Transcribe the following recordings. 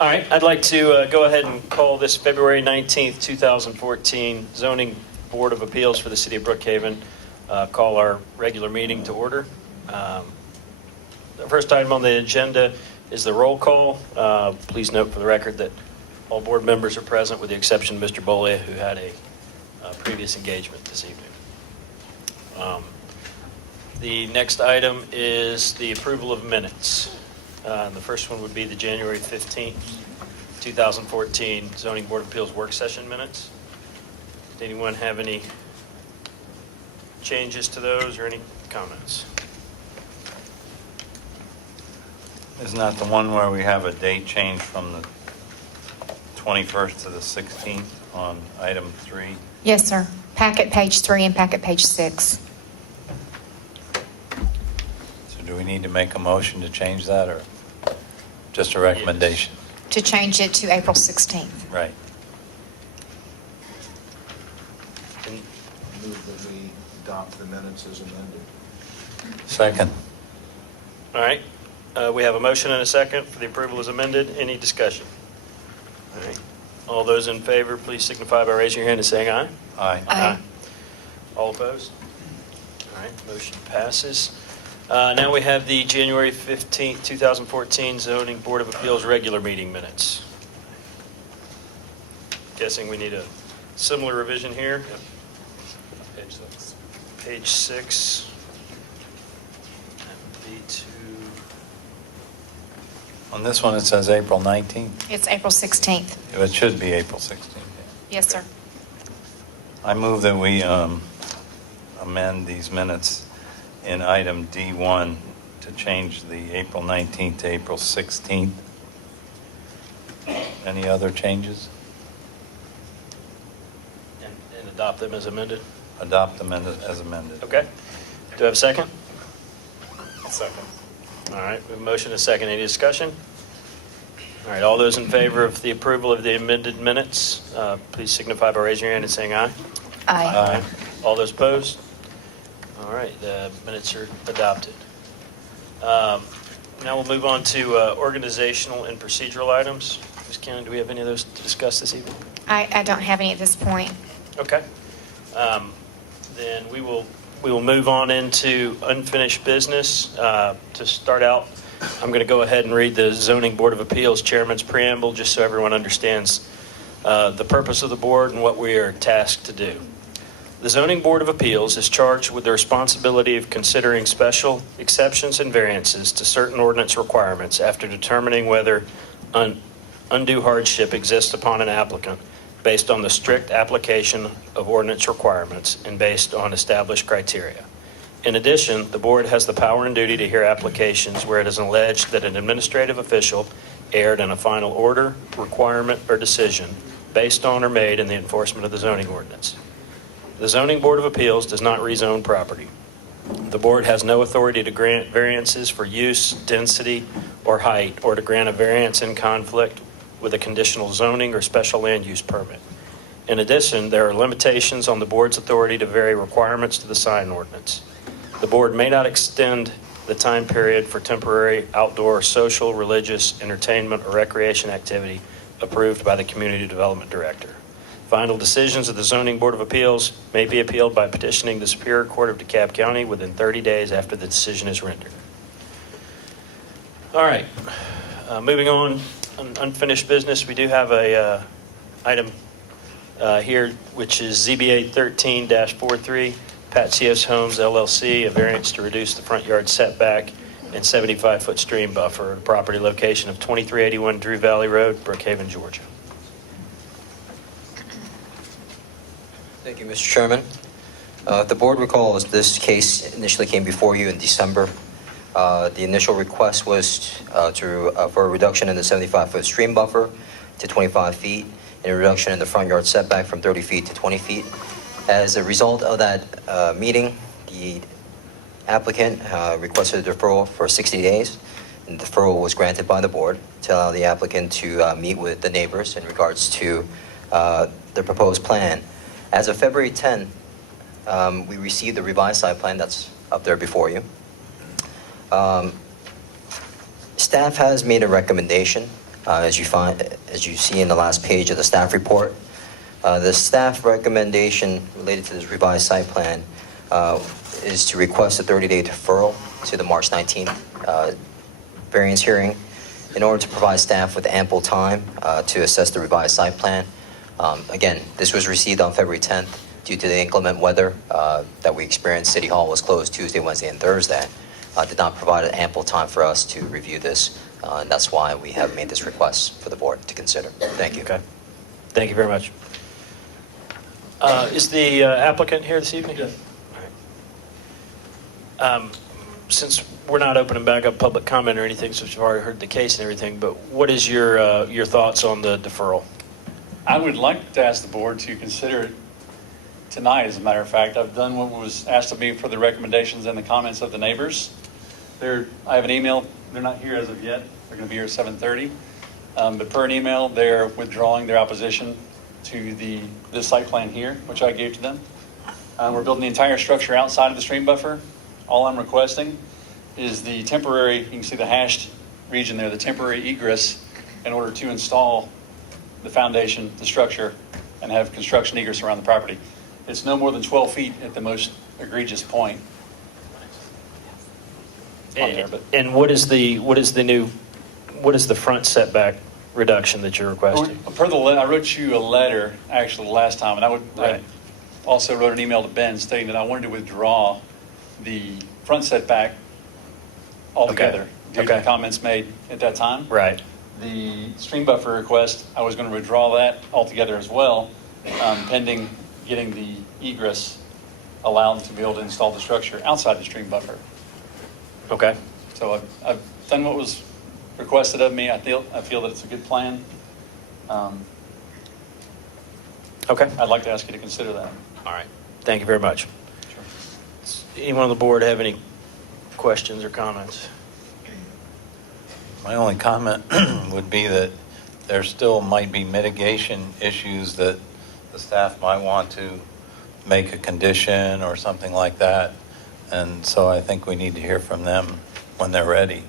All right, I'd like to go ahead and call this February 19th, 2014 Zoning Board of Appeals for the City of Brookhaven, call our regular meeting to order. The first item on the agenda is the roll call. Please note for the record that all board members are present with the exception of Mr. Bolia, who had a previous engagement this evening. The next item is the approval of minutes. The first one would be the January 15th, 2014 Zoning Board of Appeals work session minutes. Does anyone have any changes to those or any comments? Isn't that the one where we have a date change from the 21st to the 16th on item 3? Yes, sir. Packet page 3 and packet page 6. So do we need to make a motion to change that or just a recommendation? Yes. To change it to April 16th. Right. Move that we adopt the minutes as amended. Second. All right. We have a motion and a second for the approval as amended. Any discussion? All right. All those in favor, please signify by raising your hand and saying aye. Aye. Aye. All opposed? All right, motion passes. Now we have the January 15th, 2014 Zoning Board of Appeals regular meeting minutes. Guessing we need a similar revision here. Yep. Page 6. Page 6. That would be to... On this one, it says April 19th. It's April 16th. It should be April 16th. Yes, sir. I move that we amend these minutes in item D1 to change the April 19th to April 16th. Any other changes? And adopt them as amended. Adopt them as amended. Okay. Do I have a second? Second. All right, we have a motion and a second. Any discussion? All right, all those in favor of the approval of the amended minutes, please signify by raising your hand and saying aye. Aye. Aye. All those opposed? All right, the minutes are adopted. Now we'll move on to organizational and procedural items. Ms. Cannon, do we have any of those to discuss this evening? I don't have any at this point. Okay. Then we will move on into unfinished business. To start out, I'm going to go ahead and read the Zoning Board of Appeals Chairman's Preamble, just so everyone understands the purpose of the board and what we are tasked to do. The Zoning Board of Appeals is charged with the responsibility of considering special exceptions and variances to certain ordinance requirements after determining whether undue hardship exists upon an applicant based on the strict application of ordinance requirements and based on established criteria. In addition, the board has the power and duty to hear applications where it is alleged that an administrative official erred in a final order, requirement, or decision based on or made in the enforcement of the zoning ordinance. The Zoning Board of Appeals does not rezone property. The board has no authority to grant variances for use, density, or height, or to grant a variance in conflict with a conditional zoning or special land use permit. In addition, there are limitations on the board's authority to vary requirements to the sign ordinance. The board may not extend the time period for temporary outdoor social, religious, entertainment, or recreation activity approved by the Community Development Director. Final decisions of the Zoning Board of Appeals may be appealed by petitioning the Superior Court of DeKalb County within 30 days after the decision is rendered. All right, moving on, unfinished business. We do have a item here, which is ZBA 13-43, Patsios Homes LLC, a variance to reduce the front yard setback and 75-foot stream buffer at a property location of 2381 Drew Valley Road, Brookhaven, Georgia. Thank you, Mr. Chairman. The board recalls this case initially came before you in December. The initial request was for a reduction in the 75-foot stream buffer to 25 feet and a reduction in the front yard setback from 30 feet to 20 feet. As a result of that meeting, the applicant requested a deferral for 60 days. And the deferral was granted by the board to allow the applicant to meet with the neighbors in regards to the proposed plan. As of February 10, we received the revised site plan that's up there before you. Staff has made a recommendation As you see in the last page of the staff report, the staff recommendation related to this revised site plan is to request a 30-day deferral to the March 19th variance hearing in order to provide staff with ample time to assess the revised site plan. Again, this was received on February 10th due to the inclement weather that we experienced. City Hall was closed Tuesday, Wednesday, and Thursday. Did not provide an ample time for us to review this, and that's why we have made this request for the board to consider. Thank you. Okay. Thank you very much. Is the applicant here this evening? Yes. All right. Since we're not opening back up public comment or anything, since you've already heard the case and everything, but what is your thoughts on the deferral? I would like to ask the board to consider it tonight, as a matter of fact. I've done what was asked of me for the recommendations and the comments of the neighbors. I have an email. They're not here as of yet. They're going to be here at 7:30. But per an email, they're withdrawing their opposition to the site plan here, which I gave to them. We're building the entire structure outside of the stream buffer. All I'm requesting is the temporary, you can see the hashed region there, the temporary egress in order to install the foundation, the structure, and have construction egress around the property. It's no more than 12 feet at the most egregious point. On there, but And what is the front setback reduction that you're requesting? per the I wrote you a letter actually last time, and I Right. also wrote an email to Ben stating that I wanted to withdraw the front setback altogether due to the Okay. comments made at that time. Right. The stream buffer request, I was going to withdraw that altogether as well, pending getting the egress allowed to be able to install the structure outside the stream buffer. Okay. So I've done what was requested of me. I feel that it's a good plan. Okay. I'd like to ask you to consider that. All right. Thank you very much. Anyone on the board have any questions or comments? My only comment would be that there still might be mitigation issues that the staff might want to make a condition or something like that. And so I think we need to hear from them when they're ready.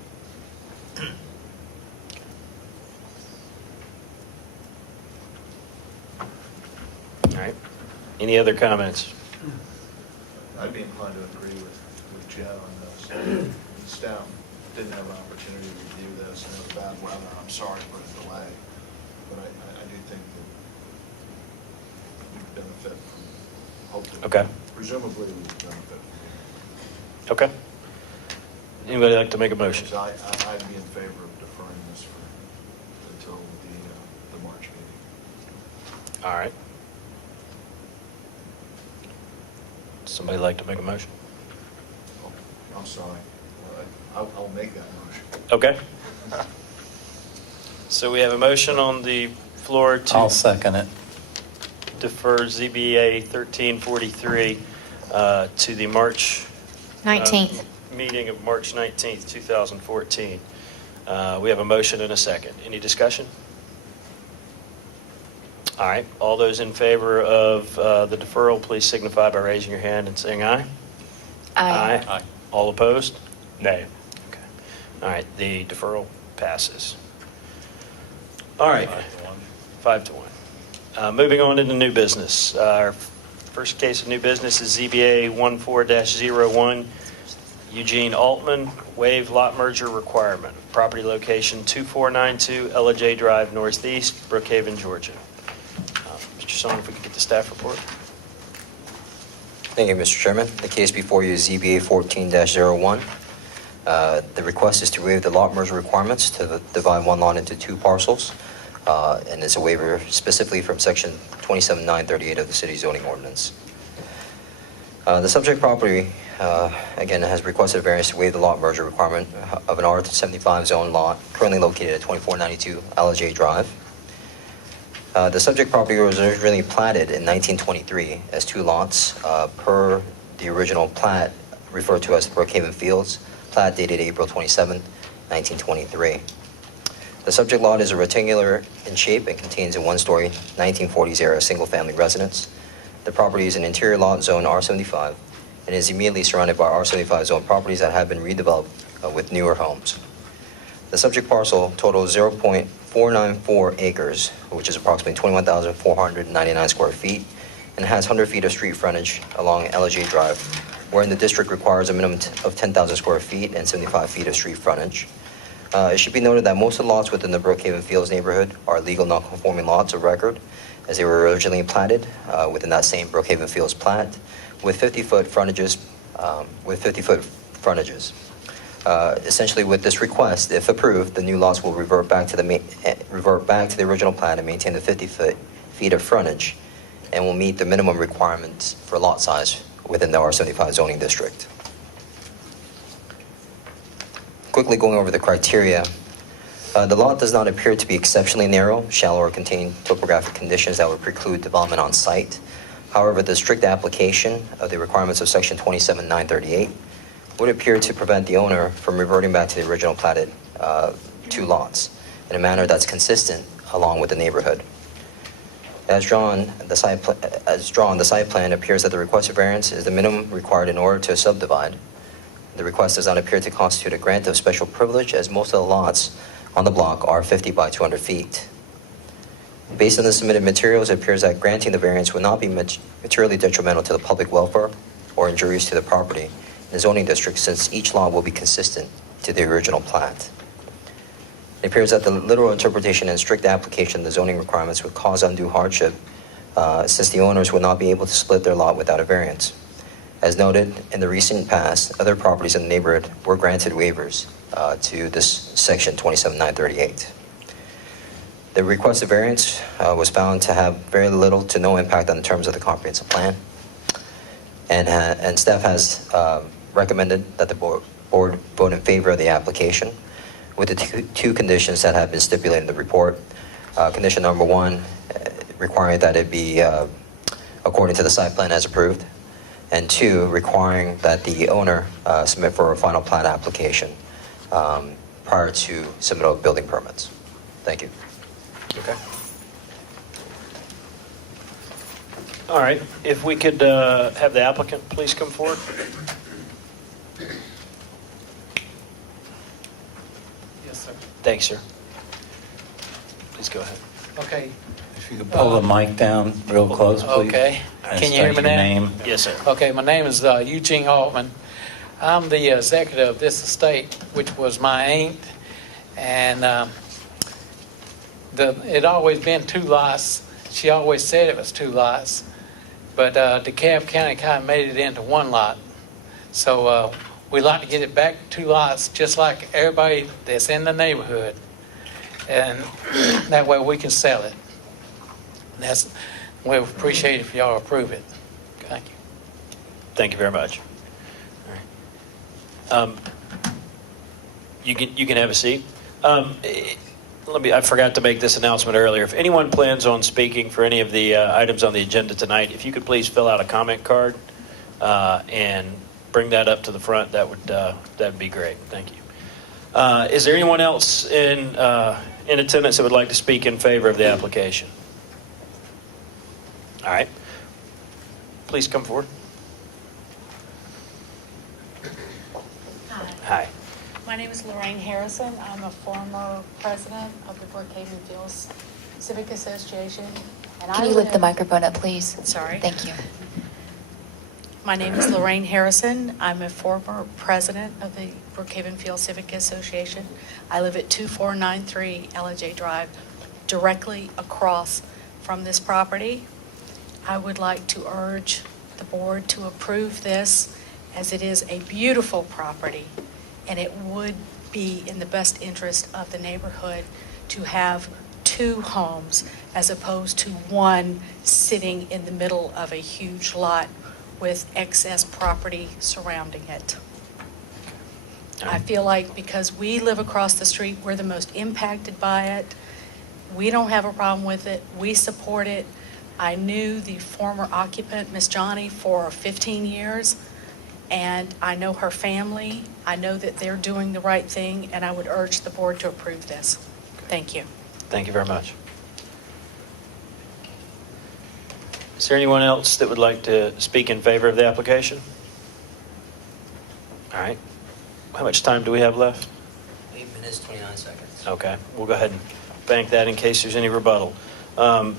All right. Any other comments? I'd be inclined to agree with Joe on this. The staff didn't have an opportunity to review this, and it was bad weather. I'm sorry for the delay, but I do think that we benefit from, hopefully. Okay. Presumably, we benefit from Okay. Anybody like to make a motion? it. So I'd be in favor of deferring this until the March meeting. All right. Somebody like to make a motion? Oh, I'm sorry. I'll make that motion. Okay. So we have a motion on the floor I'll to second it. defer ZBA 1343 to the March 19th. Meeting of March 19th, 2014. We have a motion and a second. Any discussion? All right. All those in favor of the deferral, please signify by raising your hand and saying aye. Aye. All opposed? Nay. Okay. All right. The deferral passes. All right. 5 to 1. Moving on into new business. Our first case of new business is ZBA 14-01. Eugene Altman, waive lot merger requirement. Property location 2492 Ella J. Drive Northeast, Brookhaven, Georgia. Mr. Son, if we could get the staff report. Thank you, Mr. Chairman. The case before you is ZBA 14-01. The request is to waive the lot merger requirements to divide one lot into two parcels. And it's a waiver specifically from section 27938 of the city zoning ordinance. The subject property, again, has requested a variance to waive the lot merger requirement of an R75 zone lot currently located at 2492 LJ Drive. The subject property was originally platted in 1923 as two lots per the original plat referred to as the Brookhaven Fields, plat dated April 27, 1923. The subject lot is a rectangular in shape and contains a one-story 1940s era single-family residence. The property is an interior lot zone R75 and is immediately surrounded by R75 zone properties that have been redeveloped with newer homes. The subject parcel totals 0.494 acres, which is approximately 21,499 square feet, and has 100 feet of street frontage along LJ Drive, wherein the district requires a minimum of 10,000 square feet and 75 feet of street frontage. It should be noted that most of the lots within the Brookhaven Fields neighborhood are legal non-conforming lots of record, as they were originally platted within that same Brookhaven Fields plat, with 50-foot frontages. Essentially, with this request, if approved, the new lots will revert back to the original plat and maintain the 50 feet of frontage, and will meet the minimum requirements for lot size within the R75 zoning district. Quickly going over the criteria, the lot does not appear to be exceptionally narrow, shallow, or contain topographic conditions that would preclude development on site. However, the strict application of the requirements of Section 27938 would appear to prevent the owner from reverting back to the original platted two lots in a manner that's consistent along with the neighborhood. As drawn, the site plan appears that the requested variance is the minimum required in order to subdivide. The request does not appear to constitute a grant of special privilege, as most of the lots on the block are 50 by 200 feet. Based on the submitted materials, it appears that granting the variance would not be materially detrimental to the public welfare or injurious to the property in the zoning district, since each lot will be consistent to the original plat. It appears that the literal interpretation and strict application of the zoning requirements would cause undue hardship, since the owners would not be able to split their lot without a variance. As noted in the recent past, other properties in the neighborhood were granted waivers to this Section 27938. The requested variance was found to have very little to no impact on the terms of the comprehensive plan, and staff has recommended that the board vote in favor of the application, with the two conditions that have been stipulated in the report. Condition number one, requiring that it be according to the site plan as approved, and two, requiring that the owner submit for a final plat application prior to submittal of building permits. Thank you. Okay. All right, if we could have the applicant please come forward. Yes, sir. Thanks, sir. Please go ahead. Okay, If you could pull the mic down real close, please. okay. And Can you hear me state your now? name. Yes, sir. Okay, my name is Eugene Altman. I'm the executive of this estate, which was my aunt, and it always been two lots. She always said it was two lots, but DeKalb County kind of made it into one lot. So we'd like to get it back to two lots, just like everybody that's in the neighborhood, and that way we can sell it. We appreciate it if y'all approve it. Thank you. Thank you very much. All right. You can have a seat. I forgot to make this announcement earlier. If anyone plans on speaking for any of the items on the agenda tonight, if you could please fill out a comment card and bring that up to the front, that'd be great. Thank you. Is there anyone else in attendance that would like to speak in favor of the application? All right. Please come forward. Hi. My name is Lorraine Harrison. I'm a former president of the Brookhaven Fields Civic Association. And Can I you lift the live- microphone up, please? Sorry. Thank you. My name is Lorraine Harrison. I'm a former president of the Brookhaven Fields Civic Association. I live at 2493 LJ Drive, directly across from this property. I would like to urge the board to approve this, as it is a beautiful property, and it would be in the best interest of the neighborhood to have two homes as opposed to one sitting in the middle of a huge lot with excess property surrounding it. I feel like because we live across the street, we're the most impacted by it. We don't have a problem with it. We support it. I knew the former occupant, Miss Johnny, for 15 years, and I know her family. I know that they're doing the right thing, and I would urge the board to approve this. Thank you. Thank you very much. Is there anyone else that would like to speak in favor of the application? All right. How much time do we have left? 8 minutes. It is 29 seconds. Okay, we'll go ahead and bank that in case there's any rebuttal.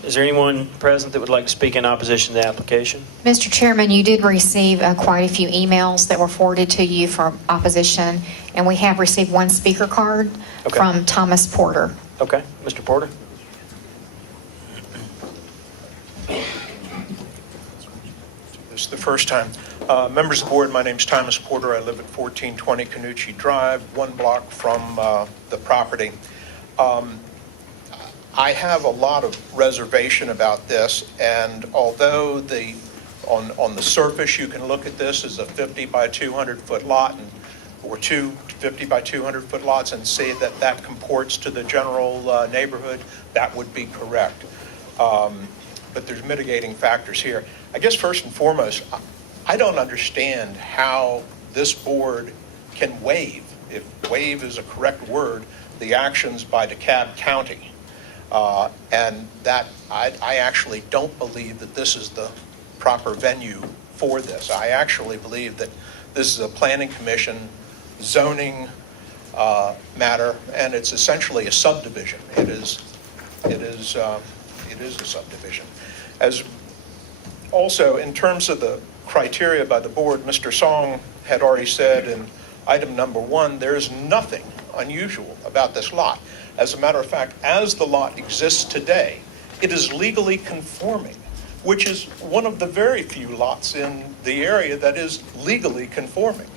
Is there anyone present that would like to speak in opposition to the application? Mr. Chairman, you did receive quite a few emails that were forwarded to you from opposition, and we have received one speaker card Okay. from Thomas Porter. Okay, Mr. Porter? This is the first time. Members of the board, my name's Thomas Porter. I live at 1420 Canucci Drive, 1 block from the property. I have a lot of reservation about this, and although on the surface you can look at this as a 50 by 200 foot lot, or two 50 by 200 foot lots, and say that that comports to the general neighborhood, that would be correct. But there's mitigating factors here. I guess first and foremost, I don't understand how this board can waive, if waive is a correct word, the actions by DeKalb County. And that I actually don't believe that this is the proper venue for this. I actually believe that this is a planning commission zoning matter, and it's essentially a subdivision. It is a subdivision. As also, in terms of the criteria by the board, Mr. Song had already said in item number 1, there is nothing unusual about this lot. As a matter of fact, as the lot exists today, it is legally conforming, which is one of the very few lots in the area that is legally conforming.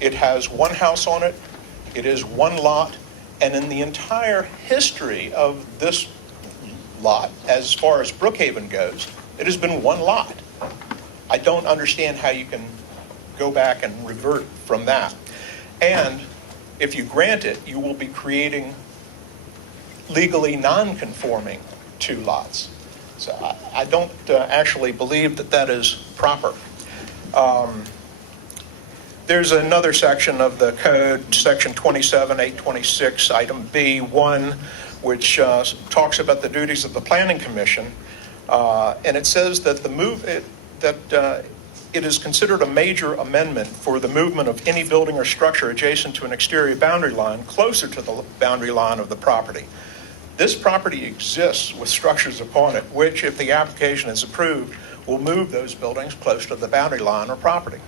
It has one house on it, it is one lot, and in the entire history of this lot, as far as Brookhaven goes, it has been one lot. I don't understand how you can go back and revert from that. And if you grant it, you will be creating legally non-conforming 2 lots. So I don't actually believe that that is proper. There's another section of the code, section 27826, item B1, which talks about the duties of the planning commission, and it says that it is considered a major amendment for the movement of any building or structure adjacent to an exterior boundary line closer to the boundary line of the property. This property exists with structures upon it, which, if the application is approved, will move those buildings close to the boundary line or property.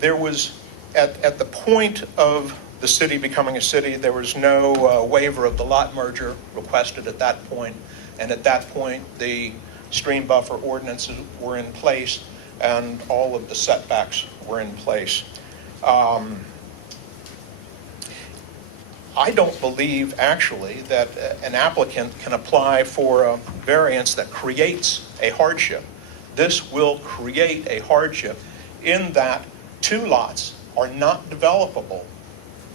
There was, at the point of the city becoming a city, there was no waiver of the lot merger requested at that point. And at that point, the stream buffer ordinances were in place and all of the setbacks were in place. I don't believe, actually, that an applicant can apply for a variance that creates a hardship. This will create a hardship in that 2 lots are not developable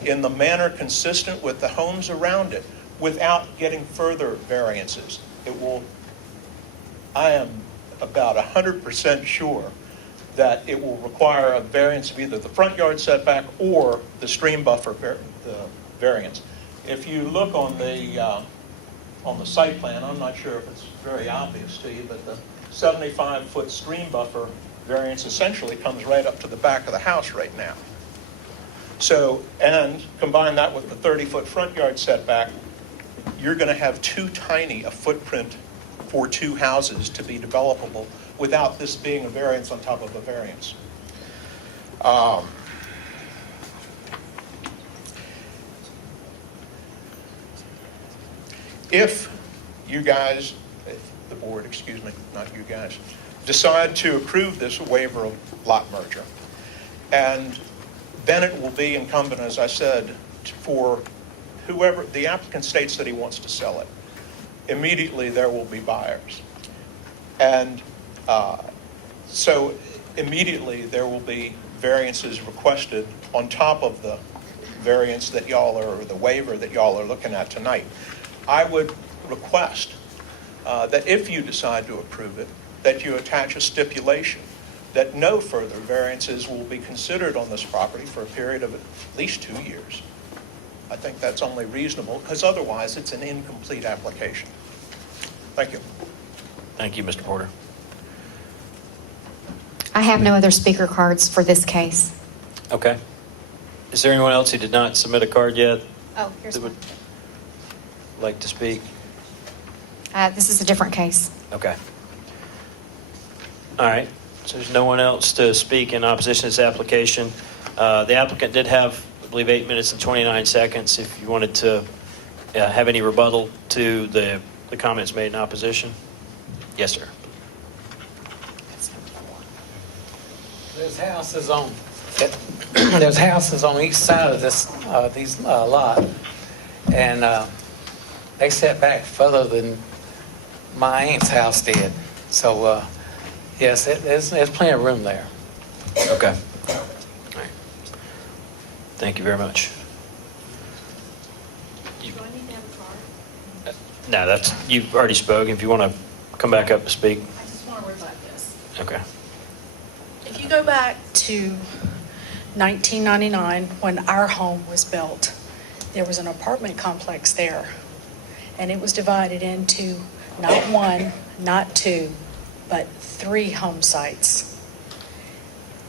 in the manner consistent with the homes around it without getting further variances. I am about 100% sure that it will require a variance of either the front yard setback or the stream buffer variance. If you look on the site plan, I'm not sure if it's very obvious to you, but the 75-foot stream buffer variance essentially comes right up to the back of the house right now. So, and combine that with the 30-foot front yard setback, you're going to have too tiny a footprint for 2 houses to be developable without this being a variance on top of a variance. If you guys, the board, excuse me, not you guys, decide to approve this waiver of lot merger, and then it will be incumbent, as I said, for whoever, the applicant states that he wants to sell it. Immediately there will be buyers. And so immediately there will be variances requested on top of the variance that y'all are, or the waiver that y'all are looking at tonight. I would request that if you decide to approve it, that you attach a stipulation that no further variances will be considered on this property for a period of at least 2 years. I think that's only reasonable, because otherwise it's an incomplete application. Thank you. Thank you, Mr. Porter. I have no other speaker cards for this case. Okay. Is there anyone else who did not submit a card yet Oh, here's that one. would like to speak? This is a different case. Okay. All right. So there's no one else to speak in opposition to this application. The applicant did have, I believe, 8 minutes and 29 seconds. If you wanted to have any rebuttal to the comments made in opposition. Yes, sir. There's houses on, there's houses on each side of these lot, and they set back further than my aunt's house did. So, yes, there's plenty of room there. Okay. All right. Thank you very much. Do I need to have a card? No, you've already spoken. If you want to come back up to speak. I just want to rebut this. Okay. If you go back to 1999, when our home was built, there was an apartment complex there, and it was divided into not one, not two, but 3 home sites.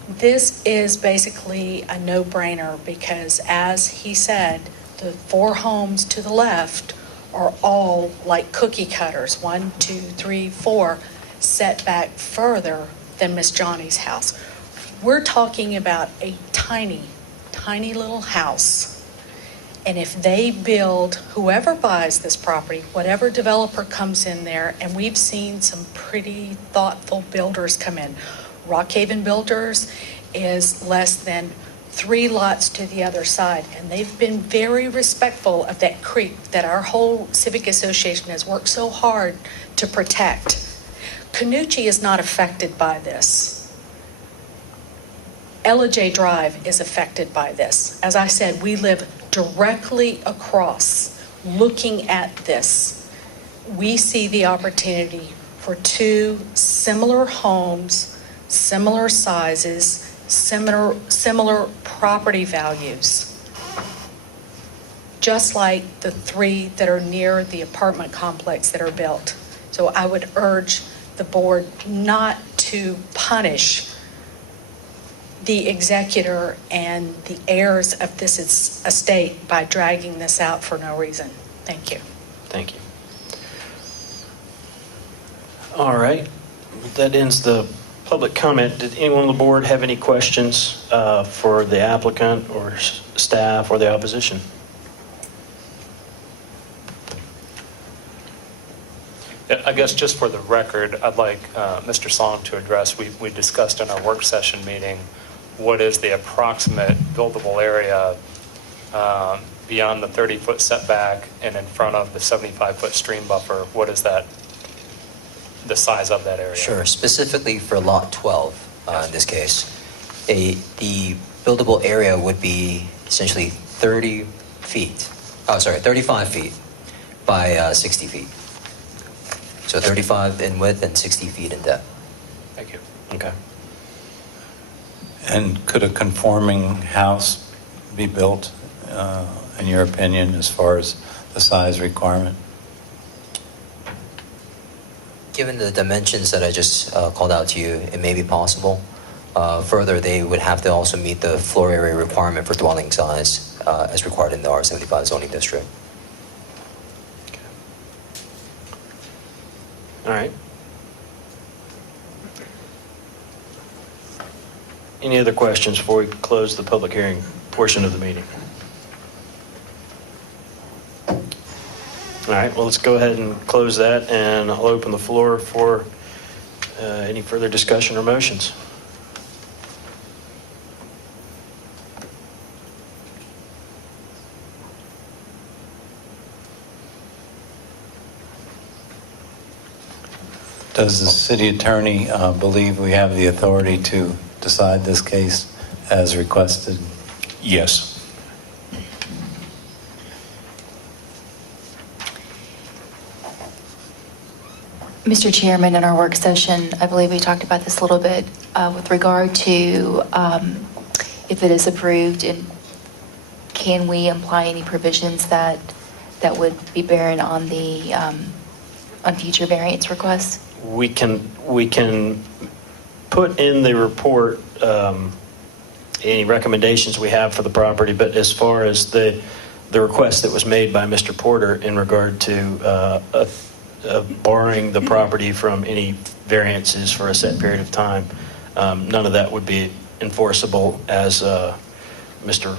This is basically a no-brainer because, as he said, the 4 homes to the left are all like cookie cutters, 1, 2, 3, 4, set back further than Miss Johnny's house. We're talking about a tiny, tiny little house. And if they build, whoever buys this property, whatever developer comes in there, and we've seen some pretty thoughtful builders come in. Brookhaven Builders is less than 3 lots to the other side, and they've been very respectful of that creek that our whole civic association has worked so hard to protect. Canucci is not affected by this. LJ Drive is affected by this. As I said, we live directly across, looking at this. We see the opportunity for 2 similar homes, similar sizes, similar property values, just like the 3 that are near the apartment complex that are built. So I would urge the board not to punish the executor and the heirs of this estate by dragging this out for no reason. Thank you. Thank you. All right. That ends the public comment. Did anyone on the board have any questions for the applicant or staff or the opposition? I guess just for the record, I'd like Mr. Song to address, we discussed in our work session meeting, what is the approximate buildable area beyond the 30-foot setback and in front of the 75-foot stream buffer? What is that, the size of that area? Sure. Specifically for Lot 12, in this case, the buildable area would be essentially 35 feet by 60 feet. So 35 in width and 60 feet in depth. Thank you. Okay. And could a conforming house be built, in your opinion, as far as the size requirement? Given the dimensions that I just called out to you, it may be possible. Further, they would have to also meet the floor area requirement for dwelling size as required in the R75 zoning district. All right. Any other questions before we close the public hearing portion of the meeting? All right, well, let's go ahead and close that, and I'll open the floor for any further discussion or motions. Does the city attorney believe we have the authority to decide this case as requested? Yes. Mr. Chairman, in our work session, I believe we talked about this a little bit with regard to if it is approved, and can we imply any provisions that would be bearing on the on future variance requests? We can put in the report any recommendations we have for the property, but as far as the request that was made by Mr. Porter in regard to barring the property from any variances for a set period of time, none of that would be enforceable, as Mr.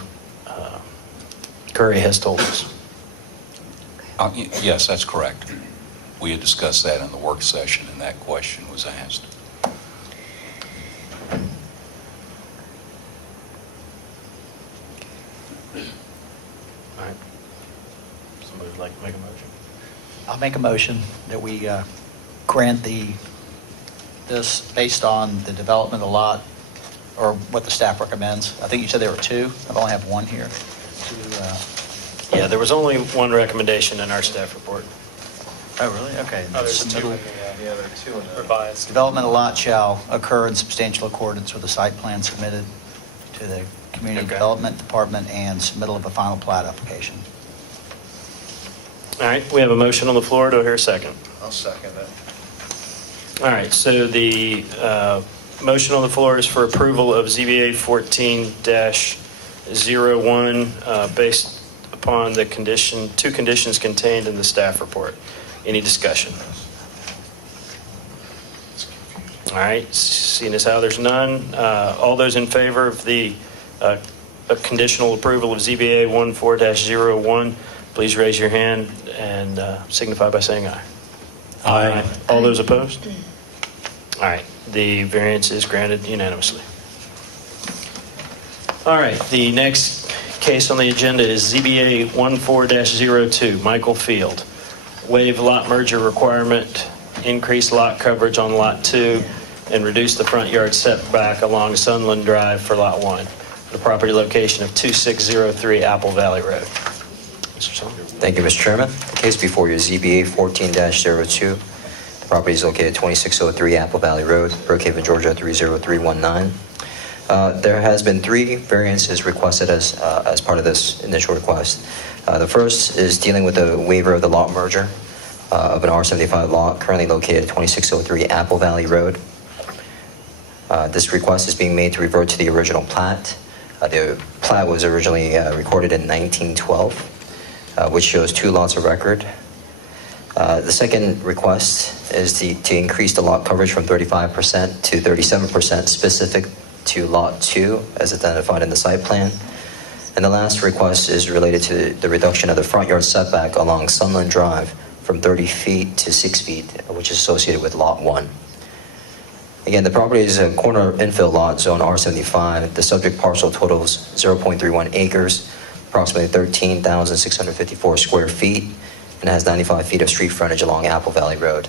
Curry has told us. Yes, that's correct. We had discussed that in the work session, and that question was asked. All right. Somebody would like to make a motion? I'll make a motion that we grant this based on the development of the lot, or what the staff recommends. I think you said there were two. I only have one here. Yeah, there was only one recommendation in our staff report. Oh, really? Okay. There's two in Yeah, there are two in the there. revised. Development of lot shall occur in substantial accordance with the site plan submitted to the Community Okay. Development Department and submittal of a final plat application. All right, we have a motion on the floor. Do I hear a second? I'll second it. All right, so the motion on the floor is for approval of ZBA 14-01 based upon the two conditions contained in the staff report. Any discussion? All right, seeing as how there's none, all those in favor of the conditional approval of ZBA 14-01, please raise your hand and signify by saying aye. Aye. All those opposed? All right, the variance is granted unanimously. All right, the next case on the agenda is ZBA 14-02, Michael Field. Waive lot merger requirement, increase lot coverage on Lot 2, and reduce the front yard setback along Sunland Drive for Lot 1, the property location of 2603 Apple Valley Road. Mr. Song? Thank you, Mr. Chairman. The case before you is ZBA 14-02. The property is located at 2603 Apple Valley Road, Brookhaven, Georgia 30319. There has been 3 variances requested as part of this initial request. The first is dealing with the waiver of the lot merger of an R75 lot currently located at 2603 Apple Valley Road. This request is being made to revert to the original plat. The plat was originally recorded in 1912, which shows 2 lots of record. The second request is to increase the lot coverage from 35% to 37% specific to Lot 2 as identified in the site plan. And the last request is related to the reduction of the front yard setback along Sunland Drive from 30 feet to 6 feet, which is associated with Lot 1. Again, the property is a corner infill lot, zone R75. The subject parcel totals 0.31 acres, approximately 13,654 square feet, and has 95 feet of street frontage along Apple Valley Road.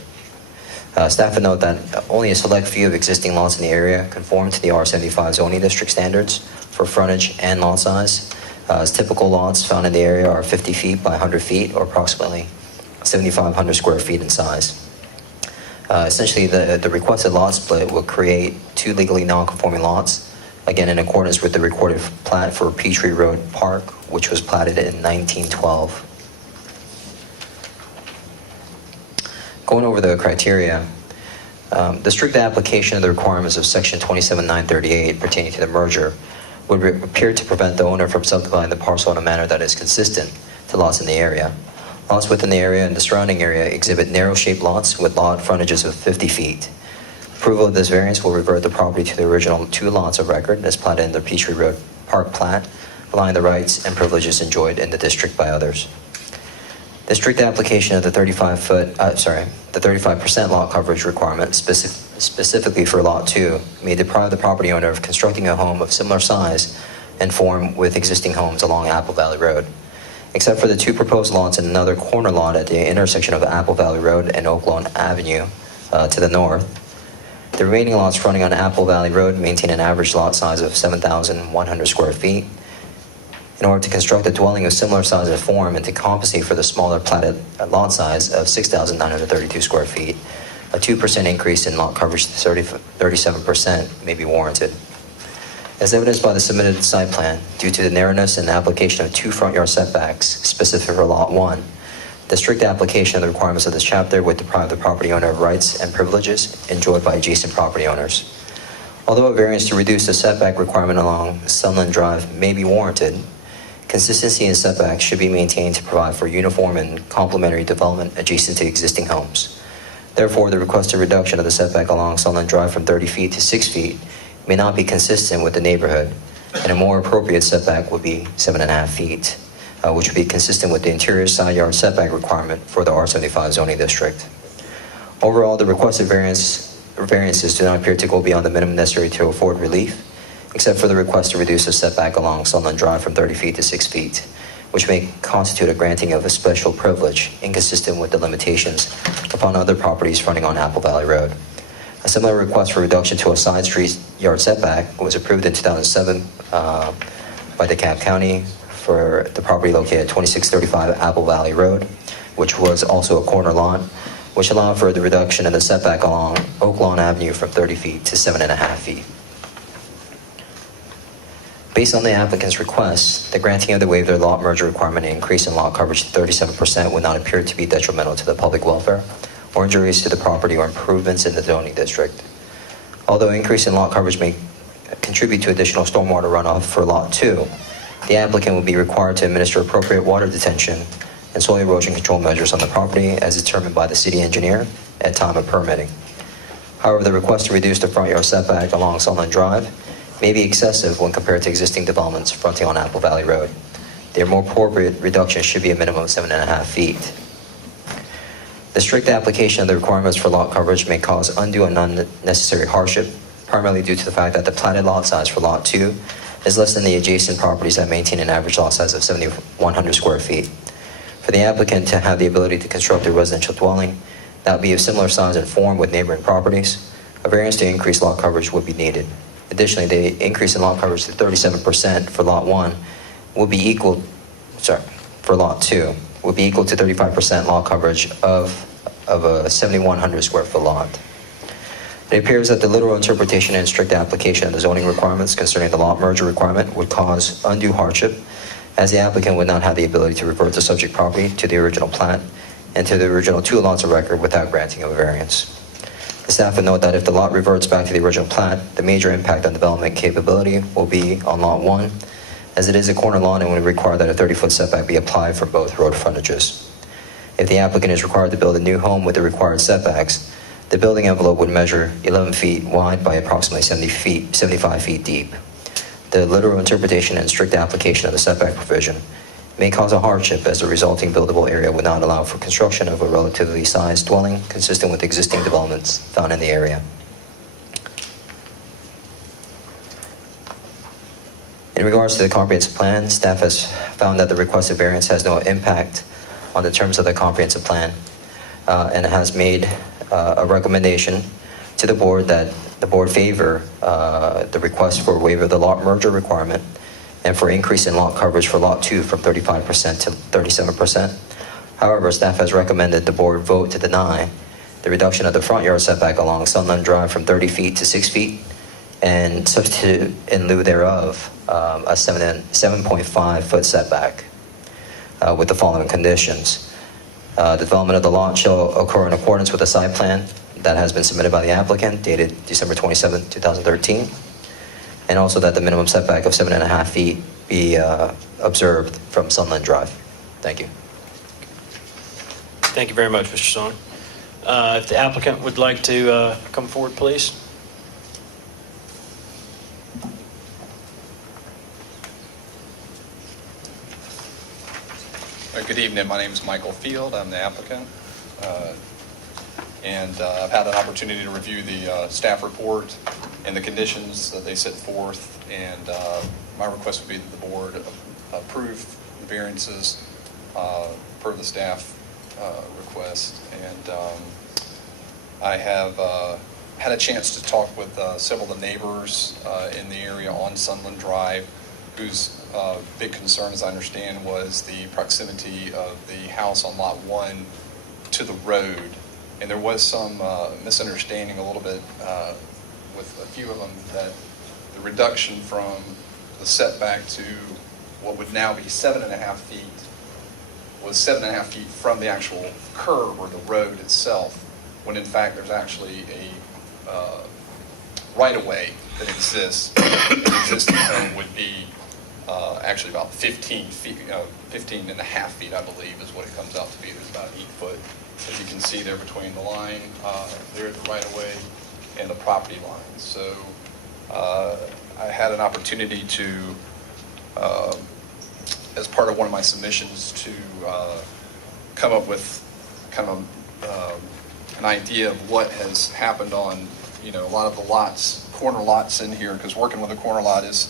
Staff would note that only a select few of existing lots in the area conform to the R75 zoning district standards for frontage and lot size. As typical lots found in the area are 50 feet by 100 feet, or approximately 7,500 square feet in size. Essentially, the requested lot split will create 2 legally non-conforming lots, again in accordance with the recorded plat for Peachtree Road Park, which was platted in 1912. Going over the criteria, the strict application of the requirements of Section 27938 pertaining to the merger would appear to prevent the owner from subdividing the parcel in a manner that is consistent to lots in the area. Lots within the area and the surrounding area exhibit narrow-shaped lots with lot frontages of 50 feet. Approval of this variance will revert the property to the original 2 lots of record as platted in the Peachtree Road Park plat, allowing the rights and privileges enjoyed in the district by others. The strict application of the 35% lot coverage requirement specifically for Lot 2 may deprive the property owner of constructing a home of similar size and form with existing homes along Apple Valley Road. Except for the 2 proposed lots and another corner lot at the intersection of Apple Valley Road and Oak Lawn Avenue to the north, the remaining lots fronting on Apple Valley Road maintain an average lot size of 7,100 square feet. In order to construct a dwelling of similar size and form and to compensate for the smaller platted lot size of 6,932 square feet, a 2% increase in lot coverage to 37% may be warranted. As evidenced by the submitted site plan, due to the narrowness and application of 2 front yard setbacks specific for Lot 1, the strict application of the requirements of this chapter would deprive the property owner of rights and privileges enjoyed by adjacent property owners. Although a variance to reduce the setback requirement along Sunland Drive may be warranted, consistency in setbacks should be maintained to provide for uniform and complementary development adjacent to existing homes. Therefore, the requested reduction of the setback along Sunland Drive from 30 feet to 6 feet may not be consistent with the neighborhood, and a more appropriate setback would be 7.5 feet, which would be consistent with the interior side yard setback requirement for the R75 zoning district. Overall, the requested variances do not appear to go beyond the minimum necessary to afford relief, except for the request to reduce the setback along Sunland Drive from 30 feet to 6 feet, which may constitute a granting of a special privilege inconsistent with the limitations upon other properties fronting on Apple Valley Road. A similar request for reduction to a side street yard setback was approved in 2007 by DeKalb County for the property located at 2635 Apple Valley Road, which was also a corner lot, which allowed for the reduction in the setback along Oak Lawn Avenue from 30 feet to 7.5 feet. Based on the applicant's request, the granting of the waiver of the lot merger requirement and increase in lot coverage to 37% would not appear to be detrimental to the public welfare or injurious to the property or improvements in the zoning district. Although increase in lot coverage may contribute to additional stormwater runoff for Lot 2, the applicant will be required to administer appropriate water detention and soil erosion control measures on the property as determined by the city engineer at time of permitting. However, the request to reduce the front yard setback along Sunland Drive may be excessive when compared to existing developments fronting on Apple Valley Road. The more appropriate reduction should be a minimum of 7.5 feet. The strict application of the requirements for lot coverage may cause undue and unnecessary hardship, primarily due to the fact that the platted lot size for Lot 2 is less than the adjacent properties that maintain an average lot size of 7,100 square feet. For the applicant to have the ability to construct a residential dwelling that would be of similar size and form with neighboring properties, a variance to increase lot coverage would be needed. Additionally, the increase in lot coverage to 37% for Lot 1 will be equal, for Lot 2, would be equal to 35% lot coverage of a 7,100 square foot lot. It appears that the literal interpretation and strict application of the zoning requirements concerning the lot merger requirement would cause undue hardship, as the applicant would not have the ability to revert the subject property to the original plat and to the original 2 lots of record without granting of a variance. The staff would note that if the lot reverts back to the original plat, the major impact on development capability will be on Lot 1, as it is a corner lot and would require that a 30-foot setback be applied for both road frontages. If the applicant is required to build a new home with the required setbacks, the building envelope would measure 11 feet wide by approximately 75 feet deep. The literal interpretation and strict application of the setback provision may cause a hardship, as the resulting buildable area would not allow for construction of a relatively sized dwelling consistent with existing developments found in the area. In regards to the comprehensive plan, staff has found that the requested variance has no impact on the terms of the comprehensive plan and has made a recommendation to the board that the board favor the request for waiver of the lot merger requirement and for increase in lot coverage for Lot 2 from 35% to 37%. However, staff has recommended the board vote to deny the reduction of the front yard setback along Sunland Drive from 30 feet to 6 feet and substitute in lieu thereof a 7.5 foot setback with the following conditions. The development of the lot shall occur in accordance with the site plan that has been submitted by the applicant dated December 27, 2013, and also that the minimum setback of 7.5 feet be observed from Sunland Drive. Thank you. Thank you very much, Mr. Song. If the applicant would like to come forward, please. Good evening. My name is Michael Field. I'm the applicant. I've had an opportunity to review the staff report and the conditions that they set forth. And my request would be that the board approve the variances per the staff request. And I have had a chance to talk with several of the neighbors in the area on Sunland Drive, whose big concern, as I understand, was the proximity of the house on Lot 1 to the road. And there was some misunderstanding a little bit with a few of them that the reduction from the setback to what would now be 7.5 feet was 7.5 feet from the actual curb or the road itself, when in fact there's actually right-of-way that exists, the existing home would be actually about 15 feet, 15 and a half feet, I believe, is what it comes out to be. There's about 8 foot, as you can see there between the line, there the right-of-way, and the property line. So I had an opportunity to, as part of one of my submissions, to come up with kind of an idea of what has happened on, a lot of the lots, corner lots in here, because working with a corner lot is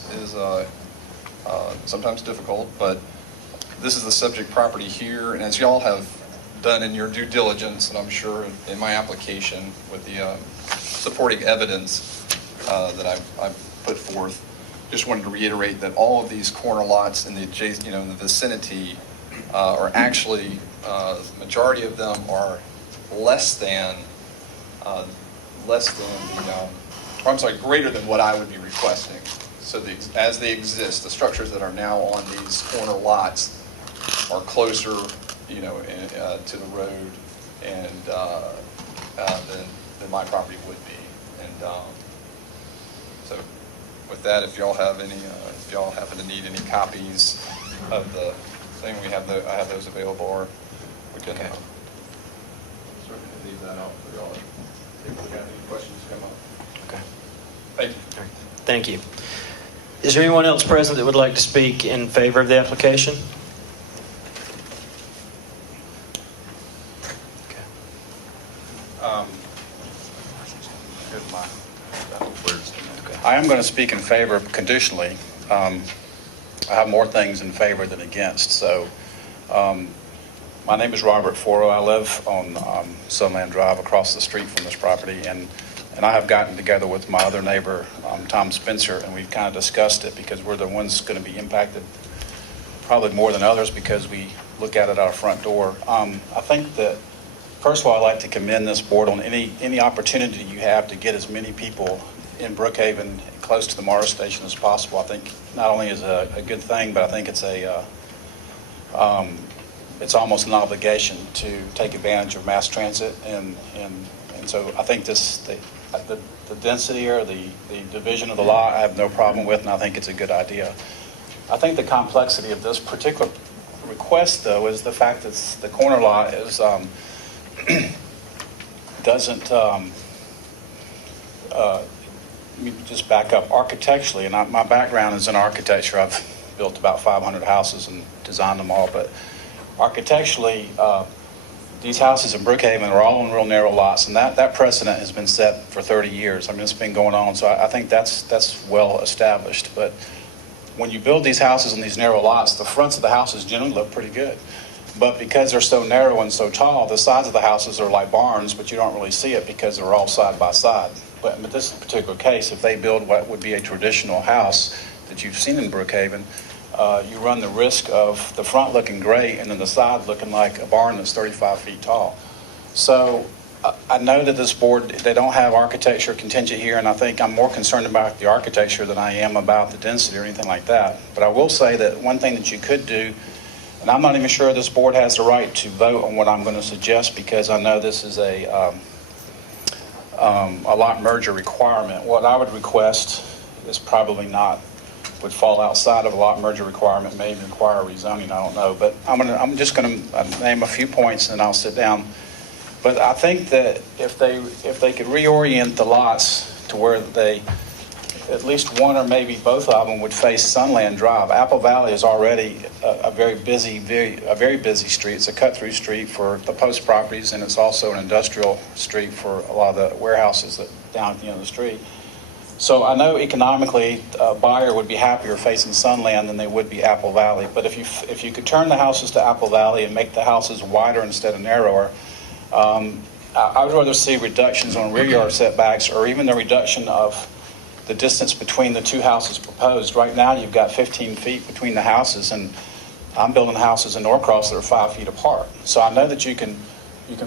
sometimes difficult, but this is the subject property here, and as y'all have done in your due diligence, and I'm sure in my application with the supporting evidence that I've put forth, just wanted to reiterate that all of these corner lots in the in the vicinity are actually, the majority of them are greater than what I would be requesting. So as they exist, the structures that are now on these corner lots are closer, to the road and than my property would be. And so with that, if y'all have any, if y'all happen to need any copies of the thing, I have those available, or we can certainly leave that out for y'all. If we got any questions come up. Okay. Thank you. All right. Thank you. Is there anyone else present that would like to speak in favor of the application? Okay. I am going to speak in favor conditionally. I have more things in favor than against. So my name is Robert Foro. I live on Sunland Drive across the street from this property, and I have gotten together with my other neighbor, Tom Spencer, and we've kind of discussed it because we're the ones going to be impacted probably more than others because we look at it at our front door. I think that, first of all, I'd like to commend this board on any opportunity you have to get as many people in Brookhaven close to the MARA station as possible. I think not only is a good thing, but I think it's it's almost an obligation to take advantage of mass transit, and so I think the density or the division of the lot I have no problem with, and I think it's a good idea. I think the complexity of this particular request, though, is the fact that the corner lot is doesn't. Let me just back up architecturally, and my background is in architecture. I've built about 500 houses and designed them all, but architecturally, these houses in Brookhaven are all on real narrow lots, and that precedent has been set for 30 years. I mean, it's been going on, so I think that's well established. But when you build these houses on these narrow lots, the fronts of the houses generally look pretty good. But because they're so narrow and so tall, the sides of the houses are like barns, but you don't really see it because they're all side by side. But this particular case, if they build what would be a traditional house that you've seen in Brookhaven, you run the risk of the front looking great and then the side looking like a barn that's 35 feet tall. So I know that this board, they don't have architecture contingent here, and I think I'm more concerned about the architecture than I am about the density or anything like that. But I will say that one thing that you could do, and I'm not even sure this board has the right to vote on what I'm going to suggest because I know this is a lot merger requirement. What I would request is probably would fall outside of a lot merger requirement, may even require rezoning, I don't know. But I'm just going to name a few points and then I'll sit down. But I think that if they could reorient the lots to where they, at least one or maybe both of them would face Sunland Drive. Apple Valley is already a very busy street. It's a cut-through street for the post properties, and it's also an industrial street for a lot of the warehouses that down at the end of the street. So I know economically a buyer would be happier facing Sunland than they would be Apple Valley. But if you could turn the houses to Apple Valley and make the houses wider instead of narrower, I would rather see reductions on rear yard setbacks or even the reduction of the distance between the two houses proposed. Right now, you've got 15 feet between the houses, and I'm building houses in Norcross that are 5 feet apart. So I know that you can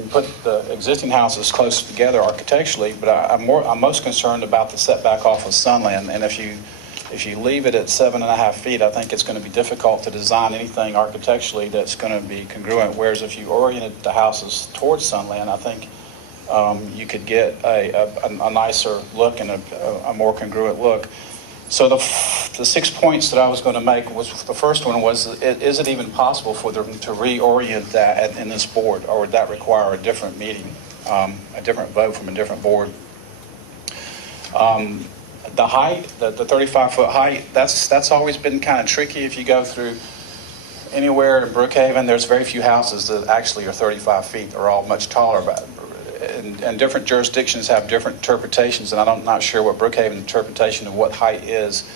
put the existing houses close together architecturally, but I'm most concerned about the setback off of Sunland. And if you leave it at 7.5 feet, I think it's going to be difficult to design anything architecturally that's going to be congruent. Whereas if you oriented the houses towards Sunland, I think you could get a nicer look and a more congruent look. So the 6 points that I was going to make was, the first one was, is it even possible for them to reorient that in this board, or would that require a different meeting, a different vote from a different board? The height, the 35-foot height, that's always been kind of tricky. If you go through anywhere in Brookhaven, there's very few houses that actually are 35 feet. They're all much taller. And different jurisdictions have different interpretations, and I'm not sure what Brookhaven's interpretation of what height is.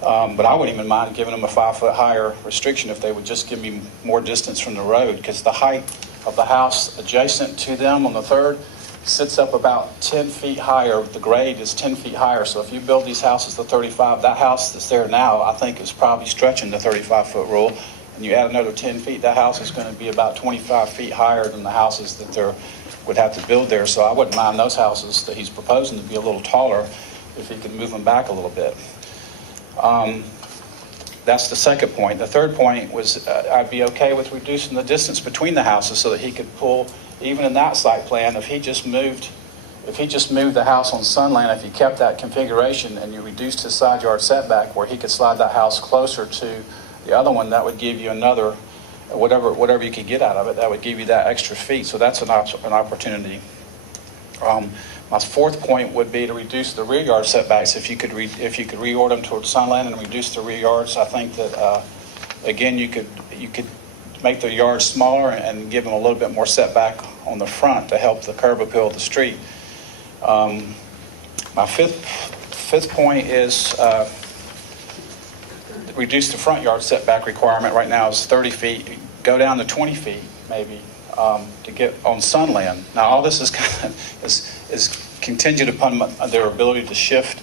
But I wouldn't even mind giving them a 5-foot higher restriction if they would just give me more distance from the road, because the height of the house adjacent to them on the third sits up about 10 feet higher. The grade is 10 feet higher. So if you build these houses to 35, that house that's there now, I think is probably stretching the 35-foot rule. And you add another 10 feet, that house is going to be about 25 feet higher than the houses that they would have to build there. So I wouldn't mind those houses that he's proposing to be a little taller if he could move them back a little bit. That's the second point. The third point was I'd be okay with reducing the distance between the houses so that he could pull, even in that site plan, if he just moved the house on Sunland, if he kept that configuration and you reduced his side yard setback where he could slide that house closer to the other one, that would give you another, whatever you could get out of it, that would give you that extra feet. So that's an opportunity. My fourth point would be to reduce the rear yard setbacks. If you could reorder them towards Sunland and reduce the rear yards, I think that again you could make the yards smaller and give them a little bit more setback on the front to help the curb appeal of the street. My fifth point is reduce the front yard setback requirement. Right now is 30 feet. Go down to 20 feet maybe to get on Sunland. Now all this is kind of is contingent upon their ability to shift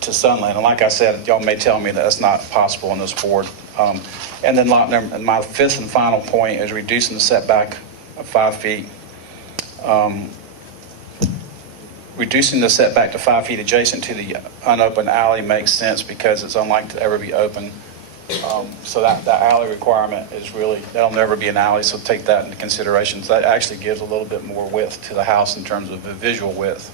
to Sunland. And like I said, y'all may tell me that that's not possible on this board. And then my fifth and final point is reducing the setback of 5 feet. Reducing the setback to 5 feet adjacent to the unopened alley makes sense because it's unlikely to ever be open. So that alley requirement is really, that'll never be an alley, so take that into consideration. So that actually gives a little bit more width to the house in terms of the visual width.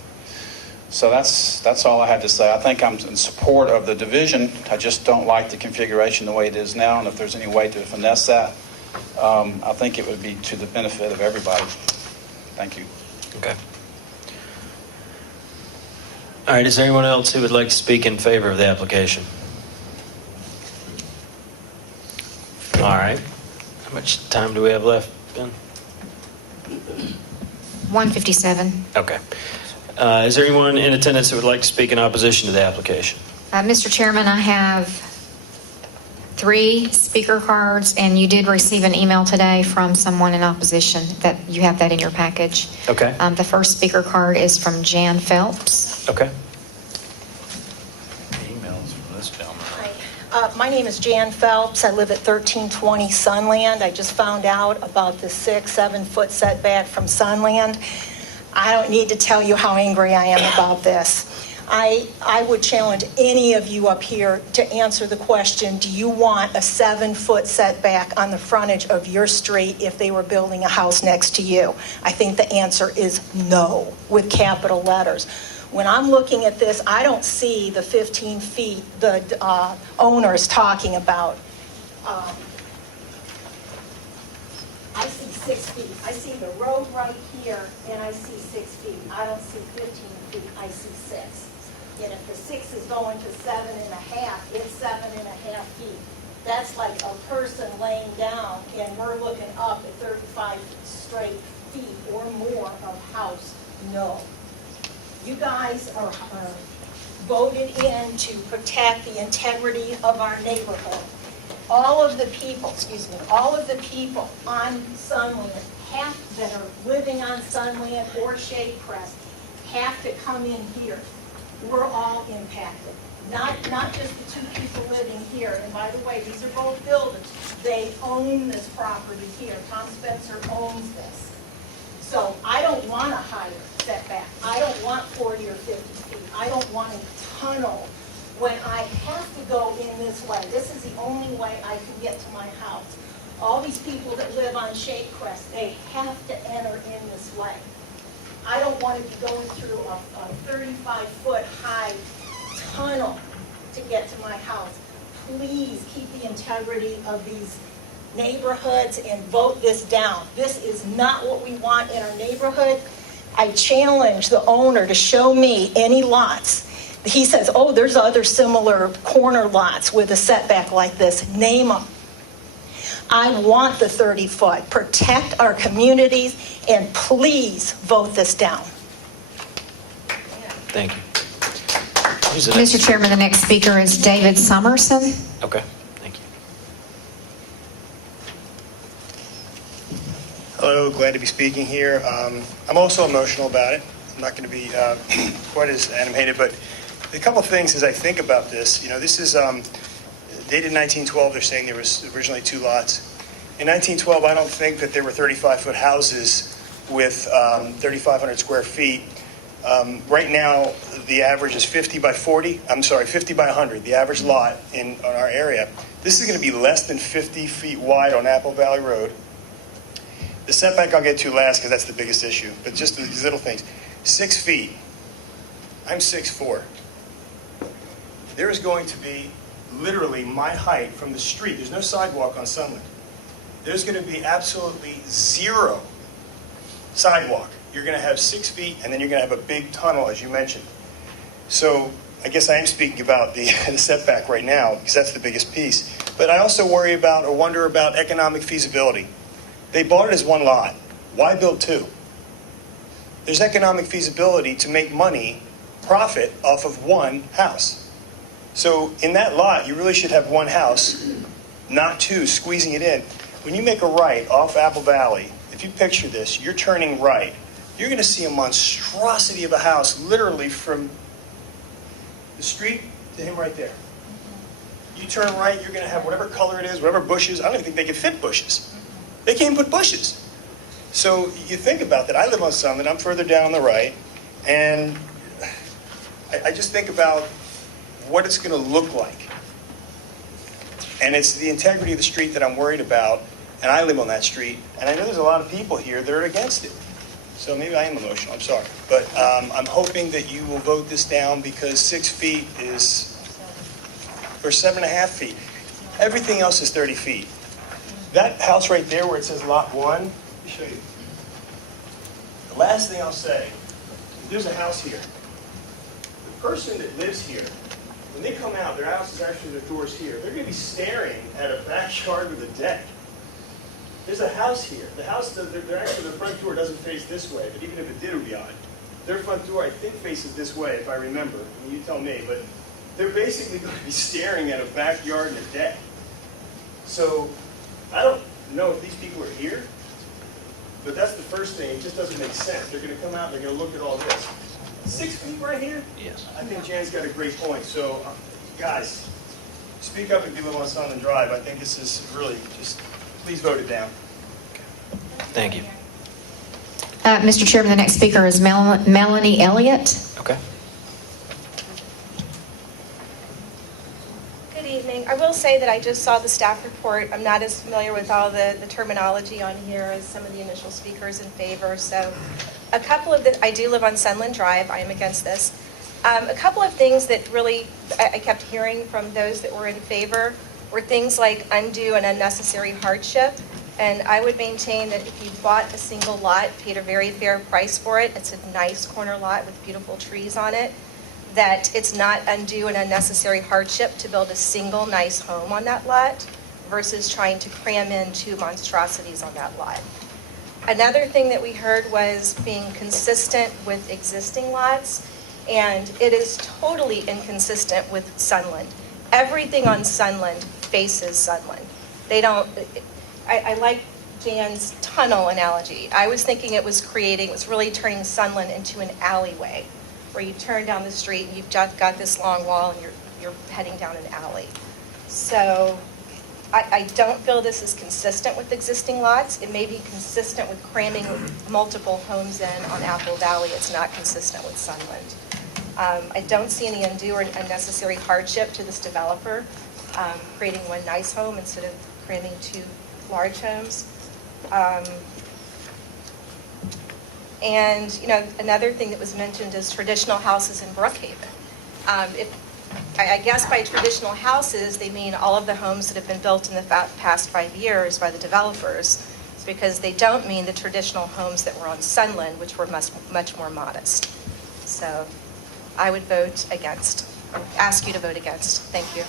So that's all I had to say. I think I'm in support of the division. I just don't like the configuration the way it is now, and if there's any way to finesse that, I think it would be to the benefit of everybody. Thank you. Okay. All right, is there anyone else who would like to speak in favor of the application? All right. How much time do we have left, Ben? 1:57. Okay. Is there anyone in attendance who would like to speak in opposition to the application? Mr. Chairman, I have 3 speaker cards, and you did receive an email today from someone in opposition. That you have that in your package. Okay. The first speaker card is from Jan Phelps. Okay. Emails from this gentleman. Hi. My name is Jan Phelps. I live at 1320 Sunland. I just found out about the 6-7 foot setback from Sunland. I don't need to tell you how angry I am about this. I would challenge any of you up here to answer the question, do you want a 7-foot setback on the frontage of your street if they were building a house next to you? I think the answer is no, with capital letters. When I'm looking at this, I don't see the 15 feet the owner is talking about. I see 6 feet. I see the road right here, and I see 6 feet. I don't see 15 feet. I see 6. And if the 6 is going to 7.5, it's 7.5 feet. That's like a person laying down, and we're looking up at 35 straight feet or more of house. No. You guys are voted in to protect the integrity of our neighborhood. All of the people on Sunland that are living on Sunland or Shade Crest have to come in here. We're all impacted. Not just the 2 people living here. And by the way, these are both buildings. They own this property here. Tom Spencer owns this. So I don't want a higher setback. I don't want 40 or 50 feet. I don't want a tunnel when I have to go in this way. This is the only way I can get to my house. All these people that live on Shade Crest, they have to enter in this way. I don't want to be going through a 35-foot high tunnel to get to my house. Please keep the integrity of these neighborhoods and vote this down. This is not what we want in our neighborhood. I challenge the owner to show me any lots. He says, oh, there's other similar corner lots with a setback like this. Name them. I want the 30-foot. Protect our communities, and please vote this down. Thank you. Who's the next? Mr. Chairman, the next speaker is David Summerson. Okay, thank you. Hello, glad to be speaking here. I'm also emotional about it. I'm not going to be quite as animated, but a couple of things as I think about this. You know, this is dated 1912. They're saying there was originally 2 lots. In 1912, I don't think that there were 35-foot houses with 3,500 square feet. Right now, the average is 50 by 100, the average lot on our area. This is going to be less than 50 feet wide on Apple Valley Road. The setback I'll get to last because that's the biggest issue, but just these little things. 6 feet. I'm 6'4". There is going to be literally my height from the street. There's no sidewalk on Sunland. There's going to be absolutely 0 sidewalk. You're going to have 6 feet, and then you're going to have a big tunnel, as you mentioned. So I guess I am speaking about the setback right now, because that's the biggest piece. But I also wonder about economic feasibility. They bought it as 1 lot. Why build 2? There's economic feasibility to make money, profit, off of 1 house. So in that lot, you really should have 1 house, not 2, squeezing it in. When you make a right off Apple Valley, if you picture this, you're turning right. You're going to see a monstrosity of a house literally from the street to him right there. You turn right, you're going to have whatever color it is, whatever bushes. I don't even think they could fit bushes. They can't put bushes. So you think about that. I live on Summit. I'm further down on the right. And I just think about what it's going to look like. And it's the integrity of the street that I'm worried about. And I live on that street. And I know there's a lot of people here that are against it. So maybe I am emotional, I'm sorry. But I'm hoping that you will vote this down because 6 feet is, or 7.5 feet. Everything else is 30 feet. That house right there where it says lot 1, let me show you. The last thing I'll say, there's a house here. The person that lives here, when they come out, their house is actually, their door's here. They're going to be staring at a backyard with a deck. There's a house here. The house, they're actually, the front door doesn't face this way, but even if it did, it would be odd. Their front door, I think, faces this way, if I remember. I mean, you tell me, but they're basically going to be staring at a backyard and a deck. So I don't know if these people are here, but that's the first thing. It just doesn't make sense. They're going to come out and they're going to look at all this. 6 feet right here? Yes. I think Jan's got a great point. So, guys, speak up if you live on Sunland Drive. I think this is really just, please vote it down. Thank you. Mr. Chairman, the next speaker is Melanie Elliott. Okay. Good evening. I will say that I just saw the staff report. I'm not as familiar with all the terminology on here as some of the initial speakers in favor. So a couple of I do live on Sunland Drive. I am against this. A couple of things that really I kept hearing from those that were in favor were things like undue and unnecessary hardship. And I would maintain that if you bought a single lot, paid a very fair price for it, it's a nice corner lot with beautiful trees on it, that it's not undue and unnecessary hardship to build a single nice home on that lot versus trying to cram in 2 monstrosities on that lot. Another thing that we heard was being consistent with existing lots, and it is totally inconsistent with Sunland. Everything on Sunland faces Sunland. They don't, I like Jan's tunnel analogy. I was thinking it was really turning Sunland into an alleyway, where you turn down the street and you've just got this long wall and you're heading down an alley. So I don't feel this is consistent with existing lots. It may be consistent with cramming multiple homes in on Apple Valley. It's not consistent with Sunland. I don't see any undue or unnecessary hardship to this developer creating 1 nice home instead of cramming 2 large homes. And, another thing that was mentioned is traditional houses in Brookhaven. I guess by traditional houses, they mean all of the homes that have been built in the past 5 years by the developers. It's because they don't mean the traditional homes that were on Sunland, which were much more modest. So I would vote against, or ask you to vote against. Thank you.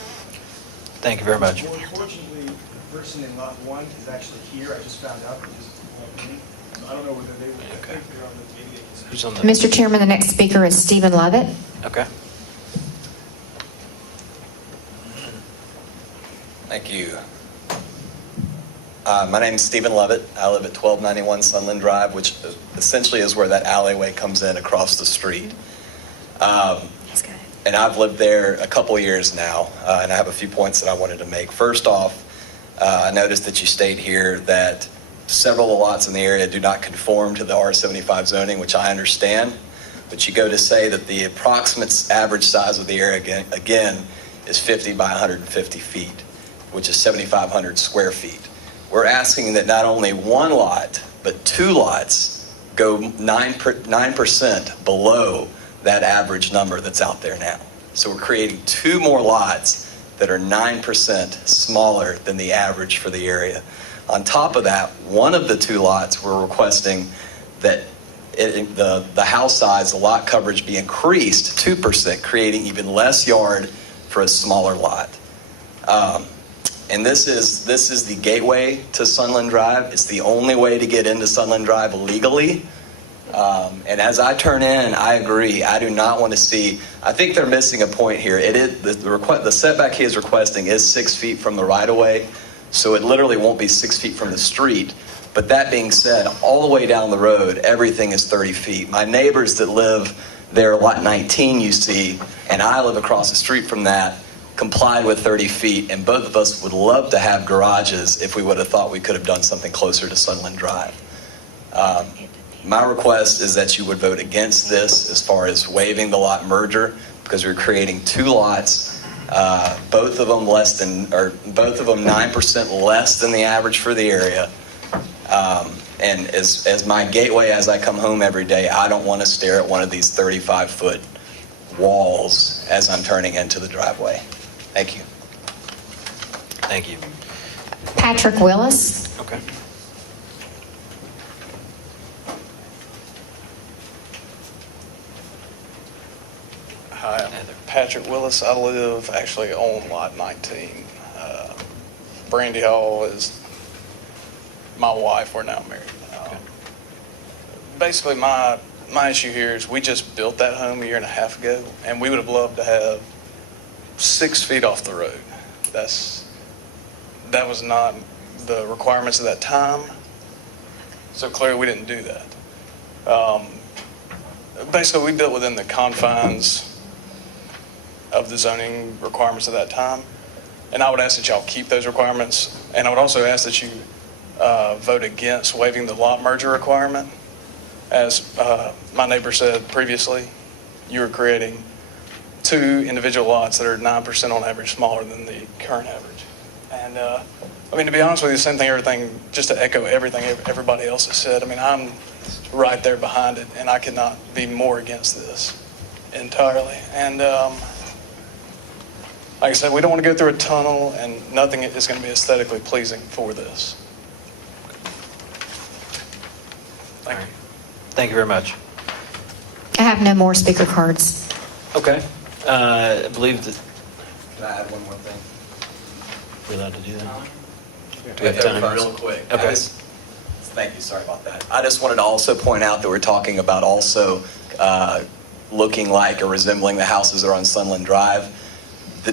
Thank you very much. Well, unfortunately, the person in lot 1 is actually here. I just found out because of me. So I don't know whether they would think they're on the meeting. Who's on the? Mr. Chairman, the next speaker is Stephen Lovett. Okay. Thank you. My name is Stephen Lovett. I live at 1291 Sunland Drive, which essentially is where that alleyway comes in across the street. And I've lived there a couple of years now, and I have a few points that I wanted to make. First off, I noticed that you state here that several of the lots in the area do not conform to the R75 zoning, which I understand. But you go to say that the approximate average size of the area, again is 50 by 150 feet, which is 7,500 square feet. We're asking that not only one lot, but 2 lots go 9% below that average number that's out there now. So we're creating 2 more lots that are 9% smaller than the average for the area. On top of that, one of the 2 lots we're requesting that the house size, the lot coverage be increased 2%, creating even less yard for a smaller lot. And this is the gateway to Sunland Drive. It's the only way to get into Sunland Drive legally. And as I turn in, I agree. I do not want to see. I think they're missing a point here. It is the setback he is requesting is 6 feet from the right of way, so it literally won't be 6 feet from the street. But that being said, all the way down the road, everything is 30 feet. My neighbors that live there, lot 19, you see, and I live across the street from that, complied with 30 feet, and both of us would love to have garages if we would have thought we could have done something closer to Sunland Drive. My request is that you would vote against this as far as waiving the lot merger, because we're creating 2 lots, both of them 9% less than the average for the area. And as my gateway as I come home every day, I don't want to stare at one of these 35-foot walls as I'm turning into the driveway. Thank you. Thank you. Patrick Willis. Okay. Hi, I'm Patrick Willis. I live actually on lot 19. Brandy Hall is my wife. We're now married. Basically, my issue here is we just built that home a year and a half ago, and we would have loved to have 6 feet off the road. That was not the requirements of that time, so clearly we didn't do that. Basically, we built within the confines of the zoning requirements of that time, and I would ask that y'all keep those requirements, and I would also ask that you vote against waiving the lot merger requirement. As my neighbor said previously, you are creating 2 individual lots that are 9% on average smaller than the current average. And to be honest with you, same thing, just to echo everything everybody else has said, I'm right there behind it, and I could not be more against this entirely. And like I said, we don't want to go through a tunnel, and nothing is going to be aesthetically pleasing for this. Thank you. Thank you very much. I have no more speaker cards. Okay. I believe that. Can I add one more thing? We're allowed to do that? Do we have time? Real quick. Okay. Thank you. Sorry about that. I just wanted to also point out that we're talking about also looking like or resembling the houses that are on Sunland Drive.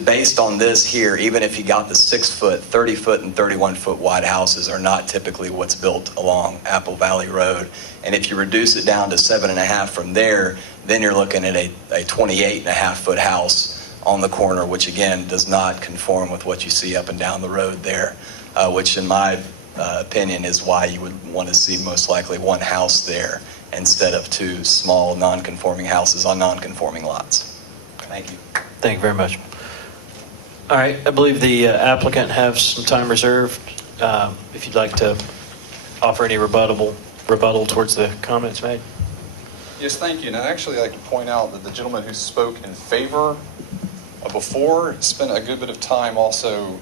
Based on this here, even if you got the 6-foot, 30-foot, and 31-foot wide houses are not typically what's built along Apple Valley Road. And if you reduce it down to 7.5 from there, then you're looking at a 28.5-foot house on the corner, which again does not conform with what you see up and down the road there, which in my opinion is why you would want to see most likely 1 house there instead of 2 small non-conforming houses on non-conforming lots. Thank you. Thank you very much. All right, I believe the applicant has some time reserved. If you'd like to offer any rebuttal towards the comments made. Yes, thank you. And I'd actually like to point out that the gentleman who spoke in favor before spent a good bit of time also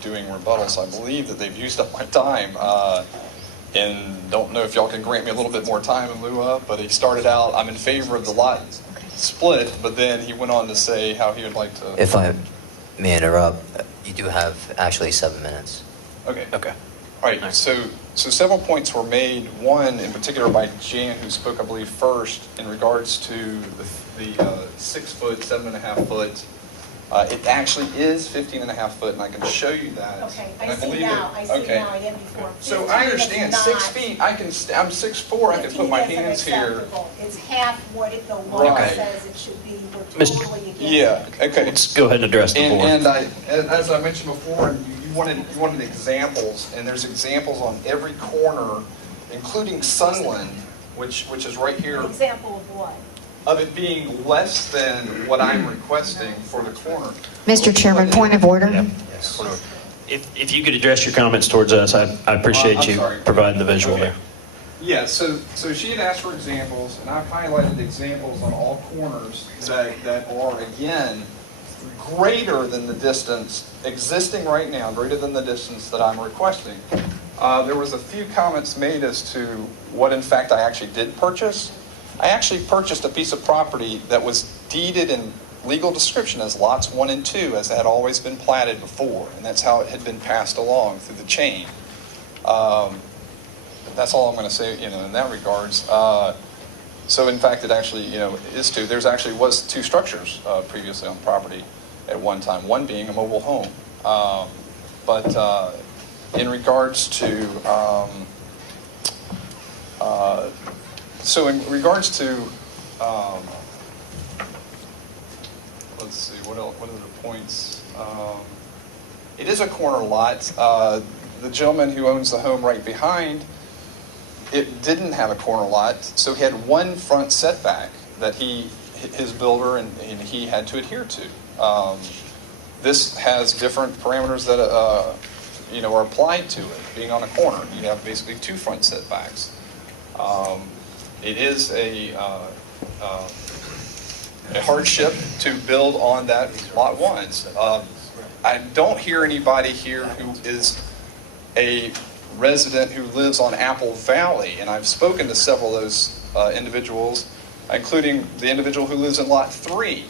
doing rebuttals. I believe that they've used up my time. And don't know if y'all can grant me a little bit more time in lieu of, but he started out, I'm in favor of the lot split, but then he went on to say how he would like to. If I may interrupt, you do have actually 7 minutes. Okay. Okay. All right, so several points were made, one in particular by Jan, who spoke, I believe, first, in regards to the 6 foot, 7.5 foot. It actually is 15.5 foot, and I can show you that. Okay, And I see believe now, it- I see okay. now, I didn't before. So I 15 is understand, not- 6 feet, I'm 6'4", I can put my 15 isn't hands here. acceptable. It's half what the law Right. says it should be. We're Miss- totally against Yeah, it. okay. Let's go ahead and address the board. And as I mentioned before, you wanted examples, and there's examples on every corner, including Sunland, which is right here, An example of what? of it being less than what I'm requesting for the corner. Mr. Chairman, point of order. Yes. If you could address your comments towards us, I appreciate I'm you sorry. providing the visual Okay. there. Yeah, so she had asked for examples, and I've highlighted examples on all corners that are, again, greater than the distance existing right now, greater than the distance that I'm requesting. There was a few comments made as to what, in fact, I actually did purchase. I actually purchased a piece of property that was deeded in legal description as lots 1 and 2, as had always been platted before, and that's how it had been passed along through the chain. That's all I'm going to say, in that regards. So in fact, it actually, is 2. There's actually was 2 structures previously on the property at one time, one being a mobile home. But in regards to, let's see, what else? What are the points? It is a corner lot. The gentleman who owns the home right behind, it didn't have a corner lot, so he had one front setback that his builder and he had to adhere to. This has different parameters that are applied to it. Being on a corner, you have basically 2 front setbacks. It is a hardship to build on that lot 1. I don't hear anybody here who is a resident who lives on Apple Valley, and I've spoken to several of those individuals, including the individual who lives in lot 3.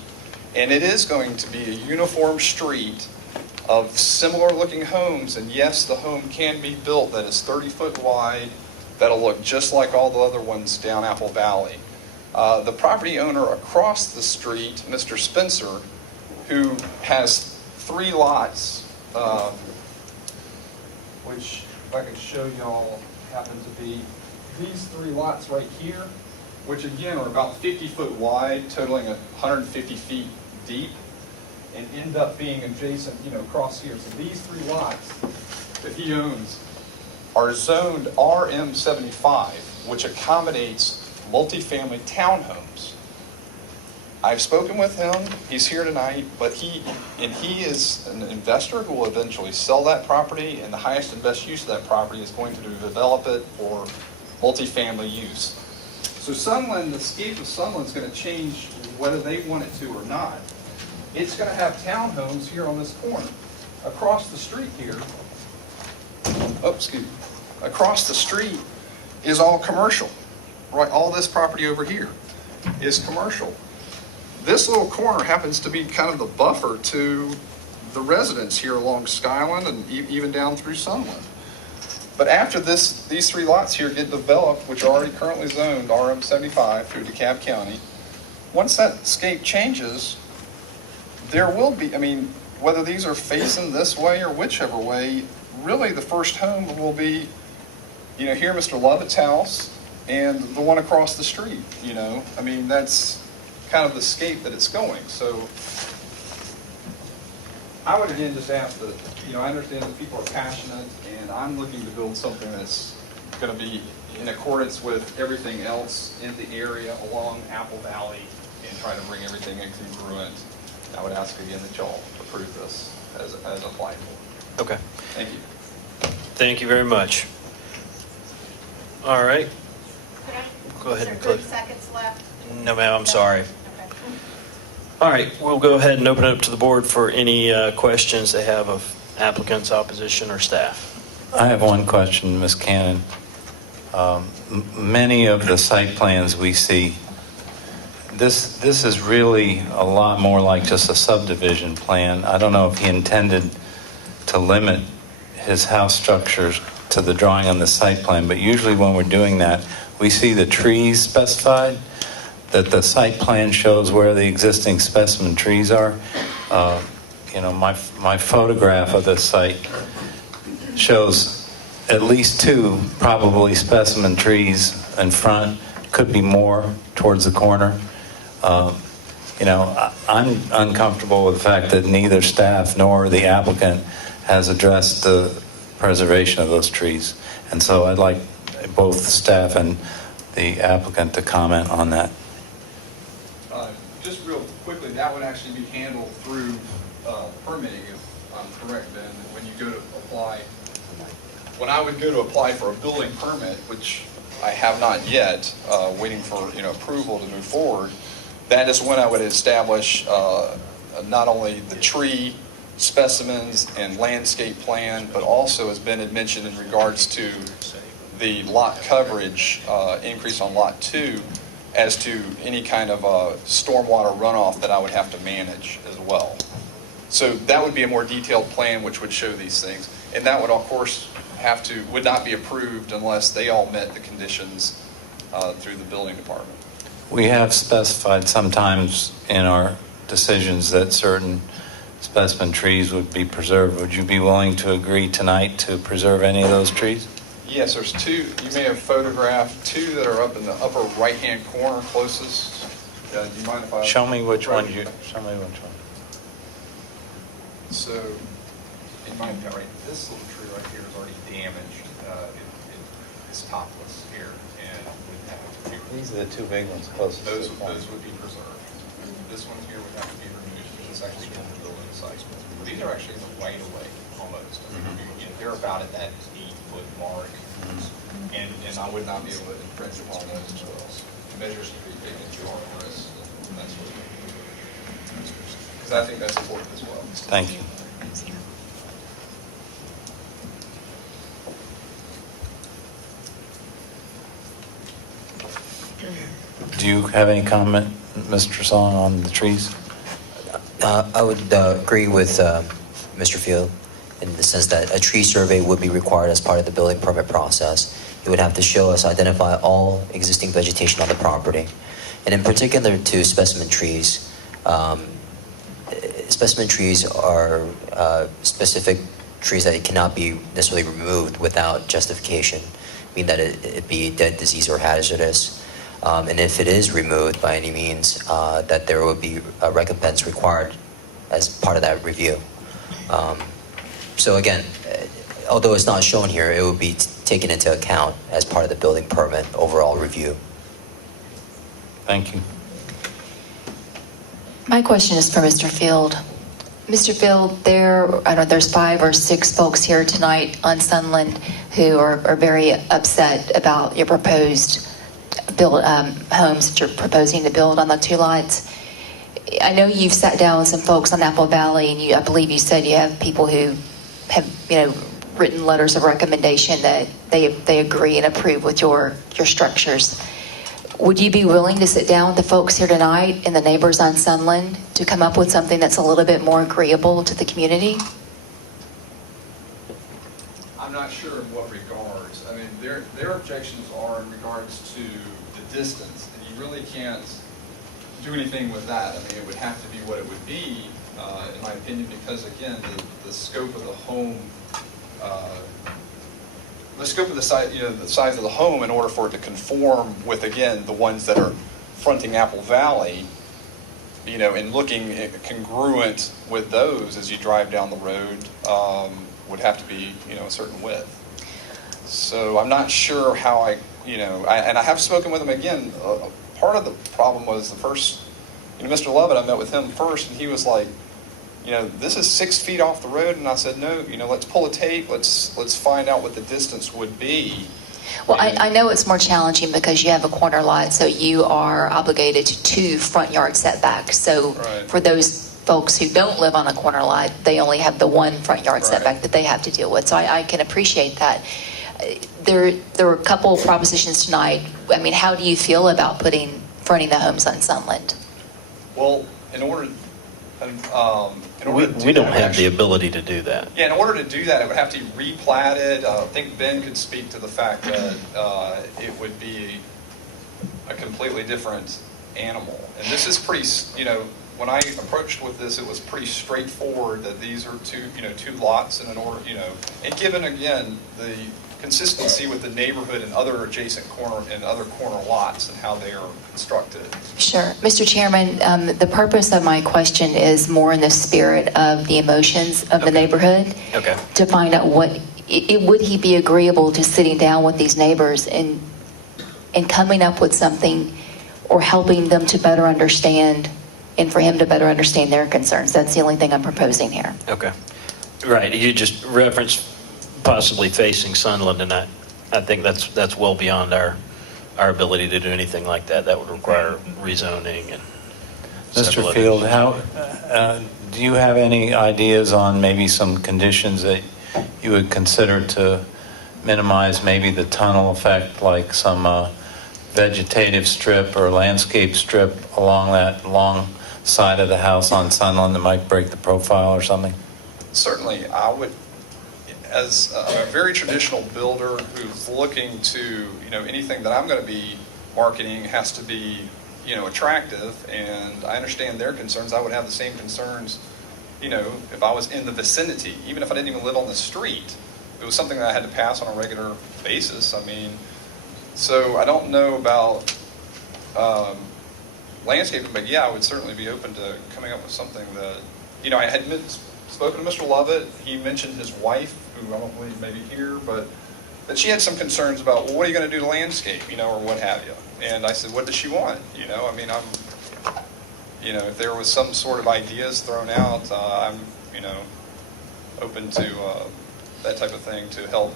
And it is going to be a uniform street of similar looking homes, and yes, the home can be built that is 30 foot wide, that'll look just like all the other ones down Apple Valley. The property owner across the street, Mr. Spencer, who has 3 lots, which, if I could show y'all, happen to be these 3 lots right here, which again are about 50 foot wide, totaling 150 feet deep, and end up being adjacent, across here. So these 3 lots that he owns are zoned RM75, which accommodates multifamily townhomes. I've spoken with him, he's here tonight, but he is an investor who will eventually sell that property, and the highest and best use of that property is going to develop it for multifamily use. So Sunland, the scape of Sunland is going to change whether they want it to or not. It's going to have townhomes here on this corner. Across the street here, across the street is all commercial. Right, all this property over here is commercial. This little corner happens to be kind of the buffer to the residents here along Skyland and even down through Sunland. But after these 3 lots here get developed, which are already currently zoned RM75 through DeKalb County, once that scape changes, there will be, whether these are facing this way or whichever way, really the first home will be, here Mr. Lovett's house and the one across the street, that's kind of the scape that it's going. So I would again just ask that, I understand that people are passionate, and I'm looking to build something that's going to be in accordance with everything else in the area along Apple Valley and try to bring everything incongruent. I would ask again that y'all approve this as applied for. Okay. Thank you. Thank you very much. All right. go ahead and Is there close. 30 seconds left? No, ma'am, I'm sorry. Okay. All right, we'll go ahead and open it up to the board for any questions they have of applicants, opposition, or staff. I have one question, Ms. Cannon. Many of the site plans we see, this is really a lot more like just a subdivision plan. I don't know if he intended to limit his house structures to the drawing on the site plan, but usually when we're doing that, we see the trees specified, that the site plan shows where the existing specimen trees are. My photograph of the site shows at least 2 probably specimen trees in front, could be more towards the corner. I'm uncomfortable with the fact that neither staff nor the applicant has addressed the preservation of those trees. And so I'd like both the staff and the applicant to comment on that. Just real quickly, that would actually be handled through permitting, if I'm correct, Ben. When you go to apply, when I would go to apply for a building permit, which I have not yet, waiting for approval to move forward, that is when I would establish not only the tree specimens and landscape plan, but also, as Ben had mentioned, in regards to the lot coverage increase on lot 2, as to any kind of stormwater runoff that I would have to manage as well. So that would be a more detailed plan which would show these things. And that would, of course, would not be approved unless they all met the conditions through the building department. We have specified sometimes in our decisions that certain specimen trees would be preserved. Would you be willing to agree tonight to preserve any of those trees? Yes, there's 2. You may have photographed 2 that are up in the upper right-hand corner closest. Do you mind if I... Show me which one. So, in my opinion, right, this little tree right here is already damaged. It's topless here, and would have to be... These are the 2 big ones closest. Those would be preserved. This one here would have to be removed because it's actually in the building site. These are actually the right of way, almost. They're about at that 8-foot mark, and I would not be able to infringe upon those as well. Measures could be taken to our risk, and that's what. Because I think that's important as well. Thank you. Do you have any comment, Mr. Song, on the trees? I would agree with Mr. Field in the sense that a tree survey would be required as part of the building permit process. It would have to show us, identify all existing vegetation on the property. And in particular to specimen trees, specimen trees are specific trees that cannot be necessarily removed without justification, meaning that it be dead, disease, or hazardous. And if it is removed by any means, that there will be a recompense required as part of that review. So again, although it's not shown here, it will be taken into account as part of the building permit overall review. Thank you. My question is for Mr. Field. Mr. Field, there's 5 or 6 folks here tonight on Sunland who are very upset about your proposed homes that you're proposing to build on the 2 lots. I know you've sat down with some folks on Apple Valley, and I believe you said you have people who have, written letters of recommendation that they agree and approve with your structures. Would you be willing to sit down with the folks here tonight and the neighbors on Sunland to come up with something that's a little bit more agreeable to the community? I'm not sure in what regards. I mean, their objections are in regards to the distance, and you really can't do anything with that. I mean, it would have to be what it would be, in my opinion, because again, the scope of the home, the scope of the size, the size of the home, in order for it to conform with, again, the ones that are fronting Apple Valley, and looking congruent with those as you drive down the road, would have to be, a certain width. So I'm not sure how and I have spoken with him again. Part of the problem was the first, Mr. Lovett, I met with him first, and he was like, this is 6 feet off the road, and I said, no, let's pull a tape, let's find out what the distance would be. Well, I know it's more challenging because you have a corner lot, so you are obligated to 2 front yard setbacks. So Right. for those folks who don't live on a corner lot, they only have the 1 front yard Right. setback that they have to deal with. So I can appreciate that. There were a couple of propositions tonight. I mean, how do you feel about fronting the homes on Sunland? Well, in order to We do don't that, have the actually- ability to do that. Yeah, in order to do that, it would have to be replatted. I think Ben could speak to the fact that it would be a completely different animal. And this is pretty, when I approached with this, it was pretty straightforward that these are two lots in an order, and given, again, the consistency with the neighborhood and other adjacent other corner lots and how they are constructed. Sure. Mr. Chairman, the purpose of my question is more in the spirit of the emotions of the neighborhood. Okay. To find out would he be agreeable to sitting down with these neighbors and coming up with something or helping them to better understand and for him to better understand their concerns. That's the only thing I'm proposing here. Okay. Right. You just referenced possibly facing Sunland, and I think that's well beyond our ability to do anything like that. That would require rezoning and Mr. several Field, others. how, do you have any ideas on maybe some conditions that you would consider to minimize maybe the tunnel effect, like some vegetative strip or landscape strip along that long side of the house on Sunland that might break the profile or something? Certainly, I would, as a very traditional builder who's looking to, anything that I'm going to be marketing has to be, attractive, and I understand their concerns. I would have the same concerns, if I was in the vicinity, even if I didn't even live on the street. It was something that I had to pass on a regular basis. I mean, so I don't know about landscaping, but yeah, I would certainly be open to coming up with something that, I had spoken to Mr. Lovett. He mentioned his wife, who I don't believe may be here, but that she had some concerns about, well, what are you going to do to landscape, or what have you. And I said, what does she want? I mean, if there was some sort of ideas thrown out, I'm, open to that type of thing to help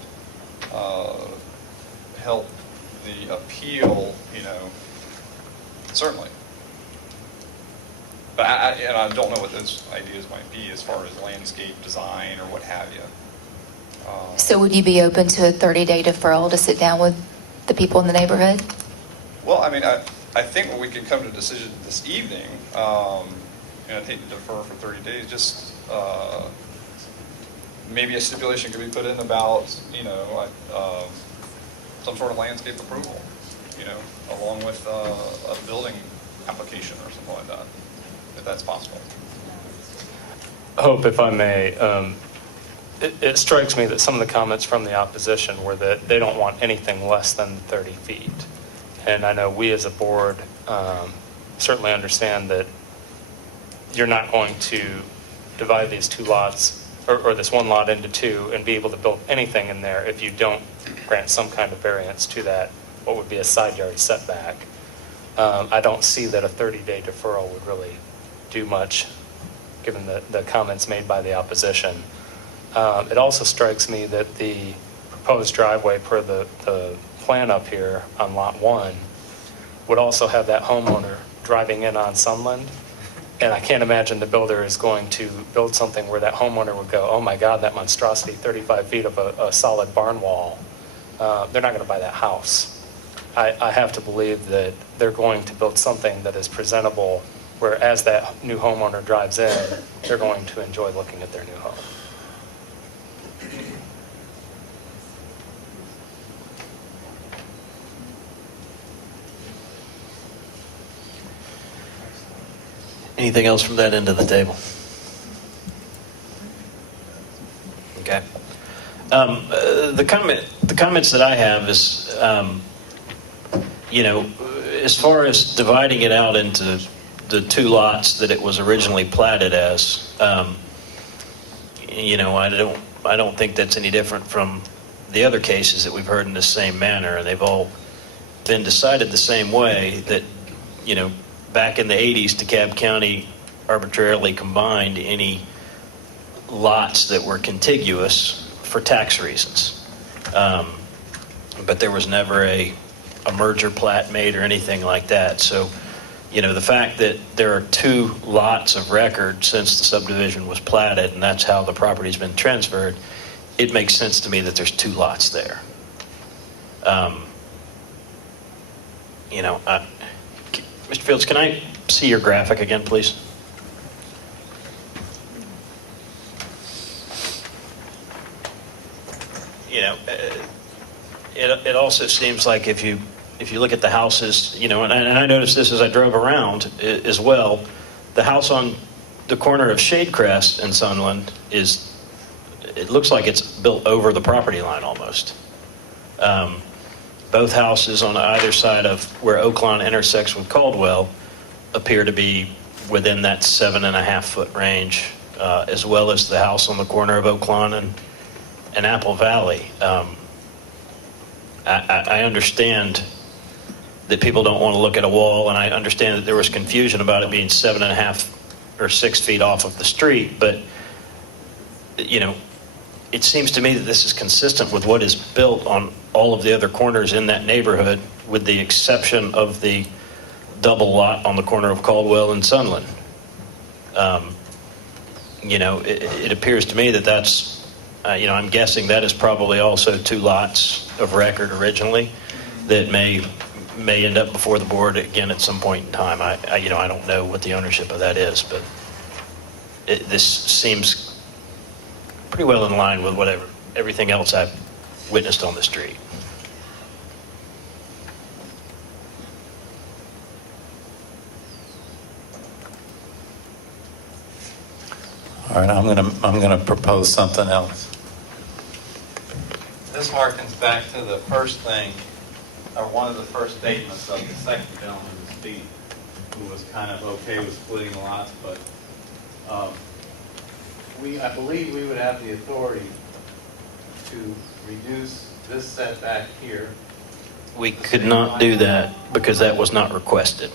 the appeal, certainly. But I don't know what those ideas might be as far as landscape design or what have you. So would you be open to a 30-day deferral to sit down with the people in the neighborhood? Well, I mean, I think we can come to a decision this evening, and I'd hate to defer for 30 days, just maybe a stipulation could be put in about, some sort of landscape approval, along with a building application or something like that, if that's possible. Hope, if I may, it strikes me that some of the comments from the opposition were that they don't want anything less than 30 feet. And I know we as a board certainly understand that you're not going to divide these 2 lots or this 1 lot into 2 and be able to build anything in there if you don't grant some kind of variance to that, what would be a side yard setback. I don't see that a 30-day deferral would really do much, given the comments made by the opposition. It also strikes me that the proposed driveway per the plan up here on Lot 1 would also have that homeowner driving in on Sunland. And I can't imagine the builder is going to build something where that homeowner would go, oh my God, that monstrosity, 35 feet of a solid barn wall. They're not going to buy that house. I have to believe that they're going to build something that is presentable, where as that new homeowner drives in, they're going to enjoy looking at their new home. Anything else from that end of the table? Okay. The comments that I have is, as far as dividing it out into the 2 lots that it was originally platted as, I don't think that's any different from the other cases that we've heard in the same manner, and they've all been decided the same way. That, back in the 80s, DeKalb County arbitrarily combined any lots that were contiguous for tax reasons. but there was never a merger plat made or anything like that. So, the fact that there are 2 lots of record since the subdivision was platted, and that's how the property's been transferred, it makes sense to me that there's 2 lots there. Mr. Fields, can I see your graphic again, please? It also seems like if you look at the houses, and I noticed this as I drove around as well, the house on the corner of Shadecrest and Sunland it looks like it's built over the property line almost. Both houses on either side of where Oaklawn intersects with Caldwell appear to be within that 7.5-foot range, as well as the house on the corner of Oaklawn and Apple Valley. I understand that people don't want to look at a wall, and I understand that there was confusion about it being 7.5 or 6 feet off of the street, but it seems to me that this is consistent with what is built on all of the other corners in that neighborhood, with the exception of the double lot on the corner of Caldwell and Sunland. It appears to me that that's, I'm guessing that is probably also 2 lots of record originally that may end up before the board again at some point in time. I don't know what the ownership of that is, but this seems pretty well in line with everything else I've witnessed on the street. All right, I'm gonna propose something else. This harkens back to the first thing, or one of the first statements of the second gentleman to speak, who was kind of okay with splitting lots, but I believe we would have the authority to reduce this setback here. We could not do that because that was not requested.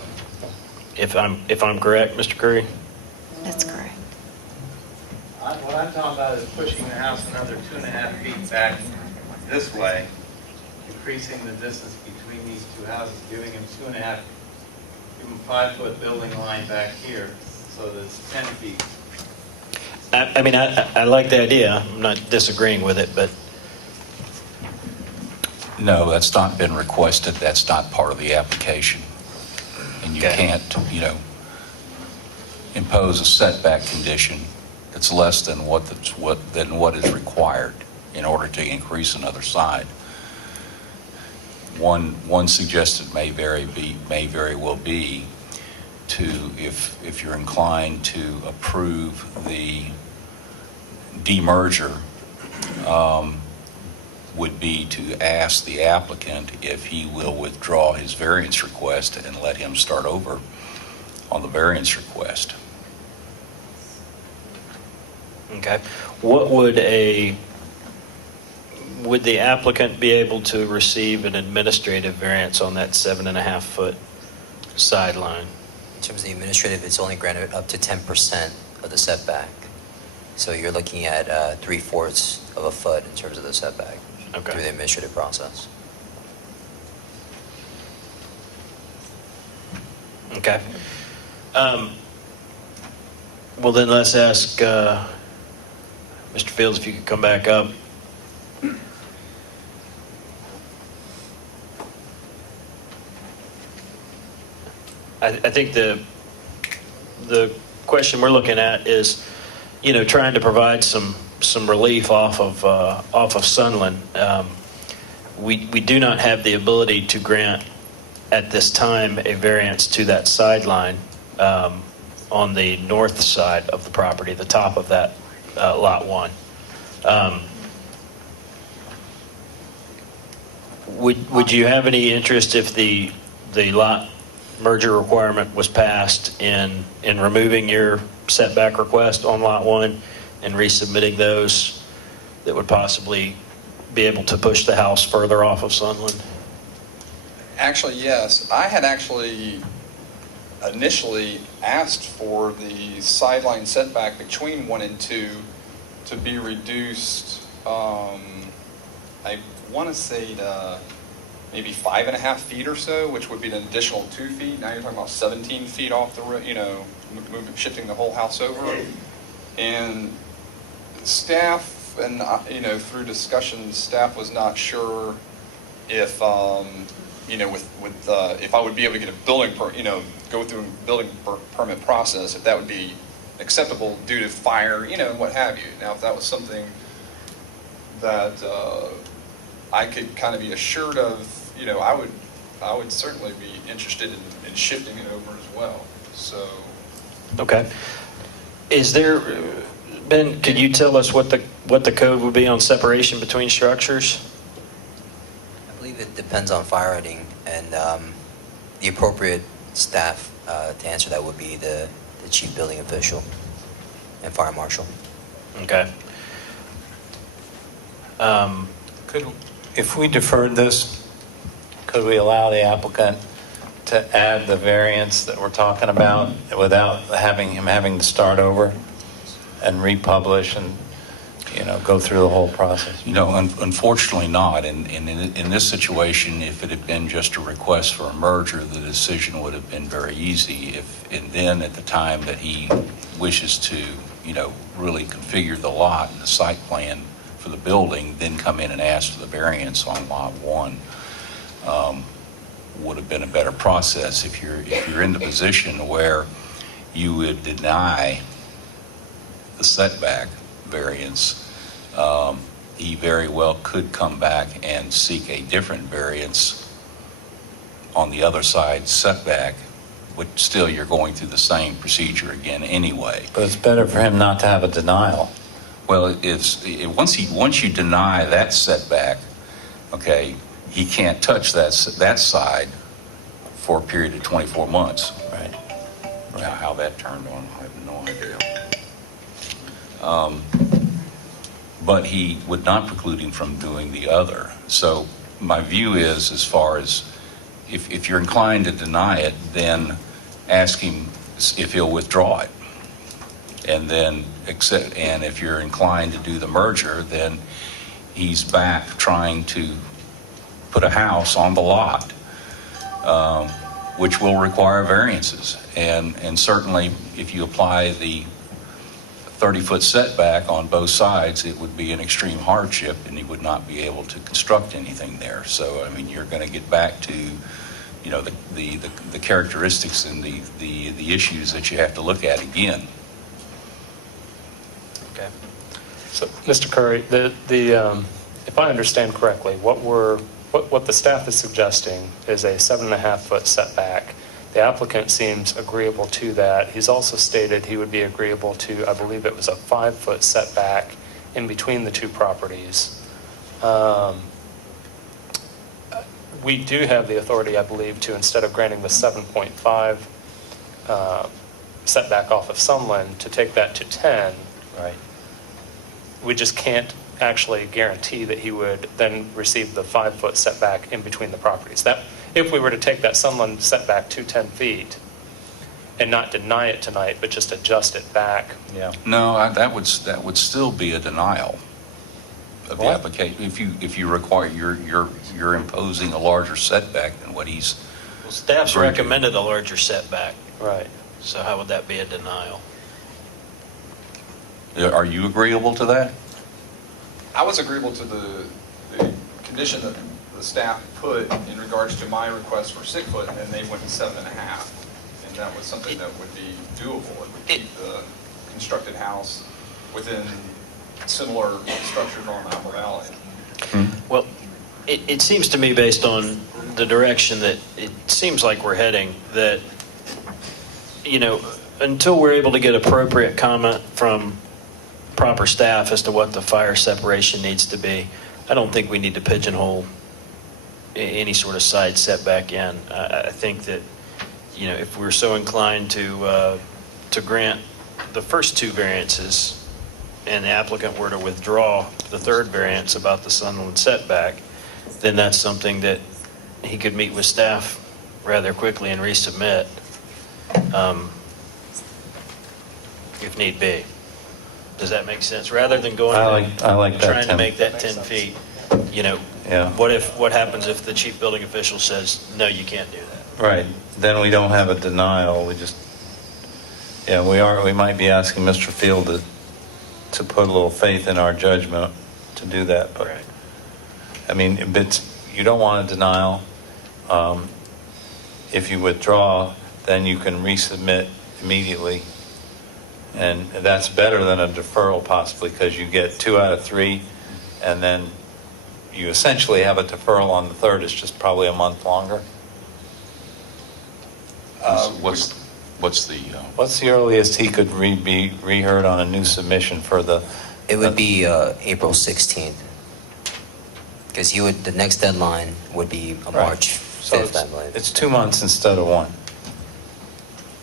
If I'm correct, Mr. Curry? That's correct. What I'm talking about is pushing the house another 2.5 feet back this way, increasing the distance between these 2 houses, giving him 5-foot building line back here, so that it's 10 feet. I like the idea. I'm not disagreeing with it, but No, that's not been requested. That's not part of the application. And you can't, impose a setback condition that's less than what is required in order to increase another side. One suggested may very well be to, if you're inclined to approve the demerger, would be to ask the applicant if he will withdraw his variance request and let him start over on the variance request. okay. What would the applicant be able to receive an administrative variance on that 7.5-foot sideline? In terms of the administrative, it's only granted up to 10% of the setback. So you're looking at 3/4 of a foot in terms of the setback through the administrative process. Okay. Well, then let's ask Mr. Fields if you could come back up. I think the question we're looking at is, trying to provide some relief off of Sunland. We do not have the ability to grant at this time a variance to that sideline on the north side of the property, the top of that lot 1. Would you have any interest if the lot merger requirement was passed in removing your setback request on lot 1 and resubmitting those that would possibly be able to push the house further off of Sunland? Actually, yes. I had actually initially asked for the sideline setback between 1 and 2 to be reduced, I I want to say maybe 5.5 feet or so, which would be an additional 2 feet. Now you're talking about 17 feet off the road, shifting the whole house over. And staff, and through discussions, staff was not sure if if I would be able to get a go through a building permit process, if that would be acceptable due to fire, what have you. Now, if that was something that I could kind of be assured of, I would certainly be interested in shifting it over as well. So. Okay. Is there, Ben, could you tell us what the code would be on separation between structures? I believe it depends on fire rating, and the appropriate staff to answer that would be the chief building official and fire marshal. Okay. If we deferred this, could we allow the applicant to add the variance that we're talking about without having to start over and republish and, go through the whole process? Unfortunately not. In this situation, if it had been just a request for a merger, the decision would have been very easy. And then at the time that he wishes to, really configure the lot and the site plan for the building, then come in and ask for the variance on lot 1, would have been a better process. If you're in the position where you would deny the setback variance, he very well could come back and seek a different variance on the other side setback, but still you're going through the same procedure again anyway. But it's better for him not to have a denial. Well, once you deny that setback, okay, he can't touch that side for a period of 24 months. Right. Now, how that turned on, I have no idea. But he would not preclude him from doing the other. So my view is, as far as if you're inclined to deny it, then ask him if he'll withdraw it. And then accept, and if you're inclined to do the merger, then he's back trying to put a house on the lot, which will require variances. And certainly if you apply the 30-foot setback on both sides, it would be an extreme hardship and he would not be able to construct anything there. So, I mean, you're going to get back to, the characteristics and the issues that you have to look at again. Okay. So, Mr. Curry, if I understand correctly, what the staff is suggesting is a 7.5-foot setback. The applicant seems agreeable to that. He's also stated he would be agreeable to, I believe it was a 5-foot setback in between the two properties. We do have the authority, I believe, to, instead of granting the 7.5 setback off of Sunland, to take that to 10. Right. We just can't actually guarantee that he would then receive the 5-foot setback in between the properties. That, if we were to take that Sunland setback to 10 feet and not deny it tonight, but just adjust it back. Yeah. No, that would still be a denial of the application. If you require, you're imposing a larger setback than what he's. Well, staff's agreed to. recommended a larger setback. Right. So how would that be a denial? Are you agreeable to that? I was agreeable to the condition that the staff put in regards to my request for 6 foot, and then they went to 7.5. And that was something that would be doable. It would keep the constructed house within similar structures on Apple Valley. Well, it seems to me, based on the direction that it seems like we're heading, that, until we're able to get appropriate comment from proper staff as to what the fire separation needs to be, I don't think we need to pigeonhole any sort of side setback in. I think that, if we're so inclined to grant the first 2 variances and the applicant were to withdraw the 3rd variance about the Sunland setback, then that's something that he could meet with staff rather quickly and resubmit, if need be. Does that make sense? Rather than going I like that trying to 10. make that 10 feet. Yeah. what happens if the chief building official says, no, you can't do that? Right, then we don't have a denial, we just, we might be asking Mr. Field to put a little faith in our judgment to do that, but, Right. I mean, you don't want a denial. If you withdraw, then you can resubmit immediately, and that's better than a deferral possibly, because you get 2 out of 3, and then you essentially have a deferral on the 3rd. It's just probably a month longer. What's the, What's the earliest he could be reheard on a new submission for the? It would be April 16th. Because the next deadline would be a March So 5th, I believe. it's 2 months instead of 1.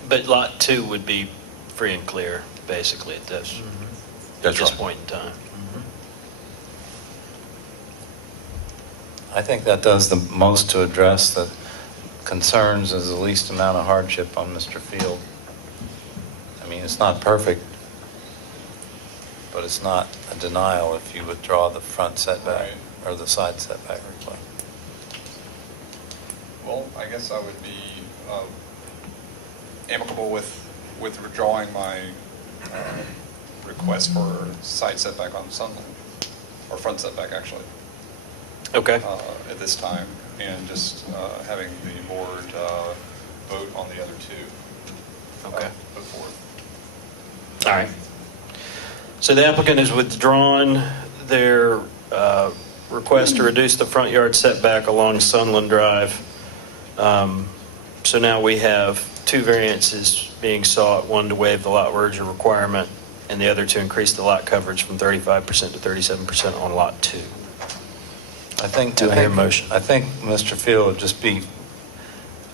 But lot 2 would be free and clear, basically, at this That's right. point in time. I think that does the most to address the concerns as the least amount of hardship on Mr. Field. I mean, it's not perfect, but it's not a denial if you withdraw the front setback or the side setback request. Well, I guess I would be amicable with withdrawing my request for side setback on Sunland, or front setback, actually. Okay. At this time, and just having the board vote on the other 2. Okay. Put forth. All right. So the applicant has withdrawn their request to reduce the front yard setback along Sunland Drive. So now we have 2 variances being sought, one to waive the lot merger requirement, and the other to increase the lot coverage from 35% to 37% on lot 2. Do I hear a motion? I think Mr. Field would just be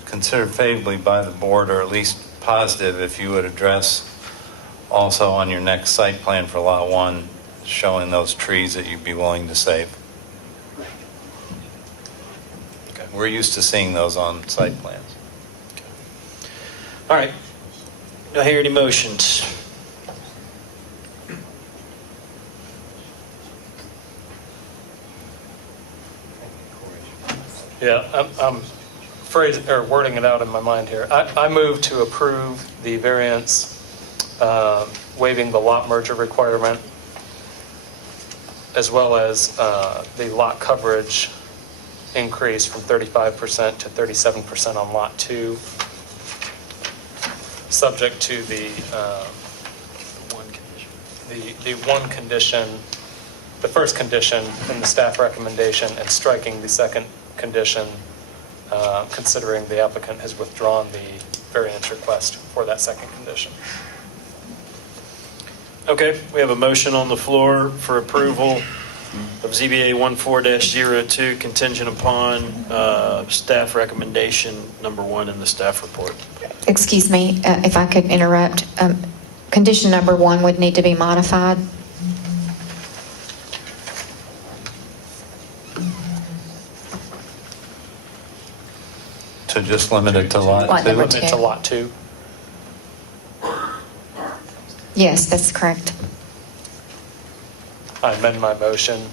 considered favorably by the board, or at least positive, if you would address also on your next site plan for Lot 1, showing those trees that you'd be willing to save. Okay. We're used to seeing those on site plans. All right. Do I hear any motions? Yeah, I'm wording it out in my mind here. I move to approve the variance waiving the lot merger requirement, as well as the lot coverage increase from 35% to 37% on lot 2, subject to the one condition, the first condition in the staff recommendation, and striking the second condition, considering the applicant has withdrawn the variance request for that second condition. Okay, we have a motion on the floor for approval of ZBA 14-02 contingent upon staff recommendation number 1 in the staff report. Excuse me, if I could interrupt. Condition number 1 would need to be modified. To just limit it to Lot 2? Limit it to lot 2. Yes, that's correct. I amend my motion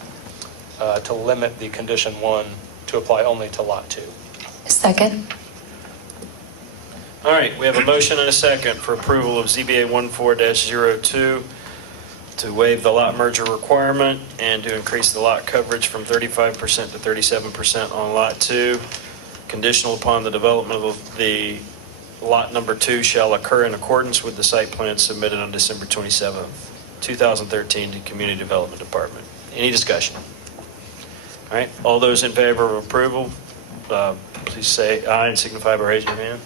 to limit the condition 1 to apply only to lot 2. Second. All right, we have a motion and a second for approval of ZBA 14-02 to waive the lot merger requirement and to increase the lot coverage from 35% to 37% on lot 2. Conditional upon the development of the lot number 2 shall occur in accordance with the site plan submitted on December 27th, 2013 to Community Development Department. Any discussion? All right, all those in favor of approval, please say aye and signify by raising your hand.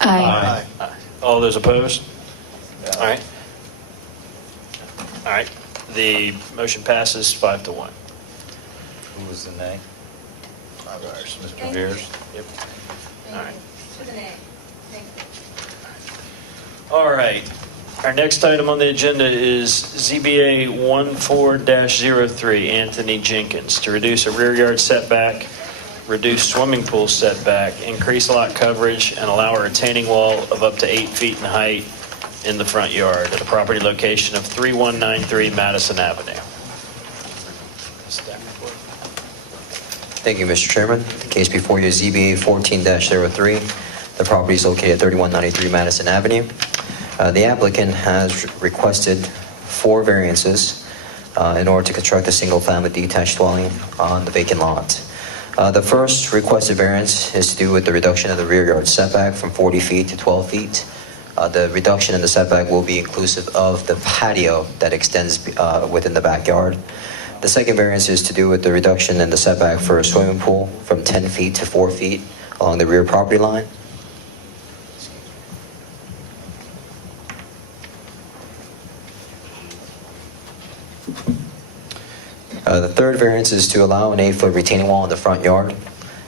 Aye. Aye. All those opposed? All right. All right, the motion passes 5-1. Who was the nay? Mr. Veers? Yep. All right. All right. Our next item on the agenda is ZBA 14-03, Anthony Jenkins, to reduce a rear yard setback, reduce swimming pool setback, increase lot coverage, and allow a retaining wall of up to 8 feet in height in the front yard at a property location of 3193 Madison Avenue. Thank you, Mr. Chairman. The case before you is ZBA 14-03. The property is located at 3193 Madison Avenue. The applicant has requested 4 variances in order to construct a single-family detached dwelling on the vacant lot. The first requested variance is to do with the reduction of the rear yard setback from 40 feet to 12 feet. The reduction in the setback will be inclusive of the patio that extends within the backyard. The second variance is to do with the reduction in the setback for a swimming pool from 10 feet to 4 feet along the rear property line. The third variance is to allow an 8-foot retaining wall in the front yard.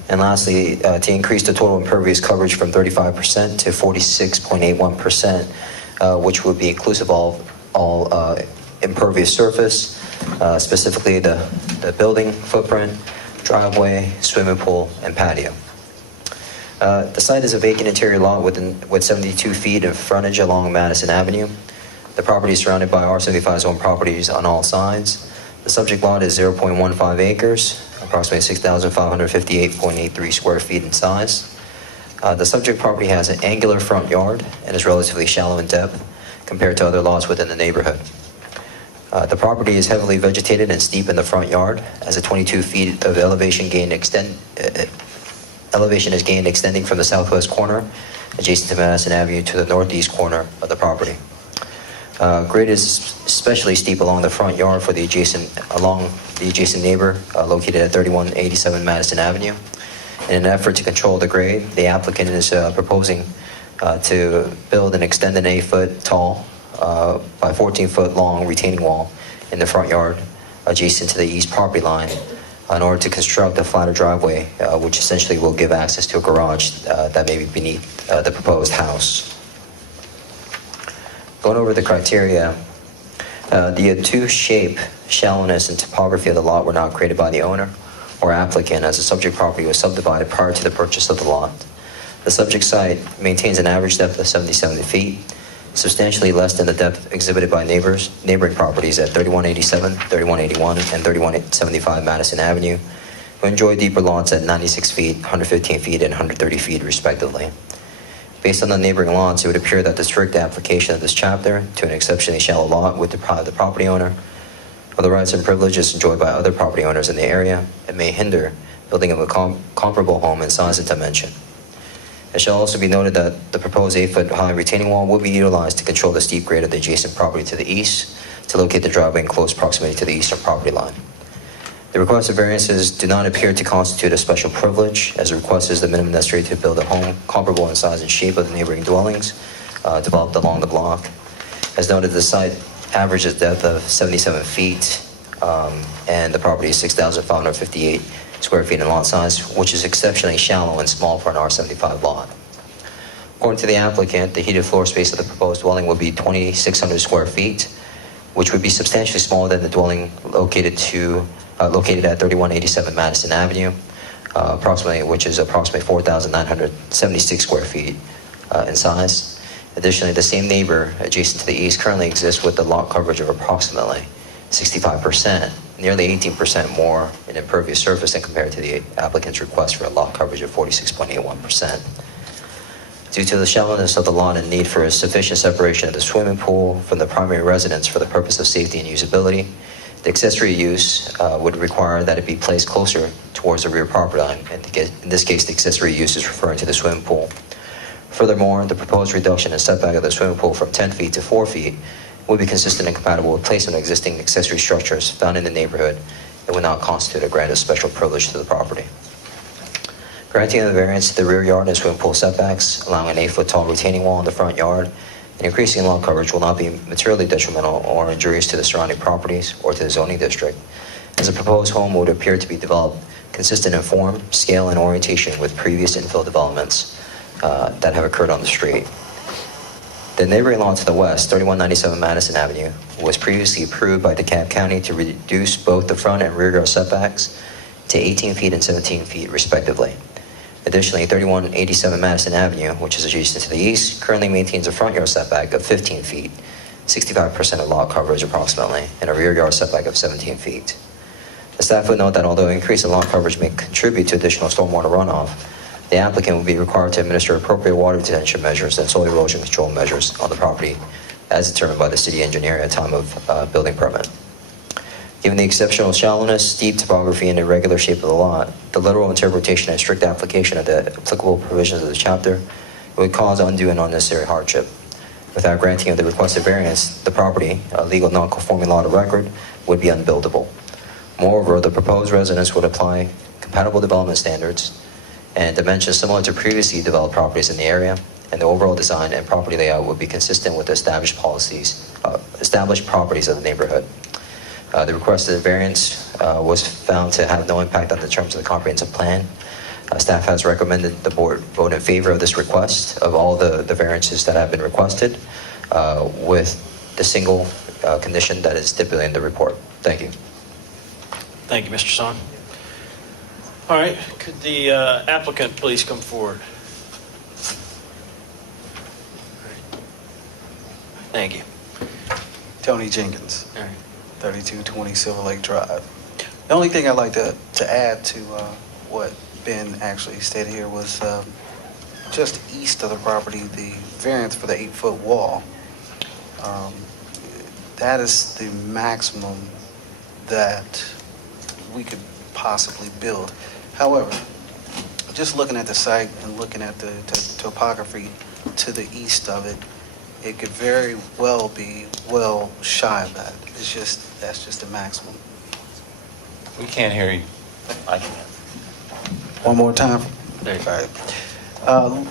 And lastly, to increase the total impervious coverage from 35% to 46.81%, which would be inclusive of all impervious surface, specifically the building footprint, driveway, swimming pool, and patio. The site is a vacant interior lot with 72 feet of frontage along Madison Avenue. The property is surrounded by R75 zone properties on all sides. The subject lot is 0.15 acres, approximately 6,558.83 square feet in size. The subject property has an angular front yard and is relatively shallow in depth compared to other lots within the neighborhood. The property is heavily vegetated and steep in the front yard, as a 22 feet of elevation is gained extending from the southwest corner adjacent to Madison Avenue to the northeast corner of the property. Grade is especially steep along the front yard for the adjacent neighbor located at 3187 Madison Avenue. In an effort to control the grade, the applicant is proposing to build and extend an 8-foot tall by 14-foot long retaining wall in the front yard adjacent to the east property line in order to construct a flatter driveway, which essentially will give access to a garage that may be beneath the proposed house. Going over the criteria, the obtuse shape, shallowness, and topography of the lot were not created by the owner or applicant, as the subject property was subdivided prior to the purchase of the lot. The subject site maintains an average depth of 77 feet, substantially less than the depth exhibited by neighboring properties at 3187, 3181, and 3175 Madison Avenue, who enjoy deeper lots at 96 feet, 115 feet, and 130 feet, respectively. Based on the neighboring lots, it would appear that the strict application of this chapter to an exceptionally shallow lot would deprive the property owner of the rights and privileges enjoyed by other property owners in the area and may hinder building of a comparable home in size and dimension. It shall also be noted that the proposed 8-foot high retaining wall will be utilized to control the steep grade of the adjacent property to the east to locate the driveway in close proximity to the eastern property line. The requested variances do not appear to constitute a special privilege, as the request is the minimum necessary to build a home comparable in size and shape of the neighboring dwellings developed along the block. As noted, the site averages depth of 77 feet, and the property is 6,558 square feet in lot size, which is exceptionally shallow and small for an R75 lot. According to the applicant, the heated floor space of the proposed dwelling will be 2,600 square feet, which would be substantially smaller than the dwelling located at 3187 Madison Avenue, which is approximately 4,976 square feet in size. Additionally, the same neighbor adjacent to the east currently exists with the lot coverage of approximately 65%, nearly 18% more in impervious surface than compared to the applicant's request for a lot coverage of 46.81%. Due to the shallowness of the lot and need for a sufficient separation of the swimming pool from the primary residence for the purpose of safety and usability, the accessory use would require that it be placed closer towards the rear property line. And in this case, the accessory use is referring to the swimming pool. Furthermore, the proposed reduction in setback of the swimming pool from 10 feet to 4 feet would be consistent and compatible with placement of existing accessory structures found in the neighborhood and would not constitute a grant of special privilege to the property. Granting the variance to the rear yard and swimming pool setbacks, allowing an 8-foot tall retaining wall in the front yard, and increasing lot coverage will not be materially detrimental or injurious to the surrounding properties or to the zoning district, as the proposed home would appear to be developed consistent in form, scale, and orientation with previous infill developments that have occurred on the street. The neighboring lot to the west, 3197 Madison Avenue, was previously approved by DeKalb County to reduce both the front and rear yard setbacks to 18 feet and 17 feet, respectively. Additionally, 3187 Madison Avenue, which is adjacent to the east, currently maintains a front yard setback of 15 feet, 65% of lot coverage approximately, and a rear yard setback of 17 feet. The staff would note that although increase in lot coverage may contribute to additional stormwater runoff, the applicant will be required to administer appropriate water retention measures and soil erosion control measures on the property as determined by the city engineer at time of building permit. Given the exceptional shallowness, steep topography, and irregular shape of the lot, the literal interpretation and strict application of the applicable provisions of the chapter would cause undue and unnecessary hardship. Without granting of the requested variance, the property, a legal non-conforming lot of record, would be unbuildable. Moreover, the proposed residence would apply compatible development standards and dimensions similar to previously developed properties in the area, and the overall design and property layout would be consistent with the established properties of the neighborhood. The requested variance was found to have no impact on the terms of the comprehensive plan. Staff has recommended the board vote in favor of this request of all the variances that have been requested, with the single condition that is stipulated in the report. Thank you. Thank you, Mr. Song. All right, could the applicant please come forward? Thank you. Tony Jenkins, All right. 3220 Silver Lake Drive. The only thing I'd like to add to what Ben actually stated here was just east of the property, the variance for the 8-foot wall. That is the maximum that we could possibly build. However, just looking at the site and looking at the topography to the east of it, it could very well be well shy of that. That's just the maximum. We can't hear you. I can't. One more time. There you go.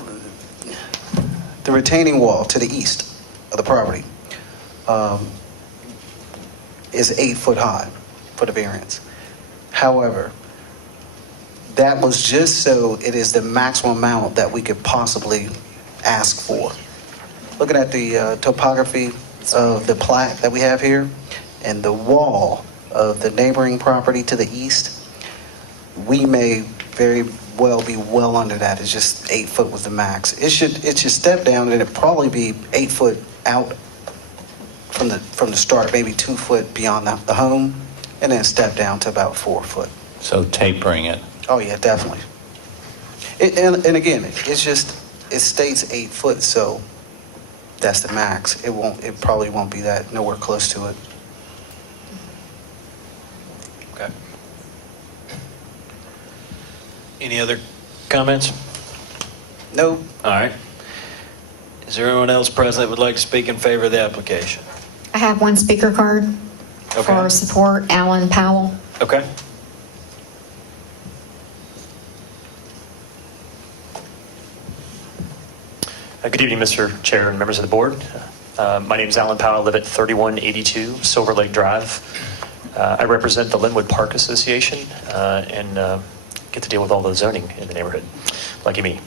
The retaining wall to the east of the property is 8 foot high for the variance. However, that was just so it is the maximum amount that we could possibly ask for. Looking at the topography of the plat that we have here and the wall of the neighboring property to the east, we may very well be well under that. It's just 8 foot was the max. It should step down, and it'd probably be 8 foot out from the start, maybe 2 foot beyond the home, and then step down to about 4 foot. So tapering it. Oh yeah, definitely. And again, it's just, it states 8 foot, so that's the max. It probably won't be that, nowhere close to it. Okay. Any other comments? No. All right. Is there anyone else present that would like to speak in favor of the application? I have one speaker card for support, Alan Powell. Okay. Good evening, Mr. Chair and members of the board. My name is Alan Powell. I live at 3182 Silver Lake Drive. I represent the Linwood Park Association and get to deal with all the zoning in the neighborhood. Lucky me.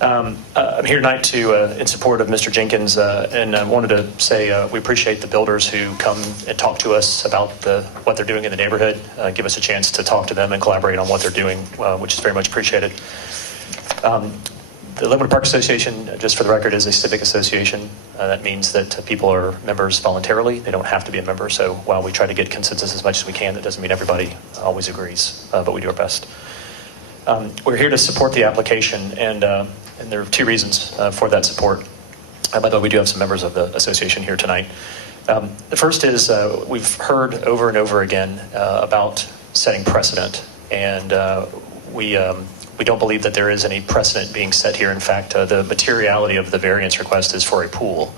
I'm here tonight in support of Mr. Jenkins, and I wanted to say we appreciate the builders who come and talk to us about what they're doing in the neighborhood, give us a chance to talk to them and collaborate on what they're doing, which is very much appreciated. The Linwood Park Association, just for the record, is a civic association. That means that people are members voluntarily. They don't have to be a member. So while we try to get consensus as much as we can, that doesn't mean everybody always agrees, but we do our best. We're here to support the application, and there are two reasons for that support. By the way, we do have some members of the association here tonight. The first is we've heard over and over again about setting precedent, and we don't believe that there is any precedent being set here. In fact, the materiality of the variance request is for a pool.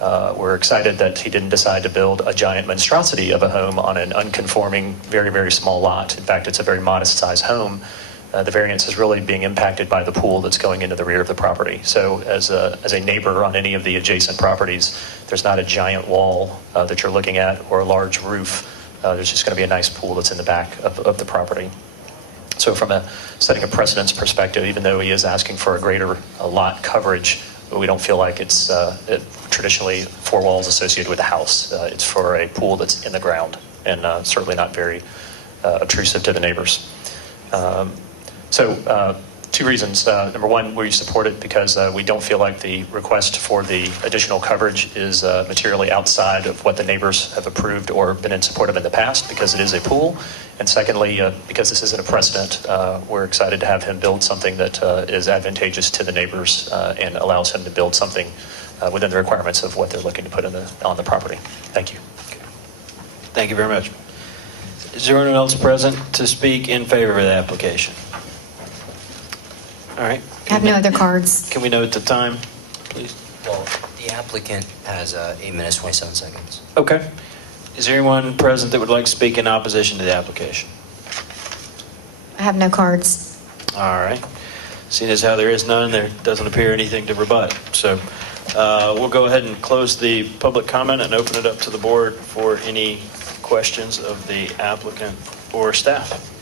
We're excited that he didn't decide to build a giant monstrosity of a home on an unconforming, very, very small lot. In fact, it's a very modest-sized home. The variance is really being impacted by the pool that's going into the rear of the property. So as a neighbor on any of the adjacent properties, there's not a giant wall that you're looking at or a large roof. There's just going to be a nice pool that's in the back of the property. So from setting a precedence perspective, even though he is asking for a greater lot coverage, we don't feel like it's traditionally 4 walls associated with a house. It's for a pool that's in the ground and certainly not very obtrusive to the neighbors. So Two reasons. Number one, we support it because we don't feel like the request for the additional coverage is materially outside of what the neighbors have approved or been in support of in the past, because it is a pool. And secondly, because this isn't a precedent, we're excited to have him build something that is advantageous to the neighbors and allows him to build something within the requirements of what they're looking to put on the property. Thank you. Thank you very much. Is there anyone else present to speak in favor of the application? All right. I have no other cards. Can we note the time, please? Well, the applicant has 8 minutes, 27 seconds. Okay. Is there anyone present that would like to speak in opposition to the application? I have no cards. All right. Seeing as how there is none, there doesn't appear anything to rebut. So we'll go ahead and close the public comment and open it up to the board for any questions of the applicant or staff.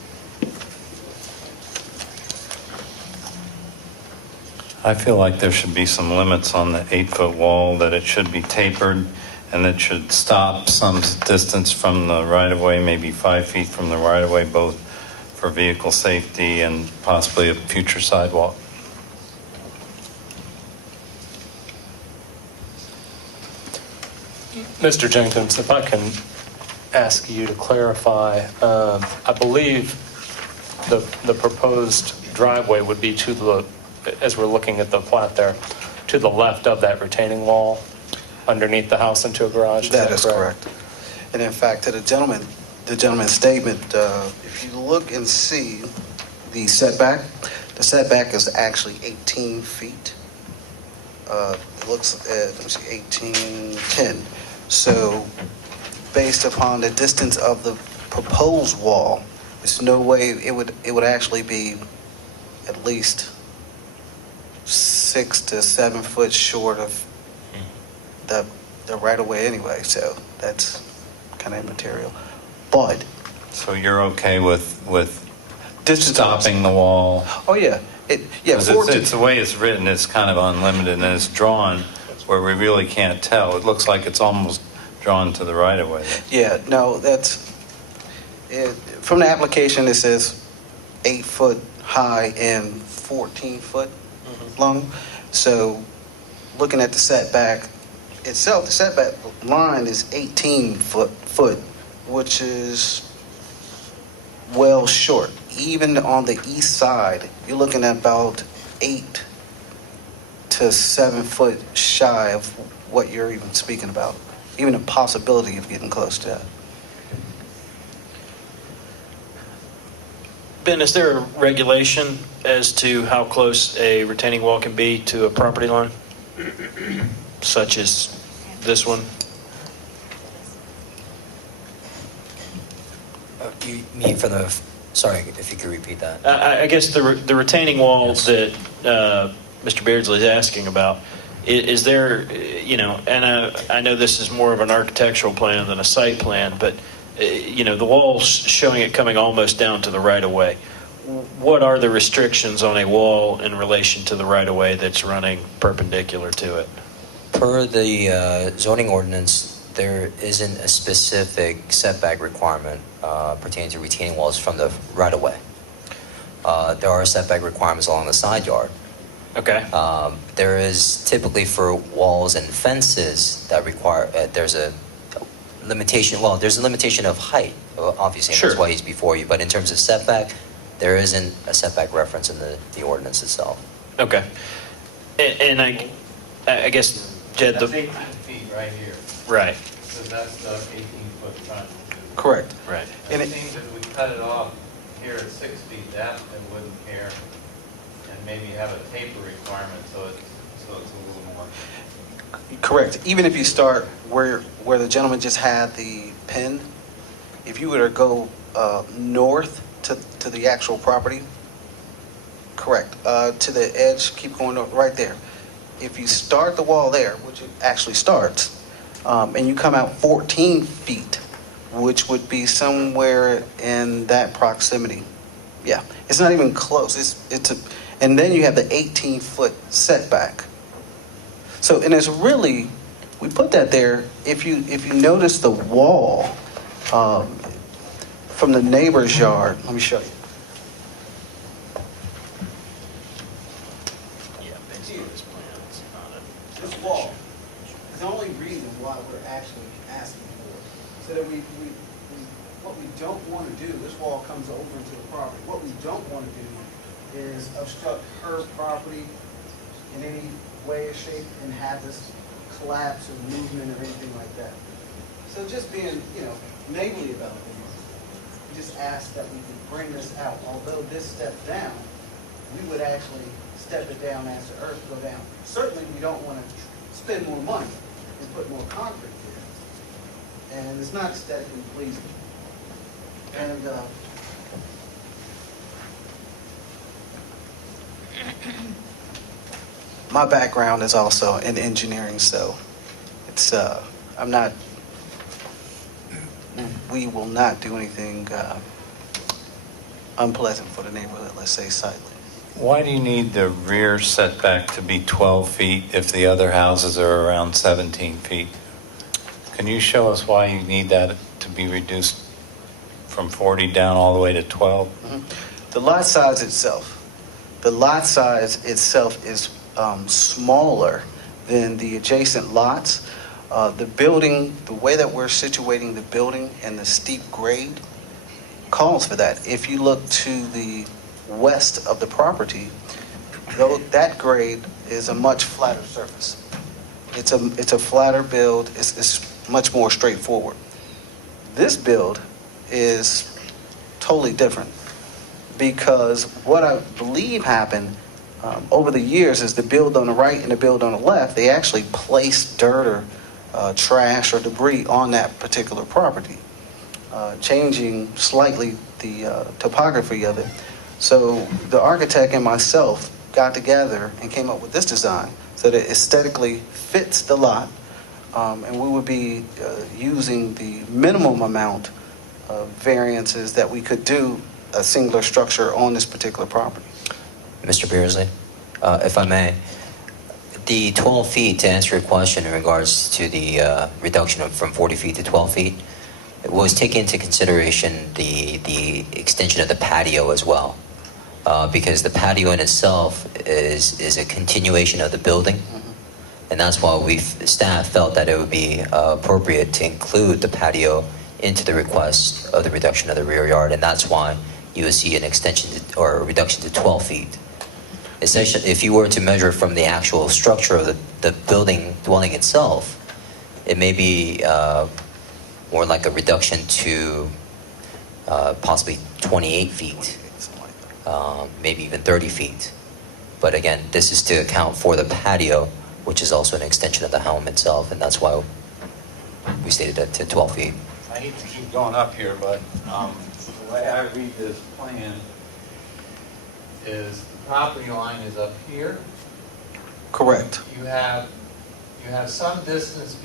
I feel like there should be some limits on the 8-foot wall, that it should be tapered, and it should stop some distance from the right-of-way, maybe 5 feet from the right-of-way, both for vehicle safety and possibly a future sidewalk. Mr. Jenkins, if I can ask you to clarify, I believe the proposed driveway would be to the, as we're looking at the plat there, to the left of that retaining wall, underneath the house into a garage. That is correct. And in fact, to the gentleman's statement, if you look and see the setback is actually 18 feet. It looks at, let me see, 1810. So based upon the distance of the proposed wall, there's no way it would actually be at least 6 to 7 foot short of the right of way anyway. So that's kind of immaterial. But So you're okay with stopping the wall? oh yeah, 'Cause it's the way it's written, it's kind of unlimited, and it's drawn where we really can't tell. It looks like it's almost drawn to the right of way. yeah, no, that's it. From the application, it says 8 foot high and 14 foot long. So looking at the setback itself, the setback line is 18 foot, which is well short. Even on the east side, you're looking at about 8 to 7 foot shy of what you're even speaking about. Even a possibility of getting close to that. Ben, is there a regulation as to how close a retaining wall can be to a property line, such as this one? You mean for the, sorry, if you could repeat that. I guess the retaining wall that Mr. Beardsley is asking about, is there, and I know this is more of an architectural plan than a site plan, but, the wall's showing it coming almost down to the right-of-way. What are the restrictions on a wall in relation to the right-of-way that's running perpendicular to it? Per the zoning ordinance, there isn't a specific setback requirement pertaining to retaining walls from the right-of-way. There are setback requirements along the side yard. Okay. There is typically for walls and fences that require, there's a limitation, well, there's a limitation of height, obviously, and Sure. that's why he's before you. But in terms of setback, there isn't a setback reference in the ordinance itself. Okay. And I guess, Jed, That's 18 feet right here. right. So that's the 18-foot front. Correct. Right. And It seems if we cut it off here at 6 feet, that they wouldn't care, and maybe have a taper requirement so it's a little more. Correct. Even if you start where the gentleman just had the pin, if you were to go north to the actual property, correct, to the edge, keep going north, right there. If you start the wall there, which it actually starts, and you come out 14 feet, which would be somewhere in that proximity. Yeah, it's not even close. And then you have the 18-foot setback. So, and it's really, we put that there, if you notice the wall from the neighbor's yard, let me show you. here, this wall, is the only reason why we're actually asking for it. So that what we don't want to do, this wall comes over into the property. What we don't want to do is obstruct her property in any way or shape and have this collapse or movement or anything like that. So just being, neighborly about things, we just ask that we can bring this out. Although this step down, we would actually step it down as the earth go down. Certainly, we don't want to spend more money and put more concrete there. And it's not aesthetically pleasing. And my background is also in engineering, so it's we will not do anything unpleasant for the neighborhood, let's say slightly. Why do you need the rear setback to be 12 feet if the other houses are around 17 feet? Can you show us why you need that to be reduced from 40 down all the way to 12? Mm-hmm. The lot size itself is smaller than the adjacent lots. The building, the way that we're situating the building and the steep grade calls for that. If you look to the west of the property, though, that grade is a much flatter surface. It's a flatter build. It's much more straightforward. This build is totally different because what I believe happened over the years is the build on the right and the build on the left, they actually placed dirt or trash or debris on that particular property, changing slightly the topography of it. So the architect and myself got together and came up with this design so that it aesthetically fits the lot, and we would be using the minimum amount of variances that we could do a singular structure on this particular property. Mr. Beardsley, if I may, the 12 feet, to answer your question in regards to the reduction from 40 feet to 12 feet, it was taken into consideration the extension of the patio as well, because the patio in itself is a continuation of the building, and that's why staff felt that it would be appropriate to include the patio into the request of the reduction of the rear yard, and that's why you would see an extension or a reduction to 12 feet. Essentially, if you were to measure from the actual structure of the building dwelling itself, it may be more like a reduction to possibly 28 feet, maybe even 30 feet. But again, this is to account for the patio, which is also an extension of the home itself, and that's why we stated it to 12 feet. I hate to keep going up here, but the way I read this plan is the property line is up here. Correct. You have some distance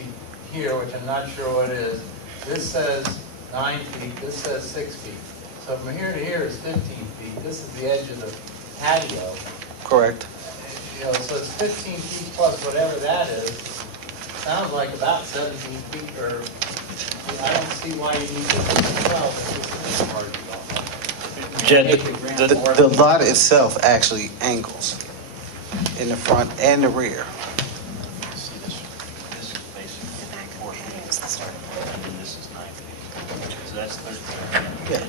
here, which I'm not sure what is. This says 9 feet, this says 6 feet. So from here to here is 15 feet. This is the edge of the patio. Correct. So it's 15 feet plus whatever that is. Sounds like about 17 feet, or I don't see why you need to 12. Jed, The lot itself actually angles in the front and the rear. See this basically portion, and then this is 9 feet. So that's 13. Yeah.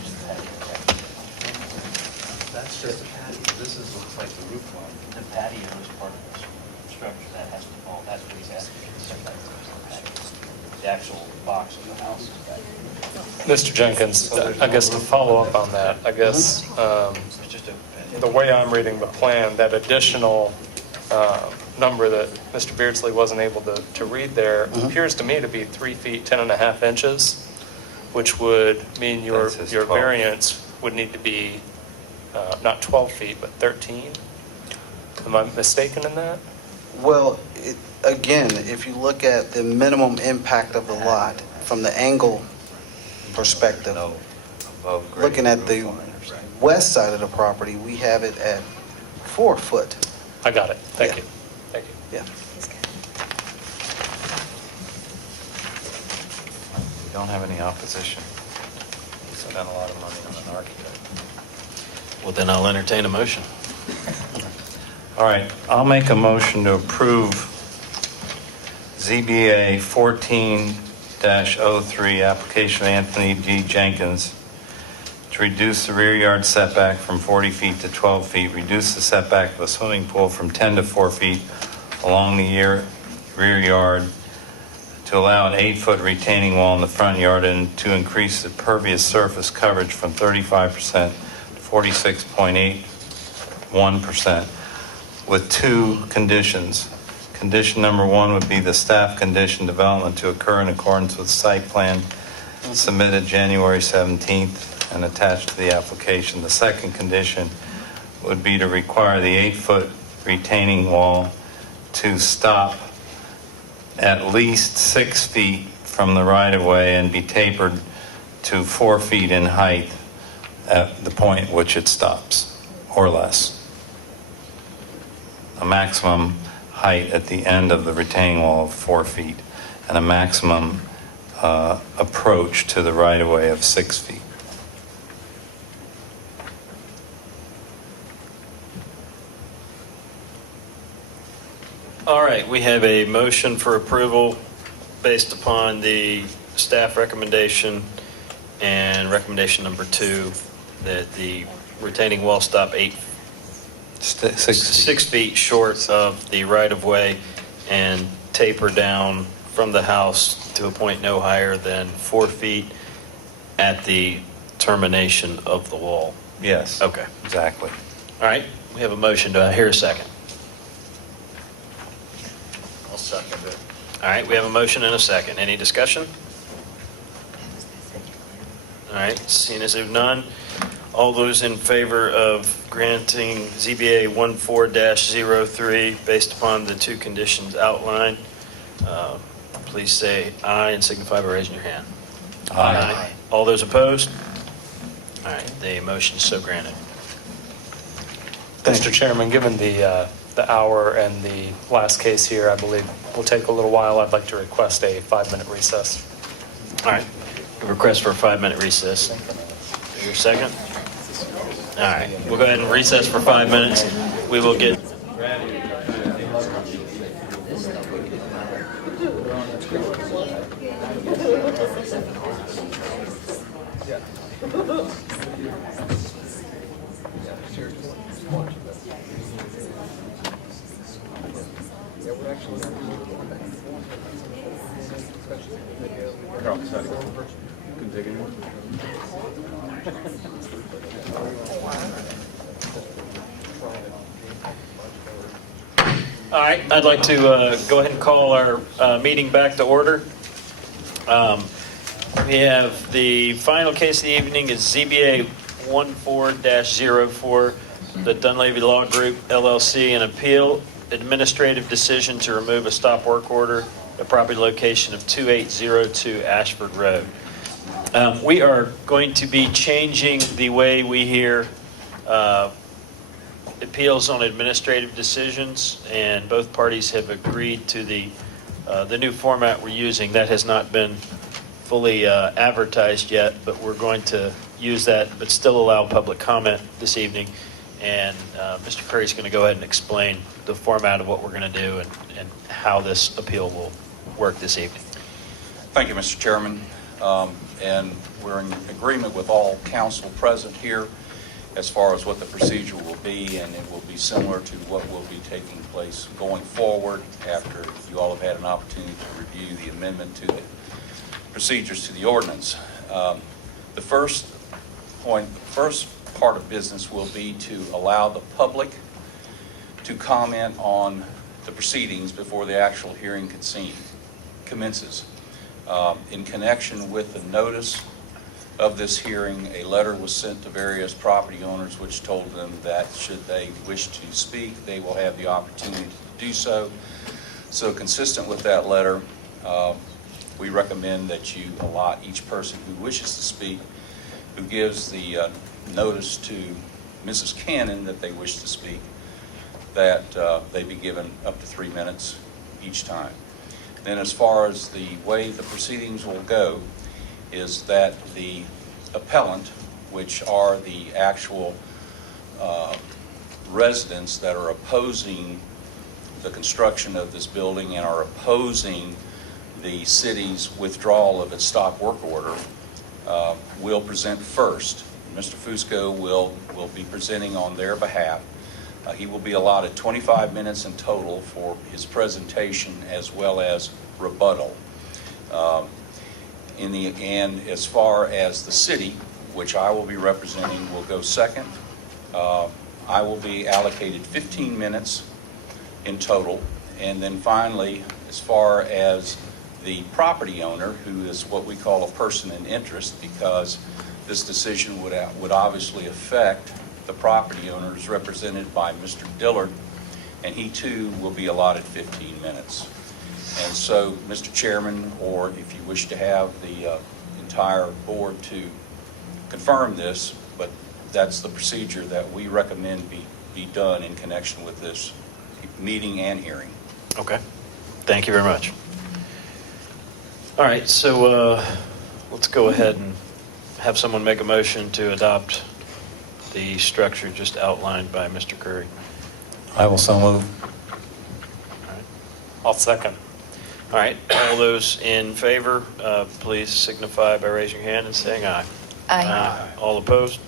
That's just a patio. This looks like the roof line. The patio is part of this structure. That has to fall. That's what he's asking. The actual box of the house. Mr. Jenkins, I guess to follow up on that, I guess the way I'm reading the plan, that additional number that Mr. Beardsley wasn't able to read there appears to me to be 3 feet 10.5 inches, which would mean your variance would need to be not 12 feet, but 13. Am I mistaken in that? Well, again, if you look at the minimum impact of the lot from the angle perspective, looking at the west side of the property, we have it at 4 foot. I got it. Thank you. Thank you. Yeah. We don't have any opposition. We spent a lot of money on an architect. Well, then I'll entertain a motion. All right, I'll make a motion to approve ZBA 14-03, application of Anthony D. Jenkins to reduce the rear yard setback from 40 feet to 12 feet, reduce the setback of a swimming pool from 10 to 4 feet along the rear yard, to allow an 8-foot retaining wall in the front yard, and to increase the pervious surface coverage from 35% to 46.81%, with 2 conditions. Condition number 1 would be the staff condition development to occur in accordance with site plan submitted January 17th and attached to the application. The second condition would be to require the 8-foot retaining wall to stop at least 6 feet from the right-of-way and be tapered to 4 feet in height at the point at which it stops, or less. A maximum height at the end of the retaining wall of 4 feet, and a maximum approach to the right-of-way of 6 feet. All right, we have a motion for approval based upon the staff recommendation and recommendation number 2, that the retaining wall stop 6 feet short of the right-of-way and taper down from the house to a point no higher than 4 feet at the termination of the wall. Yes. Okay. Exactly. All right, we have a motion. Do I hear a second? I'll second it. All right, we have a motion and a second. Any discussion? All right, seeing as there's none, all those in favor of granting ZBA 14-03 based upon the 2 conditions outlined, please say aye and signify by raising your hand. Aye. All those opposed? All right, the motion is so granted. Mr. Chairman, given the hour and the last case here, I believe will take a little while, I'd like to request a 5-minute recess. All right, request for a 5-minute recess. Your second? All right, we'll go ahead and recess for 5 minutes. We will get... All right, I'd like to go ahead and call our meeting back to order. We have the final case of the evening is ZBA 14-04, the Dunleavy Law Group LLC, an appeal administrative decision to remove a stop work order at property location of 2802 Ashford Road. We are going to be changing the way we hear appeals on administrative decisions, and both parties have agreed to the new format we're using. That has not been fully advertised yet, but we're going to use that, but still allow public comment this evening. And Mr. Curry's going to go ahead and explain the format of what we're going to do and how this appeal will work this evening. Thank you, Mr. Chairman. And we're in agreement with all council present here as far as what the procedure will be, and it will be similar to what will be taking place going forward after you all have had an opportunity to review the amendment to the procedures to the ordinance. The first part of business will be to allow the public to comment on the proceedings before the actual hearing commences. In connection with the notice of this hearing, a letter was sent to various property owners which told them that should they wish to speak, they will have the opportunity to do so. So consistent with that letter, we recommend that you allot each person who wishes to speak, who gives the notice to Mrs. Cannon that they wish to speak, that they be given up to 3 minutes each time. Then as far as the way the proceedings will go, is that the appellant, which are the actual residents that are opposing the construction of this building and are opposing the city's withdrawal of its stop work order will present first. Mr. Fusco will be presenting on their behalf. He will be allotted 25 minutes in total for his presentation as well as rebuttal. In the end, as far as the city, which I will be representing, will go second. I will be allocated 15 minutes in total. And then finally, as far as the property owner, who is what we call a person in interest, because this decision would obviously affect the property owners represented by Mr. Dillard, and he too will be allotted 15 minutes. And so, Mr. Chairman, or if you wish to have the entire board to confirm this, but that's the procedure that we recommend be done in connection with this meeting and hearing. Okay. Thank you very much. All right, so let's go ahead and have someone make a motion to adopt the structure just outlined by Mr. Curry. I will so move. I'll second. All right, all those in favor, please signify by raising your hand and saying aye. Aye. All opposed?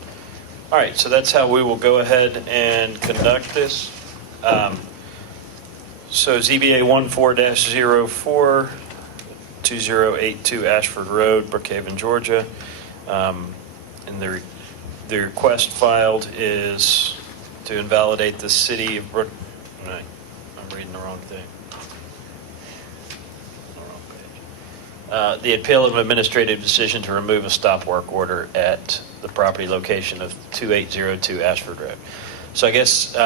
All right, so that's how we will go ahead and conduct this. So ZBA 14-04, 2082 Ashford Road, Brookhaven, Georgia. And the request filed is to invalidate the city of Brook. No, I'm reading the wrong thing. The appeal of an administrative decision to remove a stop work order at the property location of 2802 Ashford Road. So I guess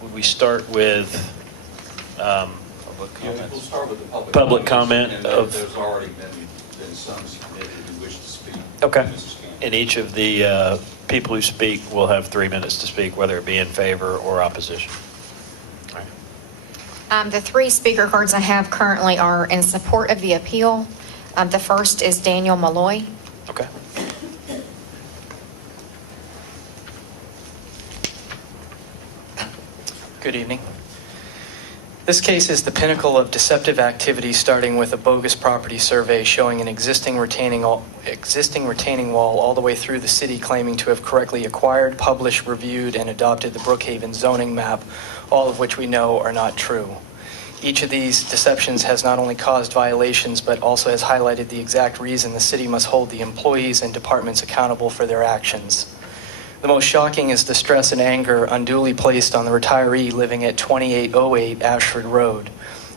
would we start with Public comments. We'll start with the public comment and of. there's already been some submitted who wish to speak. Okay. And each of the people who speak will have 3 minutes to speak, whether it be in favor or opposition. All right. The 3 speaker cards I have currently are in support of the appeal. The first is Daniel Malloy. Okay. Good evening. This case is the pinnacle of deceptive activity, starting with a bogus property survey showing an existing retaining wall all the way through the city, claiming to have correctly acquired, published, reviewed, and adopted the Brookhaven zoning map, all of which we know are not true. Each of these deceptions has not only caused violations, but also has highlighted the exact reason the city must hold the employees and departments accountable for their actions. The most shocking is the stress and anger unduly placed on the retiree living at 2808 Ashford Road.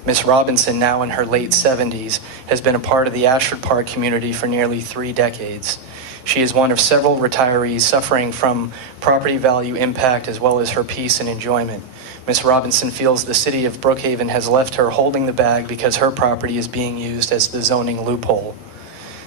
Ms. Robinson, now in her late 70s, has been a part of the Ashford Park community for nearly 3 decades. She is one of several retirees suffering from property value impact as well as her peace and enjoyment. Ms. Robinson feels the city of Brookhaven has left her holding the bag because her property is being used as the zoning loophole.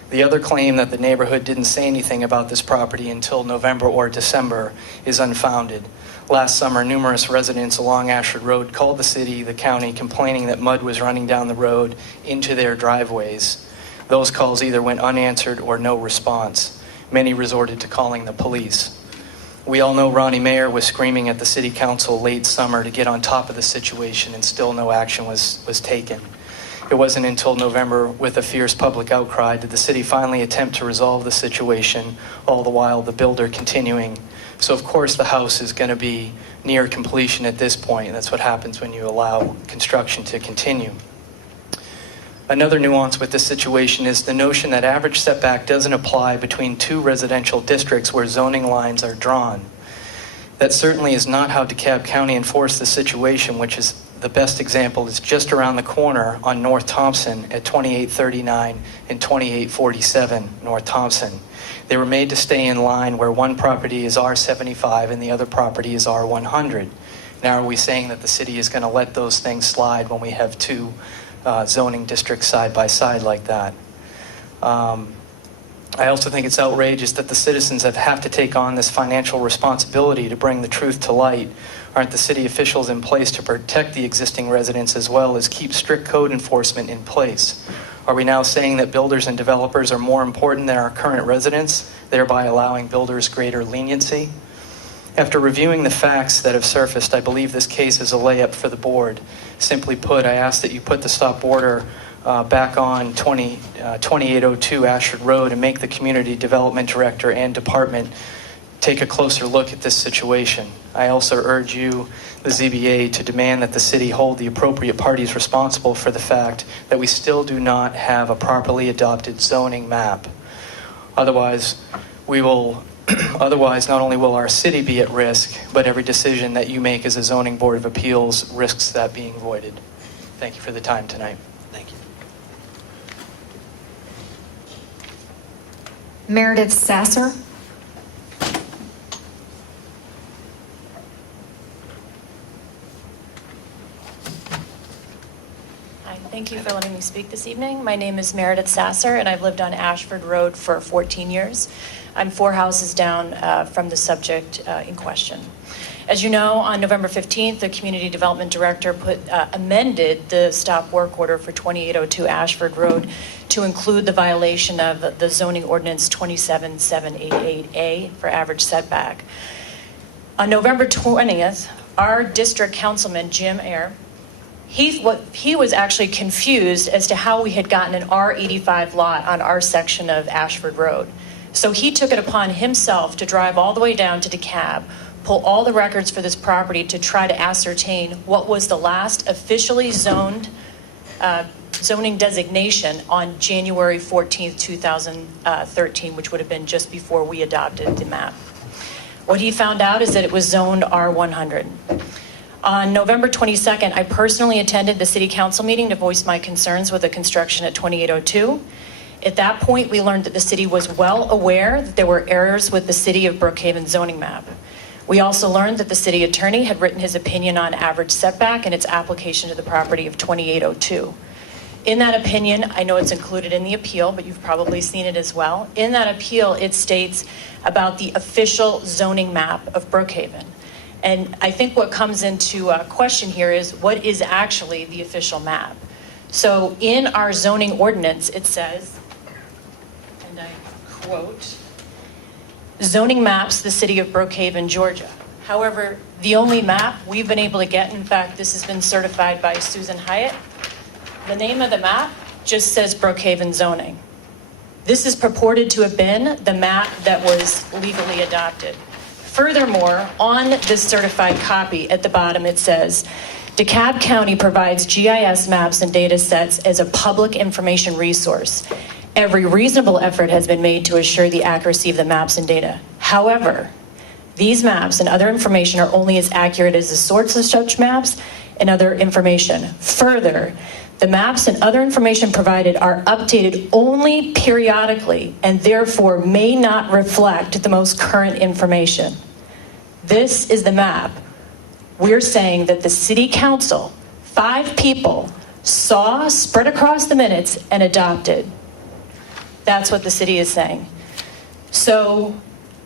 The other claim that the neighborhood didn't say anything about this property until November or December is unfounded. Last summer, numerous residents along Ashford Road called the city, the county, complaining that mud was running down the road into their driveways. Those calls either went unanswered or no response. Many resorted to calling the police. We all know Ronnie Mayer was screaming at the city council late summer to get on top of the situation, and still no action was taken. It wasn't until November, with a fierce public outcry, did the city finally attempt to resolve the situation, all the while the builder continuing. So of course the house is going to be near completion at this point. That's what happens when you allow construction to continue. Another nuance with this situation is the notion that average setback doesn't apply between 2 residential districts where zoning lines are drawn. That certainly is not how DeKalb County enforced the situation, which is the best example is just around the corner on North Thompson at 2839 and 2847 North Thompson. They were made to stay in line where one property is R75 and the other property is R100. Now are we saying that the city is going to let those things slide when we have 2 zoning districts side by side like that? I also think it's outrageous that the citizens have to take on this financial responsibility to bring the truth to light. Aren't the city officials in place to protect the existing residents as well as keep strict code enforcement in place? Are we now saying that builders and developers are more important than our current residents, thereby allowing builders greater leniency? After reviewing the facts that have surfaced, I believe this case is a layup for the board. Simply put, I ask that you put the stop order back on 2802 Ashford Road and make the Community Development Director and Department take a closer look at this situation. I also urge you, the ZBA, to demand that the city hold the appropriate parties responsible for the fact that we still do not have a properly adopted zoning map. Otherwise, not only will our city be at risk, but every decision that you make as a zoning board of appeals risks that being voided. Thank you for the time tonight. Thank you. Meredith Sasser. Hi, thank you for letting me speak this evening. My name is Meredith Sasser, and I've lived on Ashford Road for 14 years. I'm 4 houses down from the subject in question. As you know, on November 15th, the Community Development Director amended the stop work order for 2802 Ashford Road to include the violation of the zoning ordinance 27788A for average setback. On November 20th, our district councilman, Jim Ayer, he was actually confused as to how we had gotten an R85 lot on our section of Ashford Road. So he took it upon himself to drive all the way down to DeKalb, pull all the records for this property to try to ascertain what was the last officially zoned zoning designation on January 14th, 2013, which would have been just before we adopted the map. What he found out is that it was zoned R100. On November 22nd, I personally attended the city council meeting to voice my concerns with the construction at 2802. At that point, we learned that the city was well aware that there were errors with the city of Brookhaven zoning map. We also learned that the city attorney had written his opinion on average setback and its application to the property of 2802. In that opinion, I know it's included in the appeal, but you've probably seen it as well. In that appeal, it states about the official zoning map of Brookhaven. And I think what comes into question here is what is actually the official map. So in our zoning ordinance, it says, and I quote, zoning maps the city of Brookhaven, Georgia. However, the only map we've been able to get, in fact, this has been certified by Susan Hyatt, the name of the map just says Brookhaven zoning. This is purported to have been the map that was legally adopted. Furthermore, on this certified copy at the bottom, it says, DeKalb County provides GIS maps and data sets as a public information resource. Every reasonable effort has been made to assure the accuracy of the maps and data. However, these maps and other information are only as accurate as the source of such maps and other information. Further, the maps and other information provided are updated only periodically and therefore may not reflect the most current information. This is the map we're saying that the city council, 5 people, saw spread across the minutes and adopted. That's what the city is saying. So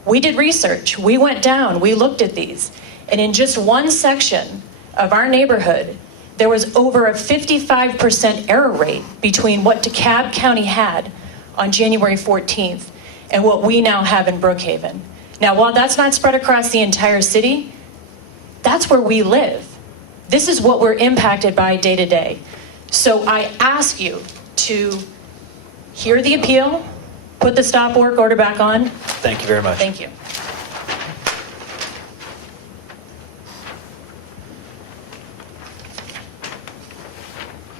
we did research. We went down. We looked at these. And in just one section of our neighborhood, there was over a 55% error rate between what DeKalb County had on January 14th and what we now have in Brookhaven. Now, while that's not spread across the entire city, that's where we live. This is what we're impacted by day to day. So I ask you to hear the appeal, put the stop work order back on. Thank you very much. Thank you.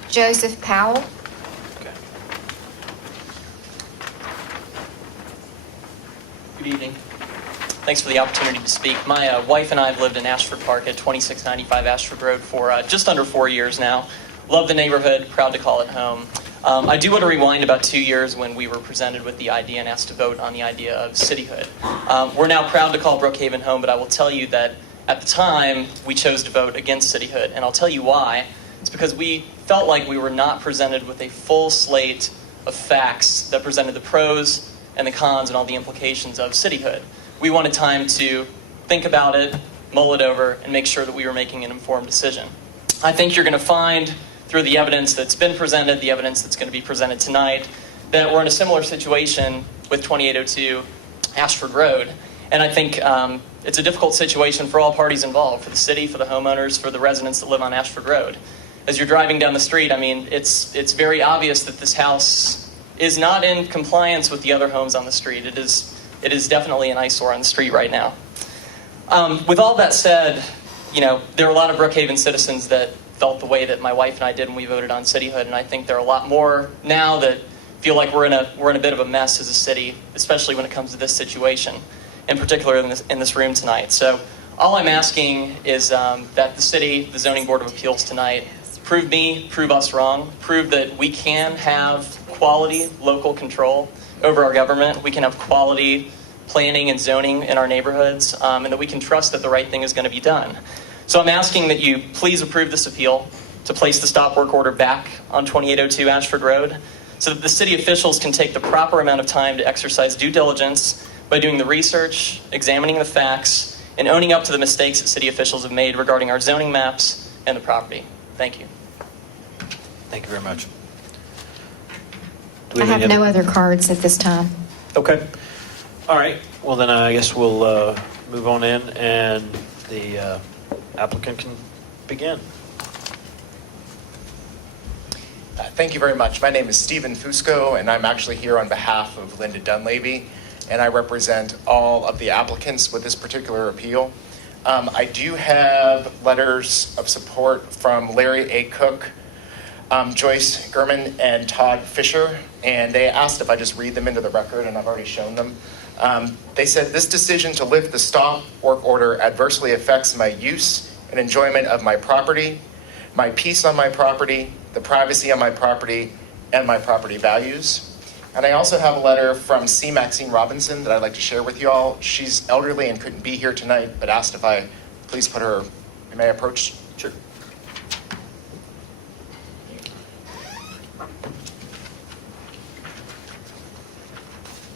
Joseph Powell. Good evening. Thanks for the opportunity to speak. My wife and I have lived in Ashford Park at 2695 Ashford Road for just under 4 years now. Love the neighborhood, proud to call it home. I do want to rewind about 2 years when we were presented with the idea and asked to vote on the idea of cityhood. We're now proud to call Brookhaven home, but I will tell you that at the time we chose to vote against cityhood, and I'll tell you why. It's because we felt like we were not presented with a full slate of facts that presented the pros and the cons and all the implications of cityhood. We wanted time to think about it, mull it over, and make sure that we were making an informed decision. I think you're going to find through the evidence that's been presented, the evidence that's going to be presented tonight, that we're in a similar situation with 2802 Ashford Road. And I think it's a difficult situation for all parties involved, for the city, for the homeowners, for the residents that live on Ashford Road. As you're driving down the street, I mean, it's very obvious that this house is not in compliance with the other homes on the street. It is definitely an eyesore on the street right now. With all that said, you know, there are a lot of Brookhaven citizens that felt the way that my wife and I did when we voted on cityhood, and I think there are a lot more now that feel like we're in a bit of a mess as a city, especially when it comes to this situation, in particular in this room tonight. So all I'm asking is that the city, the Zoning Board of Appeals tonight, prove us wrong, prove that we can have quality local control over our government, we can have quality planning and zoning in our neighborhoods, and that we can trust that the right thing is going to be done. So I'm asking that you please approve this appeal to place the stop work order back on 2802 Ashford Road so that the city officials can take the proper amount of time to exercise due diligence by doing the research, examining the facts, and owning up to the mistakes that city officials have made regarding our zoning maps and the property. Thank you. Thank you very much. I have no other cards at this time. Okay. All right. Well, then I guess we'll move on in, and the applicant can begin. Thank you very much. My name is Stephen Fusco, and I'm actually here on behalf of Linda Dunleavy, and I represent all of the applicants with this particular appeal. I do have letters of support from Larry A. Cook, Joyce Gurman, and Todd Fisher, and they asked if I just read them into the record, and I've already shown them. They said, this decision to lift the stop work order adversely affects my use and enjoyment of my property, my peace on my property, the privacy on my property, and my property values. And I also have a letter from C. Maxine Robinson that I'd like to share with you all. She's elderly and couldn't be here tonight, but asked if I please put her, may I approach? Sure.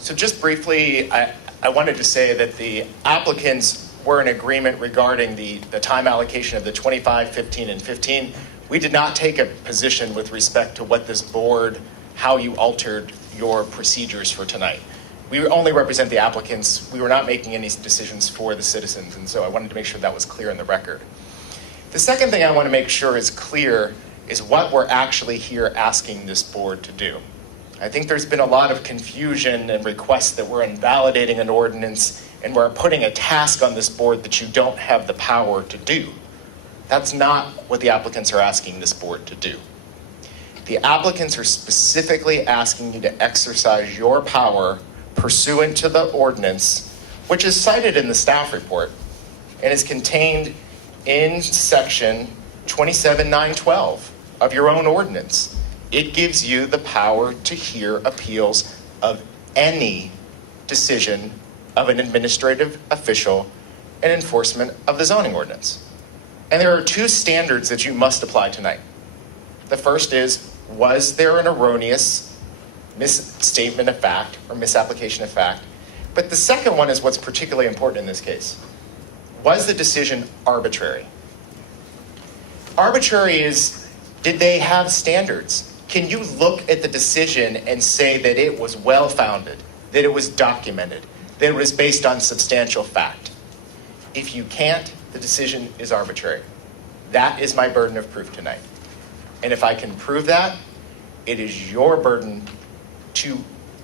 So just briefly, I wanted to say that the applicants were in agreement regarding the time allocation of the 25, 15, and 15. We did not take a position with respect to what this board, how you altered your procedures for tonight. We only represent the applicants. We were not making any decisions for the citizens, and so I wanted to make sure that was clear in the record. The second thing I want to make sure is clear is what we're actually here asking this board to do. I think there's been a lot of confusion and requests that we're invalidating an ordinance and we're putting a task on this board that you don't have the power to do. That's not what the applicants are asking this board to do. The applicants are specifically asking you to exercise your power pursuant to the ordinance, which is cited in the staff report and is contained in section 27912 of your own ordinance. It gives you the power to hear appeals of any decision of an administrative official in enforcement of the zoning ordinance. And there are two standards that you must apply tonight. The first is, was there an erroneous misstatement of fact or misapplication of fact? But the second one is what's particularly important in this case. Was the decision arbitrary? Arbitrary is, did they have standards? Can you look at the decision and say that it was well-founded, that it was documented, that it was based on substantial fact? If you can't, the decision is arbitrary. That is my burden of proof tonight. And if I can prove that, it is your burden to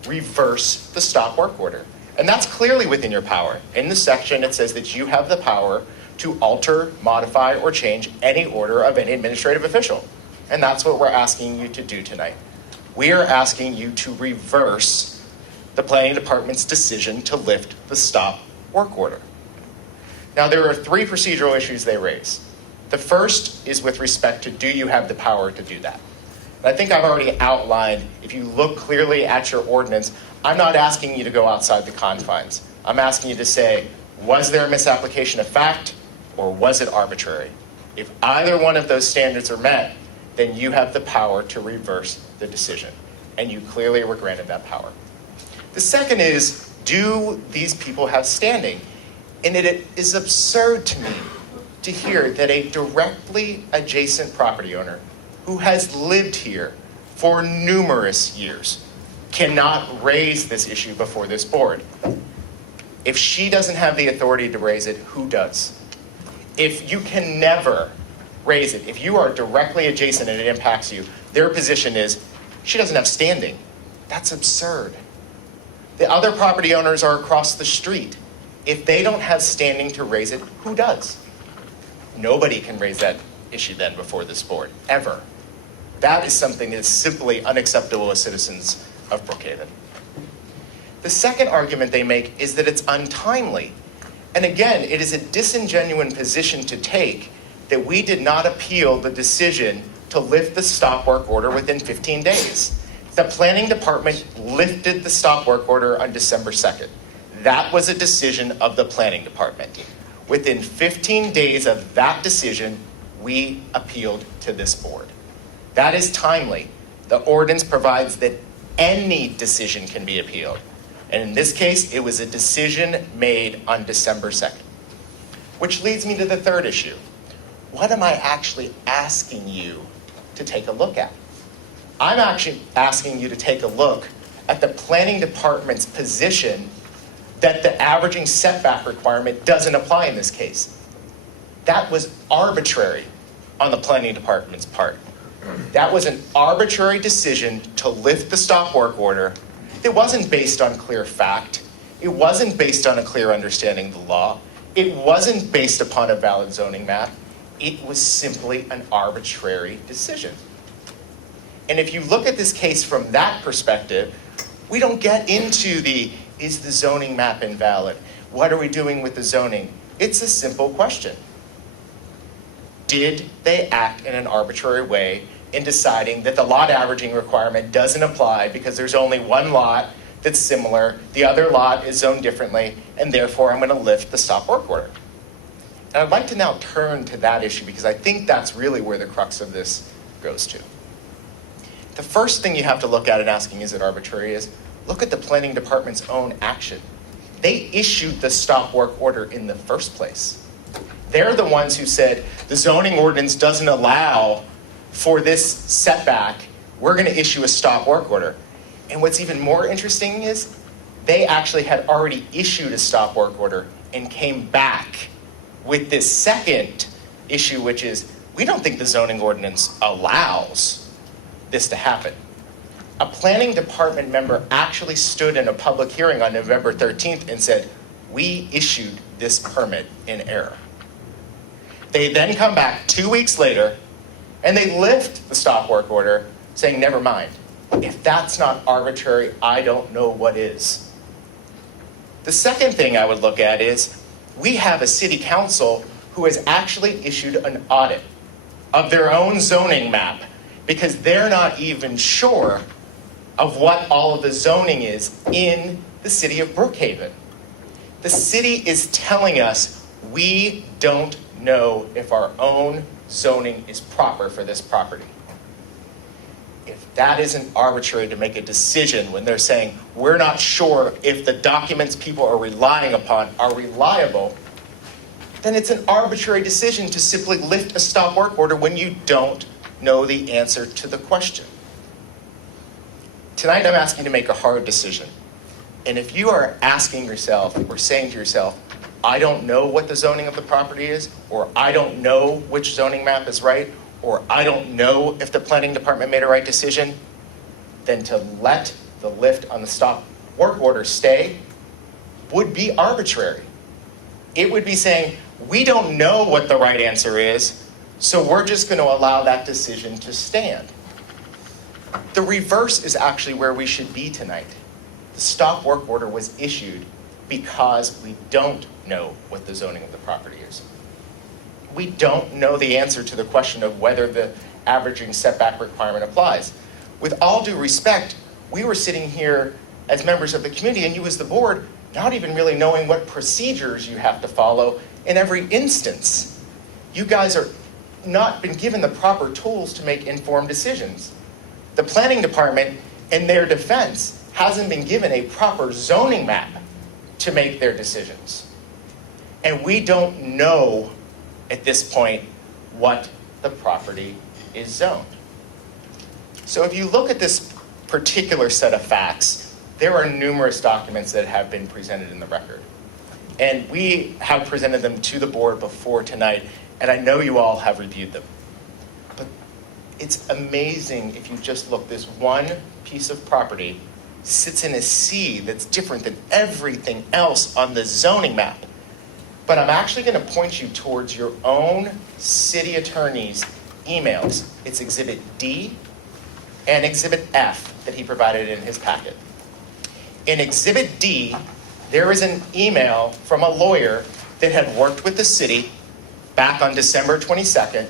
reverse the stop work order. And that's clearly within your power. In the section, it says that you have the power to alter, modify, or change any order of any administrative official. And that's what we're asking you to do tonight. We are asking you to reverse the planning department's decision to lift the stop work order. Now, there are three procedural issues they raise. The first is with respect to, do you have the power to do that? And I think I've already outlined, if you look clearly at your ordinance, I'm not asking you to go outside the confines. I'm asking you to say, was there a misapplication of fact or was it arbitrary? If either one of those standards are met, then you have the power to reverse the decision. And you clearly were granted that power. The second is, do these people have standing? And it is absurd to me to hear that a directly adjacent property owner who has lived here for numerous years cannot raise this issue before this board. If she doesn't have the authority to raise it, who does? If you can never raise it, if you are directly adjacent and it impacts you, their position is she doesn't have standing. That's absurd. The other property owners are across the street. If they don't have standing to raise it, who does? Nobody can raise that issue then before this board, ever. That is something that is simply unacceptable as citizens of Brookhaven. The second argument they make is that it's untimely. And again, it is a disingenuous position to take that we did not appeal the decision to lift the stop work order within 15 days. The planning department lifted the stop work order on December 2nd. That was a decision of the planning department. Within 15 days of that decision, we appealed to this board. That is timely. The ordinance provides that any decision can be appealed. And in this case, it was a decision made on December 2nd. Which leads me to the third issue. What am I actually asking you to take a look at? I'm actually asking you to take a look at the planning department's position that the averaging setback requirement doesn't apply in this case. That was arbitrary on the planning department's part. That was an arbitrary decision to lift the stop work order. It wasn't based on clear fact. It wasn't based on a clear understanding of the law. It wasn't based upon a valid zoning map. It was simply an arbitrary decision. And if you look at this case from that perspective, we don't get into is the zoning map invalid? What are we doing with the zoning? It's a simple question. Did they act in an arbitrary way in deciding that the lot averaging requirement doesn't apply because there's only one lot that's similar, the other lot is zoned differently, and therefore I'm going to lift the stop work order? And I'd like to now turn to that issue because I think that's really where the crux of this goes to. The first thing you have to look at in asking is it arbitrary is look at the planning department's own action. They issued the stop work order in the first place. They're the ones who said the zoning ordinance doesn't allow for this setback. We're going to issue a stop work order. And what's even more interesting is they actually had already issued a stop work order and came back with this second issue, which is we don't think the zoning ordinance allows this to happen. A planning department member actually stood in a public hearing on November 13th and said, we issued this permit in error. They then come back 2 weeks later and they lift the stop work order saying, never mind. If that's not arbitrary, I don't know what is. The second thing I would look at is we have a city council who has actually issued an audit of their own zoning map because they're not even sure of what all of the zoning is in the city of Brookhaven. The city is telling us we don't know if our own zoning is proper for this property. If that isn't arbitrary to make a decision when they're saying we're not sure if the documents people are relying upon are reliable, then it's an arbitrary decision to simply lift a stop work order when you don't know the answer to the question. Tonight I'm asking you to make a hard decision. And if you are asking yourself or saying to yourself, I don't know what the zoning of the property is, or I don't know which zoning map is right, or I don't know if the planning department made a right decision, then to let the lift on the stop work order stay would be arbitrary. It would be saying, we don't know what the right answer is, so we're just going to allow that decision to stand. The reverse is actually where we should be tonight. The stop work order was issued because we don't know what the zoning of the property is. We don't know the answer to the question of whether the averaging setback requirement applies. With all due respect, we were sitting here as members of the community and you as the board not even really knowing what procedures you have to follow in every instance. You guys are not been given the proper tools to make informed decisions. The planning department, in their defense, hasn't been given a proper zoning map to make their decisions. And we don't know at this point what the property is zoned. So if you look at this particular set of facts, there are numerous documents that have been presented in the record. And we have presented them to the board before tonight, and I know you all have reviewed them. But it's amazing if you just look, this one piece of property sits in a sea that's different than everything else on the zoning map. But I'm actually going to point you towards your own city attorney's emails. It's Exhibit D and Exhibit F that he provided in his packet. In Exhibit D, there is an email from a lawyer that had worked with the city back on December 22nd.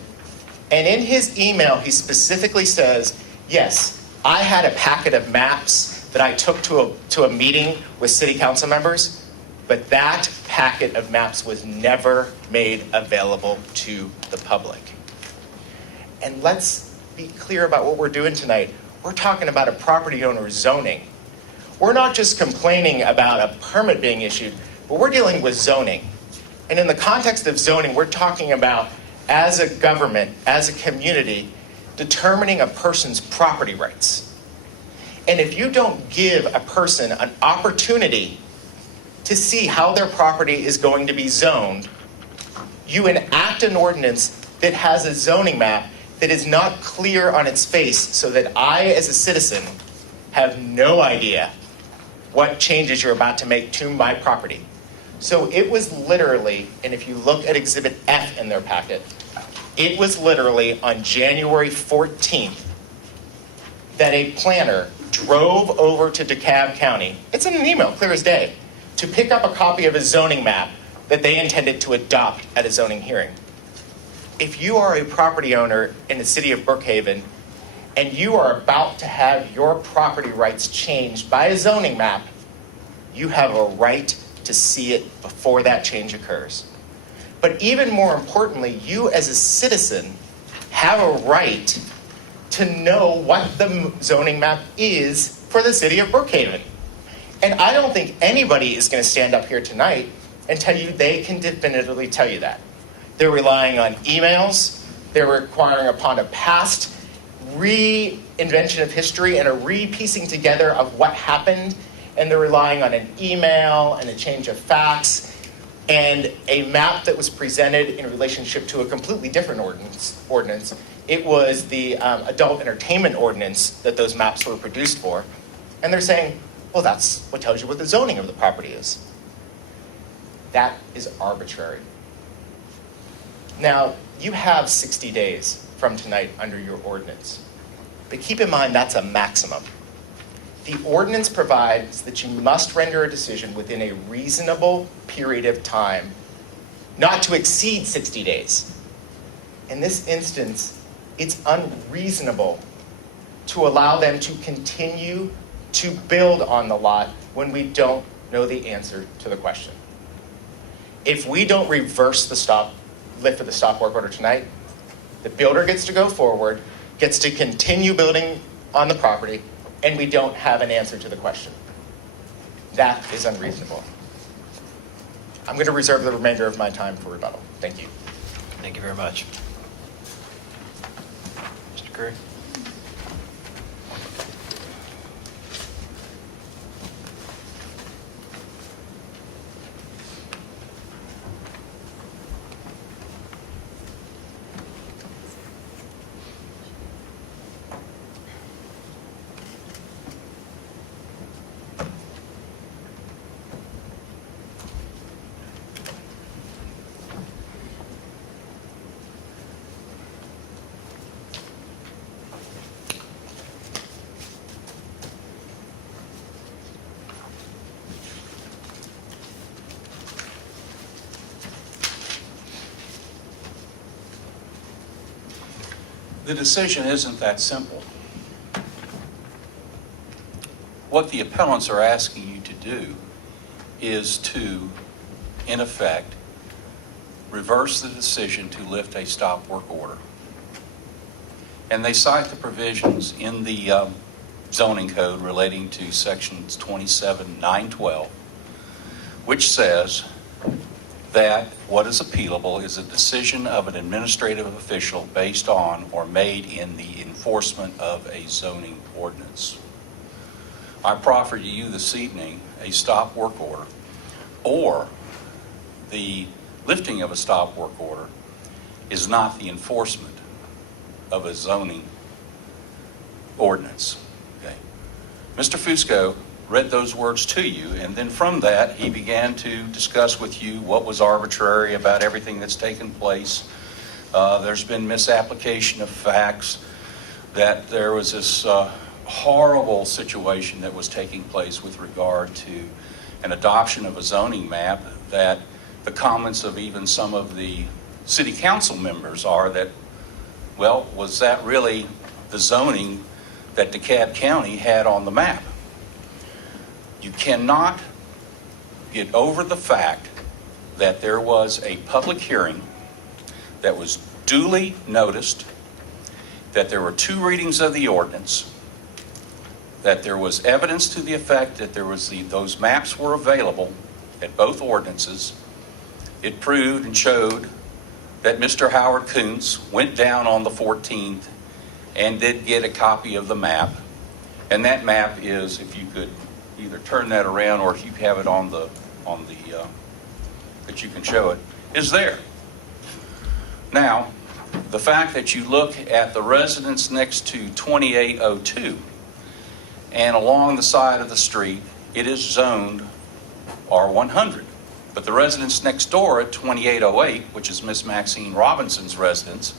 And in his email, he specifically says, yes, I had a packet of maps that I took to a meeting with city council members, but that packet of maps was never made available to the public. And let's be clear about what we're doing tonight. We're talking about a property owner's zoning. We're not just complaining about a permit being issued, but we're dealing with zoning. And in the context of zoning, we're talking about, as a government, as a community, determining a person's property rights. And if you don't give a person an opportunity to see how their property is going to be zoned, you enact an ordinance that has a zoning map that is not clear on its face, so that I, as a citizen, have no idea what changes you're about to make to my property. So it was literally, and if you look at Exhibit F in their packet, it was literally on January 14th that a planner drove over to DeKalb County, it's in an email, clear as day, to pick up a copy of a zoning map that they intended to adopt at a zoning hearing. If you are a property owner in the city of Brookhaven and you are about to have your property rights changed by a zoning map, you have a right to see it before that change occurs. But even more importantly, you as a citizen have a right to know what the zoning map is for the city of Brookhaven. And I don't think anybody is going to stand up here tonight and tell you they can definitively tell you that. They're relying on emails, they're requiring upon a past reinvention of history and a re-piecing together of what happened, and they're relying on an email and a change of facts and a map that was presented in relationship to a completely different ordinance. It was the adult entertainment ordinance that those maps were produced for. And they're saying, well, that's what tells you what the zoning of the property is. That is arbitrary. Now, you have 60 days from tonight under your ordinance. But keep in mind, that's a maximum. The ordinance provides that you must render a decision within a reasonable period of time, not to exceed 60 days. In this instance, it's unreasonable to allow them to continue to build on the lot when we don't know the answer to the question. If we don't reverse the lift of the stop work order tonight, the builder gets to go forward, gets to continue building on the property, and we don't have an answer to the question. That is unreasonable. I'm going to reserve the remainder of my time for rebuttal. Thank you. Thank you very much. Mr. Curry? The decision isn't that simple. What the appellants are asking you to do is to, in effect, reverse the decision to lift a stop work order. And they cite the provisions in the zoning code relating to sections 27.912, which says that what is appealable is a decision of an administrative official based on or made in the enforcement of a zoning ordinance. I proffer to you this evening a stop work order or the lifting of a stop work order is not the enforcement of a zoning ordinance. Okay. Mr. Fusco read those words to you, and then from that, he began to discuss with you what was arbitrary about everything that's taken place. There's been misapplication of facts, that there was this horrible situation that was taking place with regard to an adoption of a zoning map, that the comments of even some of the city council members are that, well, was that really the zoning that DeKalb County had on the map? You cannot get over the fact that there was a public hearing that was duly noticed, that there were 2 readings of the ordinance, that there was evidence to the effect that there was those maps were available at both ordinances. It proved and showed that Mr. Howard Kuntz went down on the 14th and did get a copy of the map. And that map is, if you could either turn that around or if you have it on the that you can show it, is there. Now, the fact that you look at the residence next to 2802 and along the side of the street, it is zoned R100. But the residence next door at 2808, which is Miss Maxine Robinson's residence,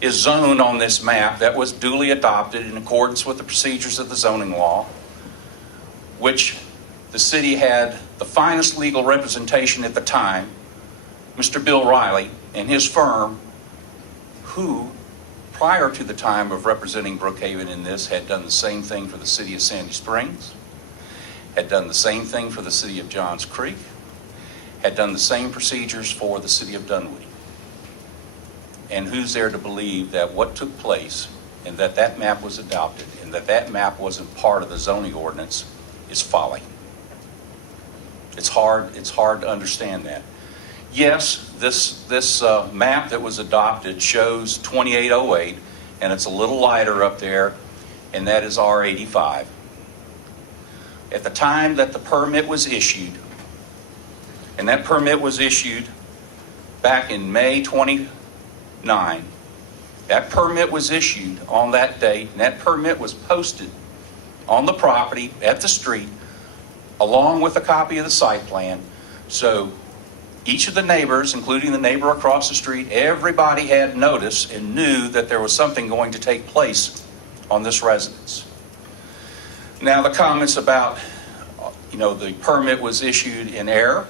is zoned on this map that was duly adopted in accordance with the procedures of the zoning law, which the city had the finest legal representation at the time, Mr. Bill Riley and his firm, who, prior to the time of representing Brookhaven in this, had done the same thing for the city of Sandy Springs, had done the same thing for the city of Johns Creek, had done the same procedures for the city of Dunwoody. And who's there to believe that what took place and that that map was adopted and that that map wasn't part of the zoning ordinance is folly? It's hard to understand that. Yes, this map that was adopted shows 2808, and it's a little lighter up there, and that is R85. At the time that the permit was issued, and that permit was issued back in May 29, that permit was issued on that date, and that permit was posted on the property at the street along with a copy of the site plan. So each of the neighbors, including the neighbor across the street, everybody had notice and knew that there was something going to take place on this residence. Now, the comments about, the permit was issued in error.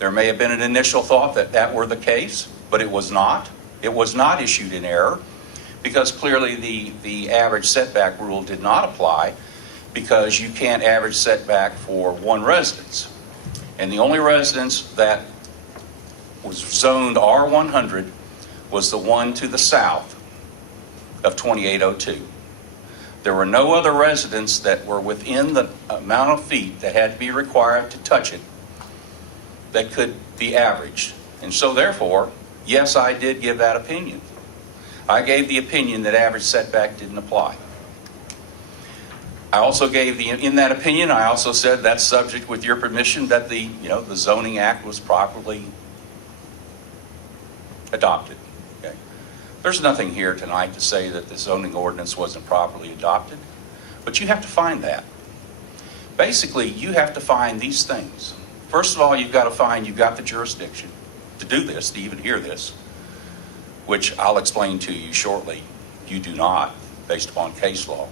There may have been an initial thought that that were the case, but it was not. It was not issued in error because clearly the average setback rule did not apply, because you can't average setback for one residence. And the only residence that was zoned R100 was the one to the south of 2802. There were no other residents that were within the amount of feet that had to be required to touch it that could be averaged. And so therefore, yes, I did give that opinion. I gave the opinion that average setback didn't apply. I also gave in that opinion, I also said that's subject with your permission that the zoning act was properly adopted. Okay. There's nothing here tonight to say that the zoning ordinance wasn't properly adopted, but you have to find that. Basically, you have to find these things. First of all, you've got to find you've got the jurisdiction to do this, to even hear this, which I'll explain to you shortly. You do not, based upon case law.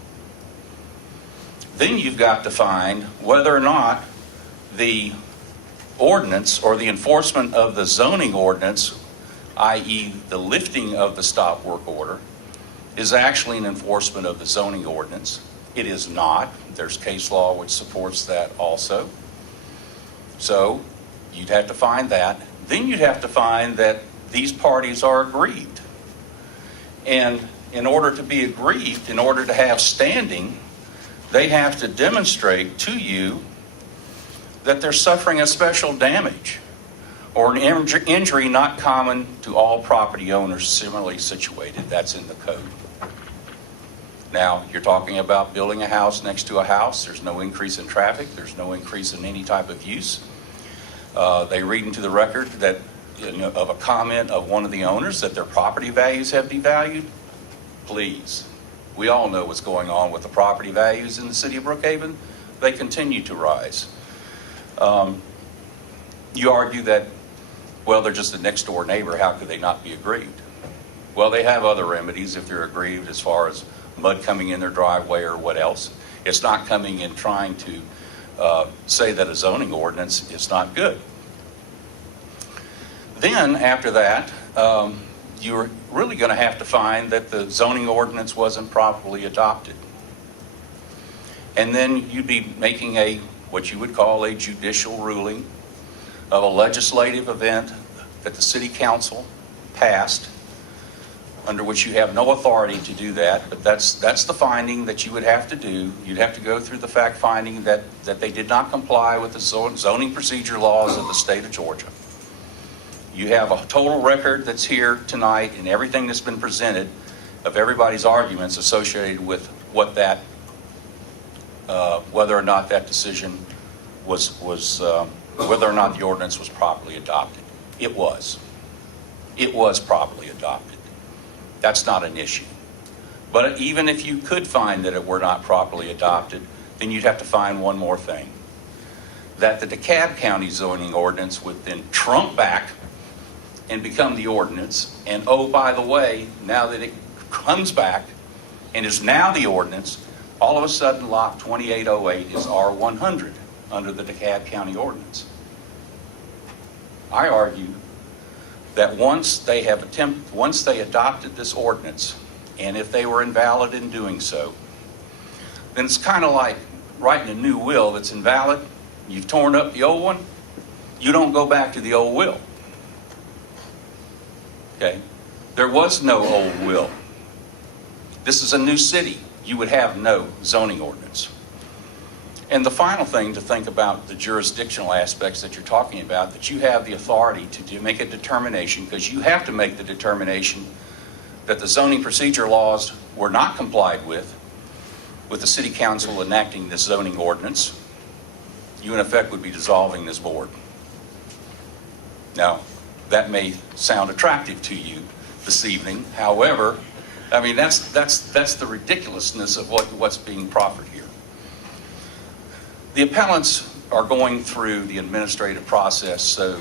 Then you've got to find whether or not the ordinance or the enforcement of the zoning ordinance, i.e. the lifting of the stop work order, is actually an enforcement of the zoning ordinance. It is not. There's case law which supports that also. So you'd have to find that. Then you'd have to find that these parties are aggrieved. And in order to be aggrieved, in order to have standing, they have to demonstrate to you that they're suffering a special damage or an injury not common to all property owners similarly situated. That's in the code. Now, you're talking about building a house next to a house. There's no increase in traffic. There's no increase in any type of use. They read into the record that, of a comment of one of the owners that their property values have devalued. Please, we all know what's going on with the property values in the city of Brookhaven. They continue to rise. You argue that, well, they're just a next door neighbor. How could they not be aggrieved? Well, they have other remedies if they're aggrieved, as far as mud coming in their driveway or what else. It's not coming in trying to say that a zoning ordinance is not good. Then after that, you're really going to have to find that the zoning ordinance wasn't properly adopted. And then you'd be making what you would call a judicial ruling of a legislative event that the city council passed, under which you have no authority to do that, but that's the finding that you would have to do. You'd have to go through the fact finding that they did not comply with the zoning procedure laws of the state of Georgia. You have a total record that's here tonight and everything that's been presented of everybody's arguments associated with what that, whether or not that decision whether or not the ordinance was properly adopted. It was. It was properly adopted. That's not an issue. But even if you could find that it were not properly adopted, then you'd have to find one more thing. That the DeKalb County zoning ordinance would then trump back and become the ordinance. And oh, by the way, now that it comes back and is now the ordinance, all of a sudden Lot 2808 is R100 under the DeKalb County ordinance. I argue that once they adopted this ordinance, and if they were invalid in doing so, then it's kind of like writing a new will that's invalid. You've torn up the old one. You don't go back to the old will. Okay? There was no old will. This is a new city. You would have no zoning ordinance. And the final thing to think about the jurisdictional aspects that you're talking about, that you have the authority to make a determination, because you have to make the determination that the zoning procedure laws were not complied with the city council enacting this zoning ordinance. You in effect would be dissolving this board. Now, that may sound attractive to you this evening. However, I mean, that's the ridiculousness of what's being proffered here. The appellants are going through the administrative process, so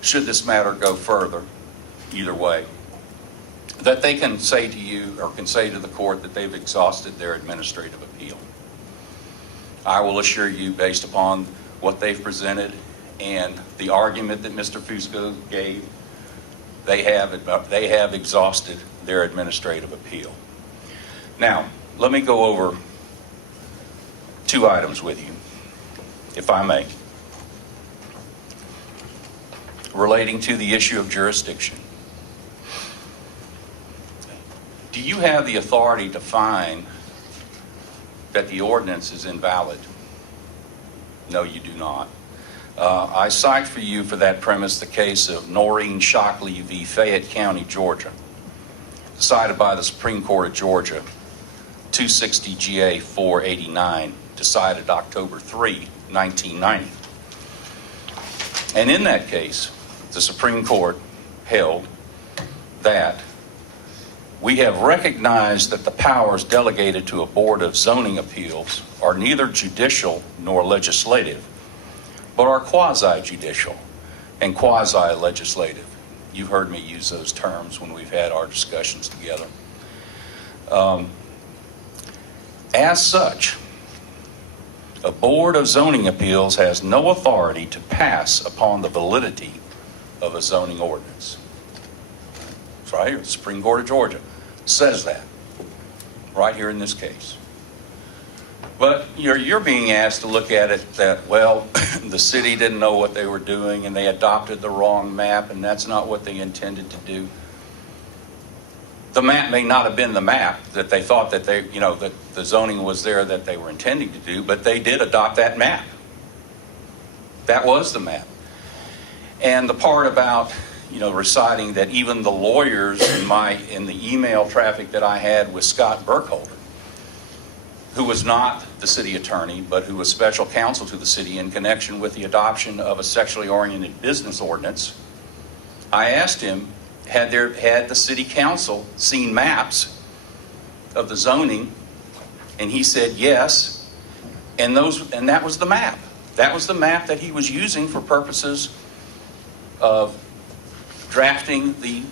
should this matter go further, either way, that they can say to you or can say to the court that they've exhausted their administrative appeal. I will assure you, based upon what they've presented and the argument that Mr. Fusco gave, they have exhausted their administrative appeal. Now, let me go over two items with you, if I may, relating to the issue of jurisdiction. Do you have the authority to find that the ordinance is invalid? No, you do not. I cite for you for that premise the case of Noreen Shockley v. Fayette County, Georgia, decided by the Supreme Court of Georgia, 260 GA 489, decided October 3, 1990. And in that case, the Supreme Court held that we have recognized that the powers delegated to a board of zoning appeals are neither judicial nor legislative, but are quasi-judicial and quasi-legislative. You've heard me use those terms when we've had our discussions together. As such, a board of zoning appeals has no authority to pass upon the validity of a zoning ordinance. It's right here, the Supreme Court of Georgia says that, right here in this case. But you're being asked to look at it that, well, the city didn't know what they were doing and they adopted the wrong map and that's not what they intended to do. The map may not have been the map that they thought that that the zoning was there that they were intending to do, but they did adopt that map. That was the map. And the part about, reciting that even the lawyers in the email traffic that I had with Scott Burkholder who was not the city attorney, but who was special counsel to the city in connection with the adoption of a sexually oriented business ordinance, I asked him, had the city council seen maps of the zoning? And he said yes, and that was the map. That was the map that he was using for purposes of drafting the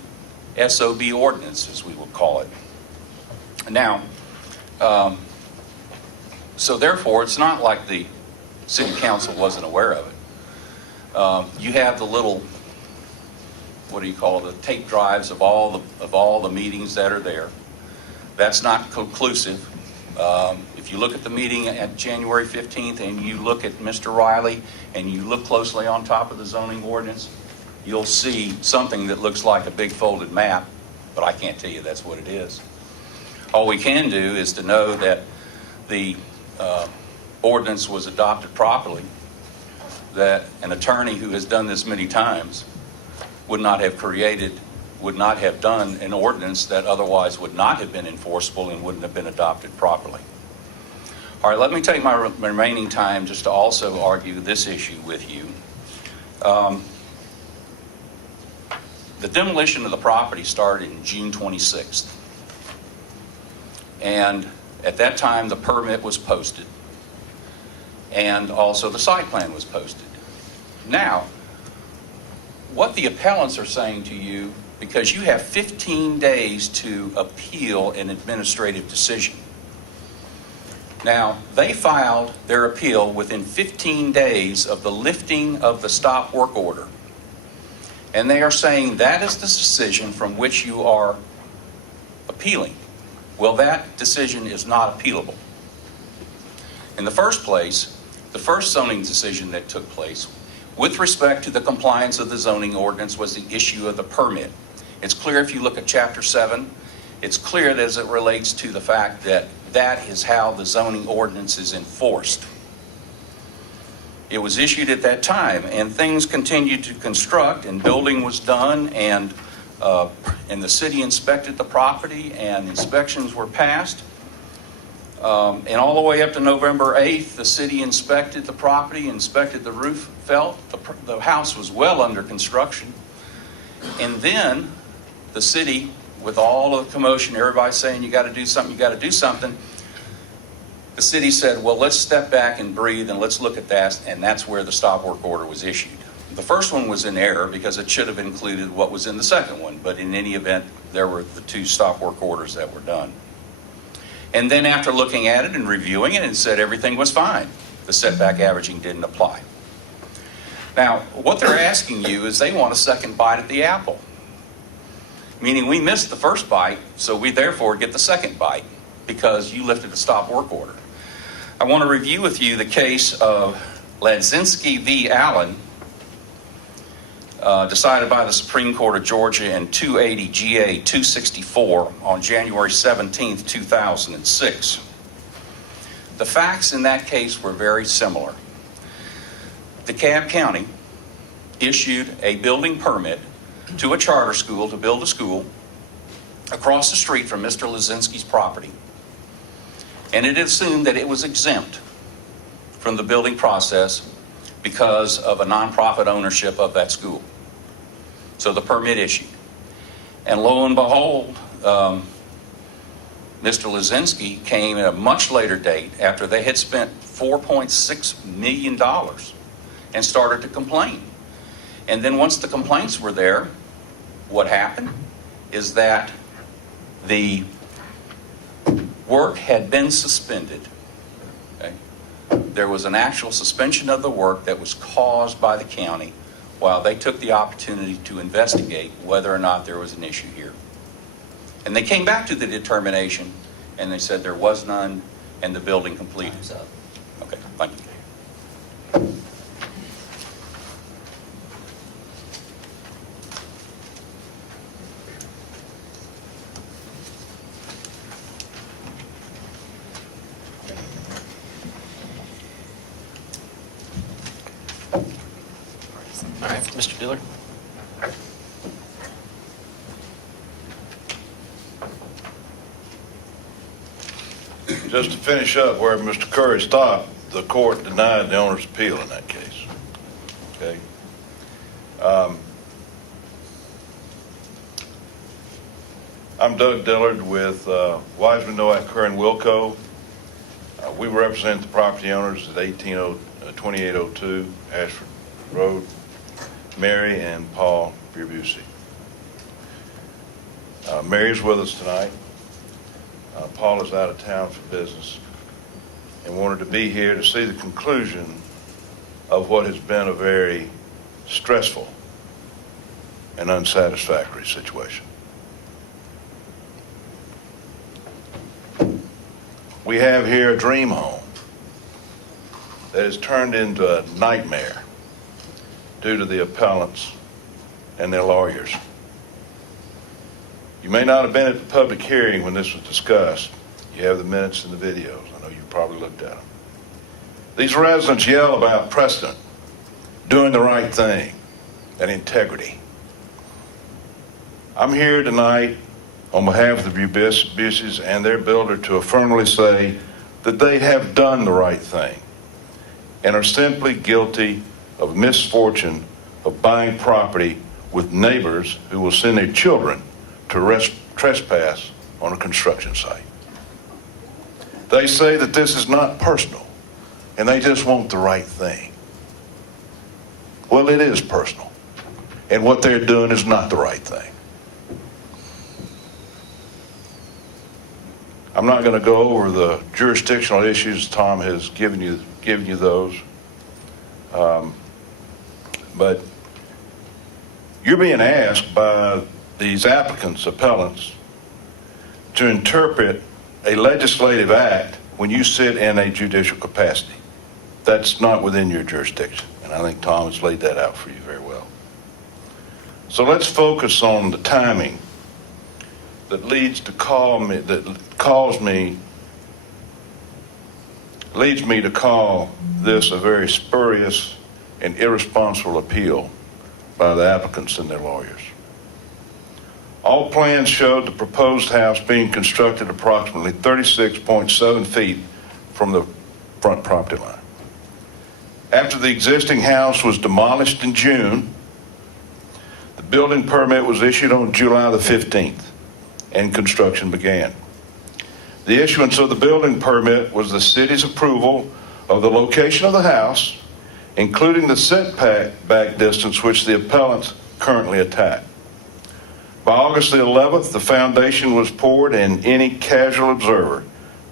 SOB ordinance, as we would call it. Now, so therefore, it's not like the city council wasn't aware of it. You have the little, what do you call it, the tape drives of all the meetings that are there. That's not conclusive. If you look at the meeting at January 15th and you look at Mr. Riley and you look closely on top of the zoning ordinance, you'll see something that looks like a big folded map, but I can't tell you that's what it is. All we can do is to know that the ordinance was adopted properly, that an attorney who has done this many times would not have done an ordinance that otherwise would not have been enforceable and wouldn't have been adopted properly. All right, let me take my remaining time just to also argue this issue with you. The demolition of the property started in June 26th. And at that time, the permit was posted. And also the site plan was posted. Now, what the appellants are saying to you, because you have 15 days to appeal an administrative decision. Now, they filed their appeal within 15 days of the lifting of the stop work order. And they are saying that is the decision from which you are appealing. Well, that decision is not appealable. In the first place, the first zoning decision that took place with respect to the compliance of the zoning ordinance was the issue of the permit. It's clear if you look at Chapter 7, it's clear that as it relates to the fact that that is how the zoning ordinance is enforced. It was issued at that time, and things continued to construct, and building was done, and the city inspected the property, and inspections were passed. And all the way up to November 8th, the city inspected the property, inspected the roof, felt the house was well under construction. And then the city, with all of the commotion, everybody saying, you got to do something, you got to do something, the city said, well, let's step back and breathe and let's look at that, and that's where the stop work order was issued. The first one was in error because it should have included what was in the second one, but in any event, there were the two stop work orders that were done. And then after looking at it and reviewing it, and said everything was fine. The setback averaging didn't apply. Now, what they're asking you is they want a second bite at the apple. Meaning we missed the first bite, so we therefore get the second bite because you lifted a stop work order. I want to review with you the case of Ladzinski v. Allen, decided by the Supreme Court of Georgia in 280 GA 264 on January 17, 2006. The facts in that case were very similar. DeKalb County issued a building permit to a charter school to build a school across the street from Mr. Ladzinski's property. And it assumed that it was exempt from the building process because of a nonprofit ownership of that school. So the permit issued. And lo and behold, Mr. Ladzinski came at a much later date after they had spent $4.6 million and started to complain. And then once the complaints were there, what happened is that the work had been suspended. Okay? There was an actual suspension of the work that was caused by the county while they took the opportunity to investigate whether or not there was an issue here. And they came back to the determination and they said there was none and the building completed. Okay, thank you. All right, Mr. Dillard. Just to finish up where Mr. Curry stopped, the court denied the owner's appeal in that case. Okay. I'm Doug Dillard with Wiseman, Noack, Kerr, and Wilco. We represent the property owners at 2802 Ashford Road, Mary and Paul Busey. Mary's with us tonight. Paul is out of town for business and wanted to be here to see the conclusion of what has been a very stressful and unsatisfactory situation. We have here a dream home that has turned into a nightmare due to the appellants and their lawyers. You may not have been at the public hearing when this was discussed. You have the minutes and the videos. I know you probably looked at them. These residents yell about precedent, doing the right thing, and integrity. I'm here tonight on behalf of the Buseys and their builder to affirmably say that they have done the right thing and are simply guilty of misfortune of buying property with neighbors who will send their children to trespass on a construction site. They say that this is not personal and they just want the right thing. Well, it is personal, and what they're doing is not the right thing. I'm not going to go over the jurisdictional issues. Tom has given you those. But you're being asked by these applicants, appellants, to interpret a legislative act when you sit in a judicial capacity. That's not within your jurisdiction, and I think Tom has laid that out for you very well. So let's focus on the timing that leads me to call this a very spurious and irresponsible appeal by the applicants and their lawyers. All plans showed the proposed house being constructed approximately 36.7 feet from the front property line. After the existing house was demolished in June, the building permit was issued on July the 15th and construction began. The issuance of the building permit was the city's approval of the location of the house, including the setback distance which the appellants currently attack. By August the 11th, the foundation was poured and any casual observer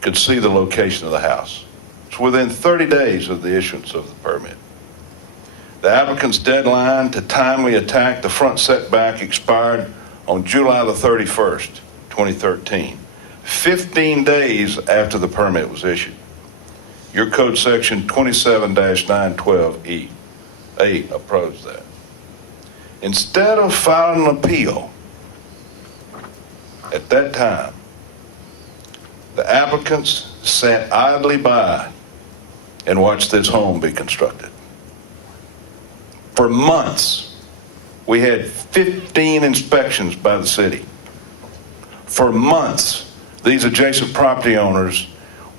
could see the location of the house. It's within 30 days of the issuance of the permit. The applicant's deadline to timely attack the front setback expired on July the 31st, 2013, 15 days after the permit was issued. Your code section 27-912E approves that. Instead of filing an appeal, at that time, the applicants sat idly by and watched this home be constructed. For months, we had 15 inspections by the city. For months, these adjacent property owners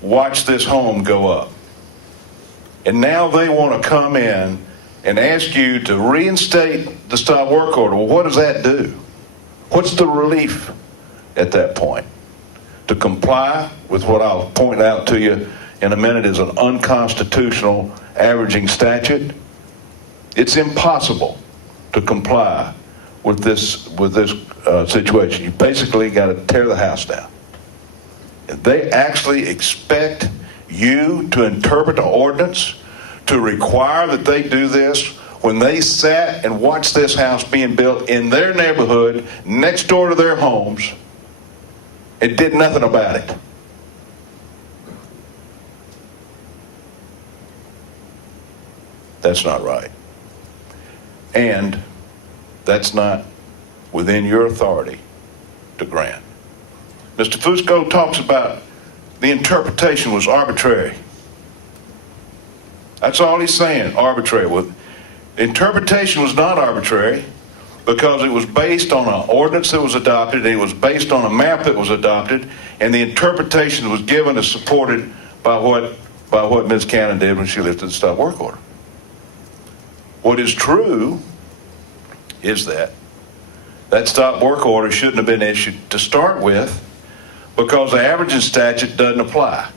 watched this home go up. And now they want to come in and ask you to reinstate the stop work order. Well, what does that do? What's the relief at that point? To comply with what I'll point out to you in a minute is an unconstitutional averaging statute. It's impossible to comply with this situation. You basically got to tear the house down. And they actually expect you to interpret the ordinance to require that they do this when they sat and watched this house being built in their neighborhood next door to their homes and did nothing about it. That's not right. And that's not within your authority to grant. Mr. Fusco talks about the interpretation was arbitrary. That's all he's saying, arbitrary. Well, interpretation was not arbitrary. because it was based on an ordinance that was adopted, and it was based on a map that was adopted, and the interpretation that was given is supported by what Ms. Cannon did when she lifted the stop work order. What is true is that stop work order shouldn't have been issued to start with, because the averaging statute doesn't apply.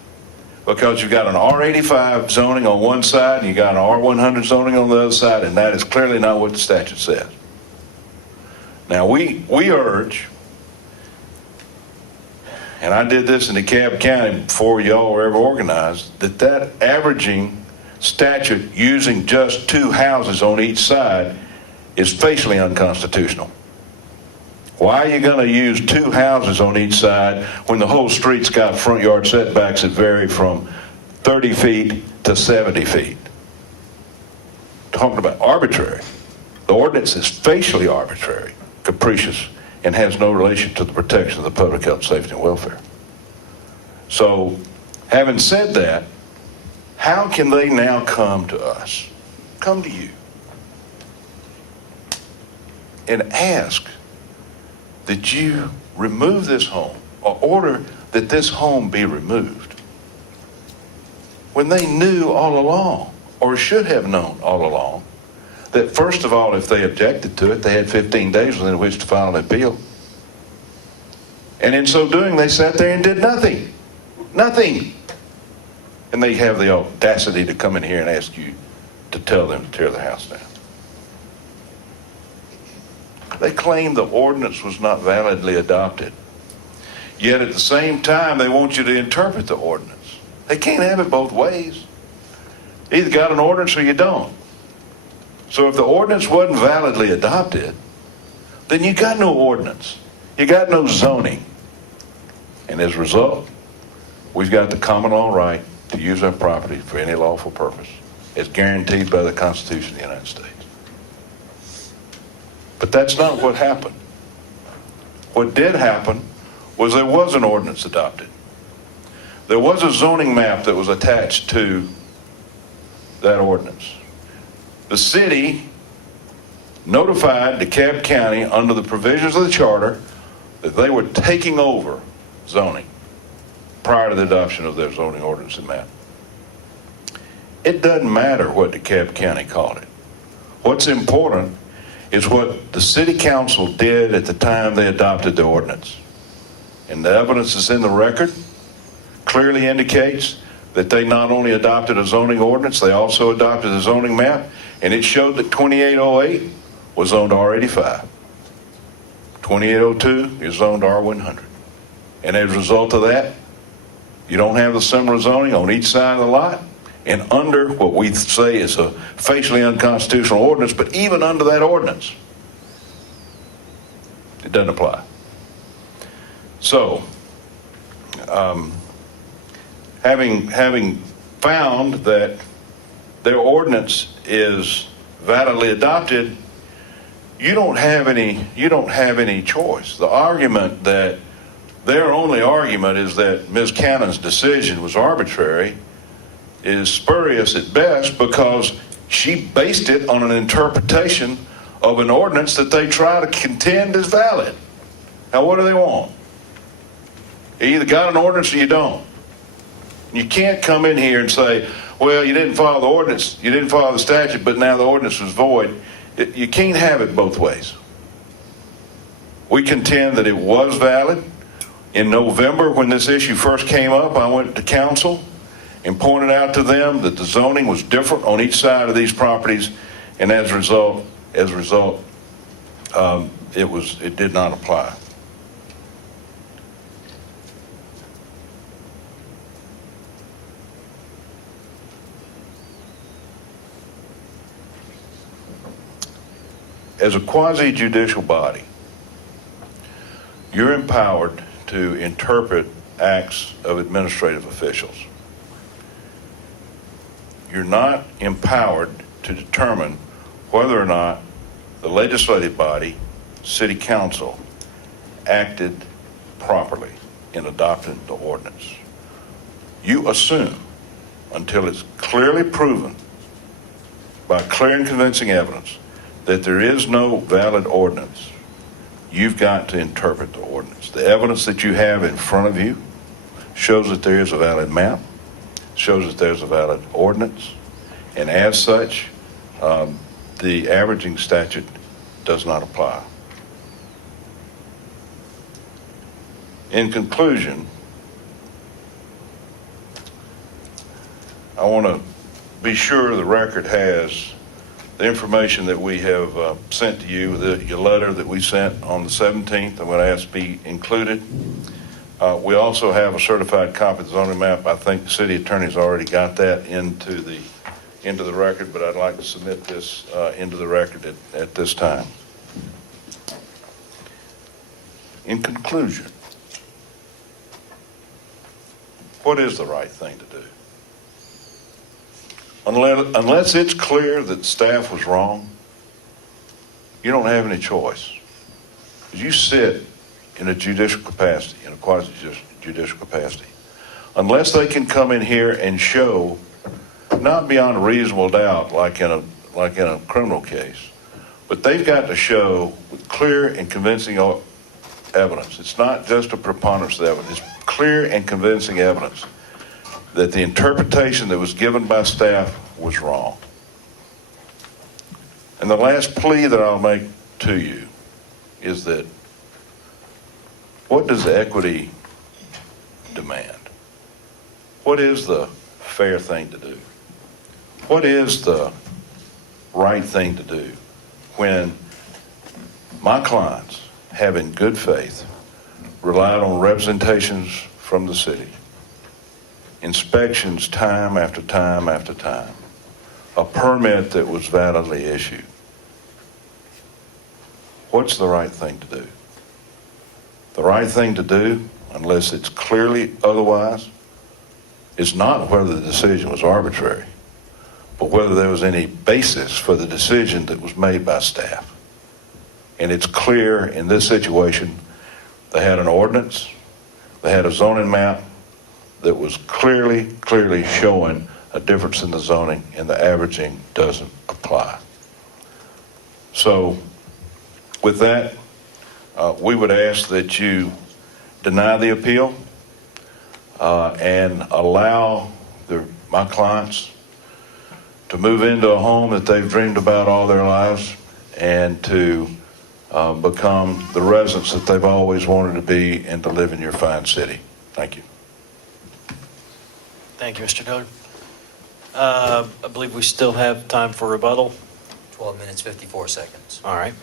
Because you've got an R85 zoning on one side and you got an R100 zoning on the other side, and that is clearly not what the statute says. Now we urge, and I did this in DeKalb County before y'all were ever organized, that averaging statute using just 2 houses on each side is facially unconstitutional. Why are you going to use 2 houses on each side when the whole street's got front yard setbacks that vary from 30 feet to 70 feet? Talking about arbitrary. The ordinance is facially arbitrary, capricious, and has no relation to the protection of the public health, safety, and welfare. So, having said that, how can they now come to us, come to you, and ask that you remove this home or order that this home be removed when they knew all along, or should have known all along, that first of all, if they objected to it, they had 15 days within which to file an appeal. And in so doing, they sat there and did nothing. Nothing. And they have the audacity to come in here and ask you to tell them to tear the house down. They claim the ordinance was not validly adopted. Yet at the same time, they want you to interpret the ordinance. They can't have it both ways. You either got an ordinance or you don't. So if the ordinance wasn't validly adopted, then you got no ordinance. You got no zoning. And as a result, we've got the common law right to use our property for any lawful purpose, as guaranteed by the Constitution of the United States. But that's not what happened. What did happen was there was an ordinance adopted. There was a zoning map that was attached to that ordinance. The city notified DeKalb County under the provisions of the charter that they were taking over zoning prior to the adoption of their zoning ordinance and map. It doesn't matter what DeKalb County called it. What's important is what the city council did at the time they adopted the ordinance. And the evidence that's in the record clearly indicates that they not only adopted a zoning ordinance, they also adopted a zoning map, and it showed that 2808 was zoned R85. 2802 is zoned R100. And as a result of that, you don't have the similar zoning on each side of the lot, and under what we say is a facially unconstitutional ordinance, but even under that ordinance, it doesn't apply. So, having found that their ordinance is validly adopted, you don't have any choice. The argument that their only argument is that Ms. Cannon's decision was arbitrary is spurious at best, because she based it on an interpretation of an ordinance that they try to contend is valid. Now, what do they want? You either got an ordinance or you don't. You can't come in here and say, well, you didn't follow the ordinance, you didn't follow the statute, but now the ordinance was void. You can't have it both ways. We contend that it was valid. In November, when this issue first came up, I went to council and pointed out to them that the zoning was different on each side of these properties, and as a result, it did not apply. As a quasi-judicial body, you're empowered to interpret acts of administrative officials. You're not empowered to determine whether or not the legislative body, city council, acted properly in adopting the ordinance. You assume, until it's clearly proven by clear and convincing evidence, that there is no valid ordinance, you've got to interpret the ordinance. The evidence that you have in front of you shows that there is a valid map, shows that there's a valid ordinance, and as such, the averaging statute does not apply. In conclusion, I want to be sure the record has the information that we have sent to you, your letter that we sent on the 17th. I'm going to ask to be included. We also have a certified copy of the zoning map. I think the city attorney's already got that into the record, but I'd like to submit this into the record at this time. In conclusion, what is the right thing to do? Unless it's clear that staff was wrong, you don't have any choice. You sit in a judicial capacity, in a quasi-judicial capacity. Unless they can come in here and show, not beyond a reasonable doubt, like in a criminal case, but they've got to show with clear and convincing evidence. It's not just a preponderance of evidence. It's clear and convincing evidence that the interpretation that was given by staff was wrong. And the last plea that I'll make to you is that what does equity demand? What is the fair thing to do? What is the right thing to do when my clients have in good faith relied on representations from the city, inspections time after time after time, a permit that was validly issued? What's the right thing to do? The right thing to do, unless it's clearly otherwise, is not whether the decision was arbitrary, but whether there was any basis for the decision that was made by staff. And it's clear in this situation, they had an ordinance, they had a zoning map that was clearly showing a difference in the zoning, and the averaging doesn't apply. So with that, we would ask that you deny the appeal and allow my clients to move into a home that they've dreamed about all their lives and to become the residents that they've always wanted to be and to live in your fine city. Thank you. Thank you, Mr. Dillard. I believe we still have time for rebuttal. 12 minutes, 54 seconds. All right.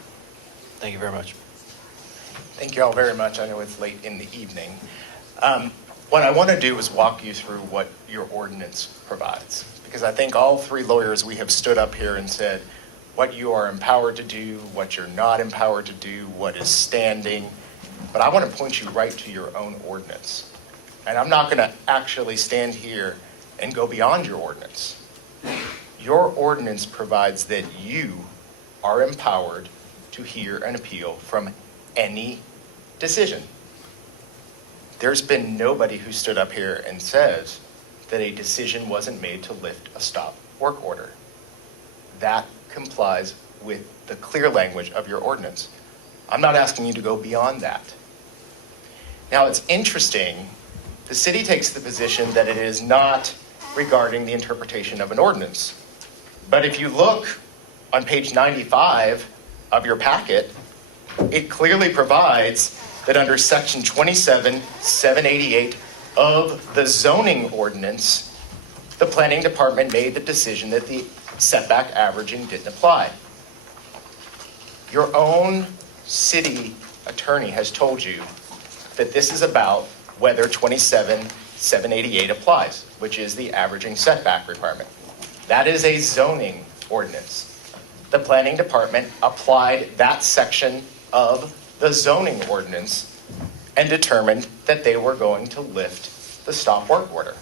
Thank you very much. Thank you all very much. I know it's late in the evening. What I want to do is walk you through what your ordinance provides, because I think all three lawyers, we have stood up here and said what you are empowered to do, what you're not empowered to do, what is standing. But I want to point you right to your own ordinance. And I'm not going to actually stand here and go beyond your ordinance. Your ordinance provides that you are empowered to hear an appeal from any decision. There's been nobody who stood up here and says that a decision wasn't made to lift a stop work order. That complies with the clear language of your ordinance. I'm not asking you to go beyond that. Now, it's interesting, the city takes the position that it is not regarding the interpretation of an ordinance. But if you look on page 95 of your packet, it clearly provides that under section 27-788 of the zoning ordinance, the planning department made the decision that the setback averaging didn't apply. Your own city attorney has told you that this is about whether 27-788 applies, which is the averaging setback requirement. That is a zoning ordinance. The planning department applied that section of the zoning ordinance and determined that they were going to lift the stop work order.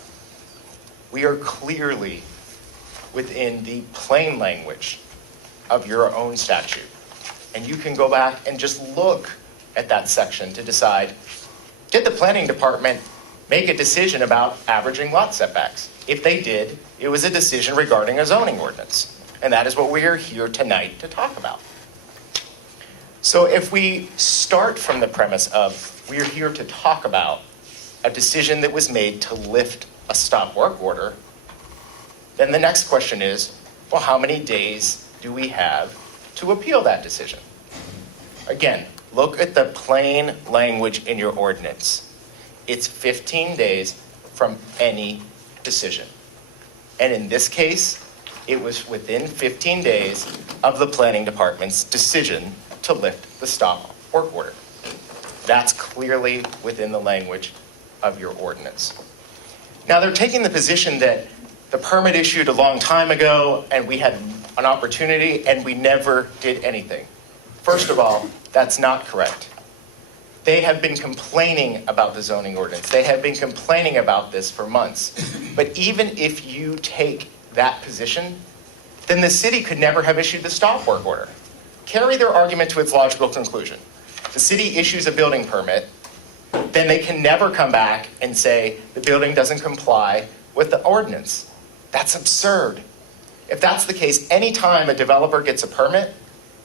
We are clearly within the plain language of your own statute. And you can go back and just look at that section to decide, did the planning department make a decision about averaging lot setbacks? If they did, it was a decision regarding a zoning ordinance. And that is what we are here tonight to talk about. So if we start from the premise of we are here to talk about a decision that was made to lift a stop work order, then the next question is, well, how many days do we have to appeal that decision? Again, look at the plain language in your ordinance. It's 15 days from any decision. And in this case, it was within 15 days of the planning department's decision to lift the stop work order. That's clearly within the language of your ordinance. Now, they're taking the position that the permit issued a long time ago and we had an opportunity and we never did anything. First of all, that's not correct. They have been complaining about the zoning ordinance. They have been complaining about this for months. But even if you take that position, then the city could never have issued the stop work order. Carry their argument to its logical conclusion. The city issues a building permit, then they can never come back and say the building doesn't comply with the ordinance. That's absurd. If that's the case, anytime a developer gets a permit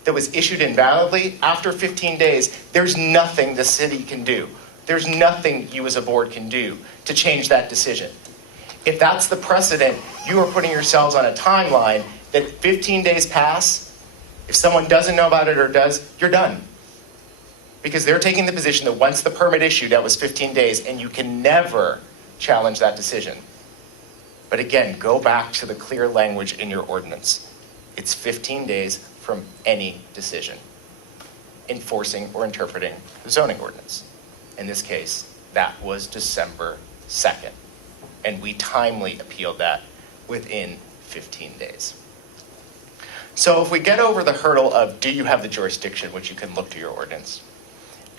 that was issued invalidly, after 15 days, there's nothing the city can do. There's nothing you as a board can do to change that decision. If that's the precedent, you are putting yourselves on a timeline that 15 days pass, if someone doesn't know about it or does, you're done. Because they're taking the position that once the permit issued, that was 15 days, and you can never challenge that decision. But again, go back to the clear language in your ordinance. It's 15 days from any decision enforcing or interpreting the zoning ordinance. In this case, that was December 2nd, and we timely appealed that within 15 days. So if we get over the hurdle of do you have the jurisdiction, which you can look to your ordinance,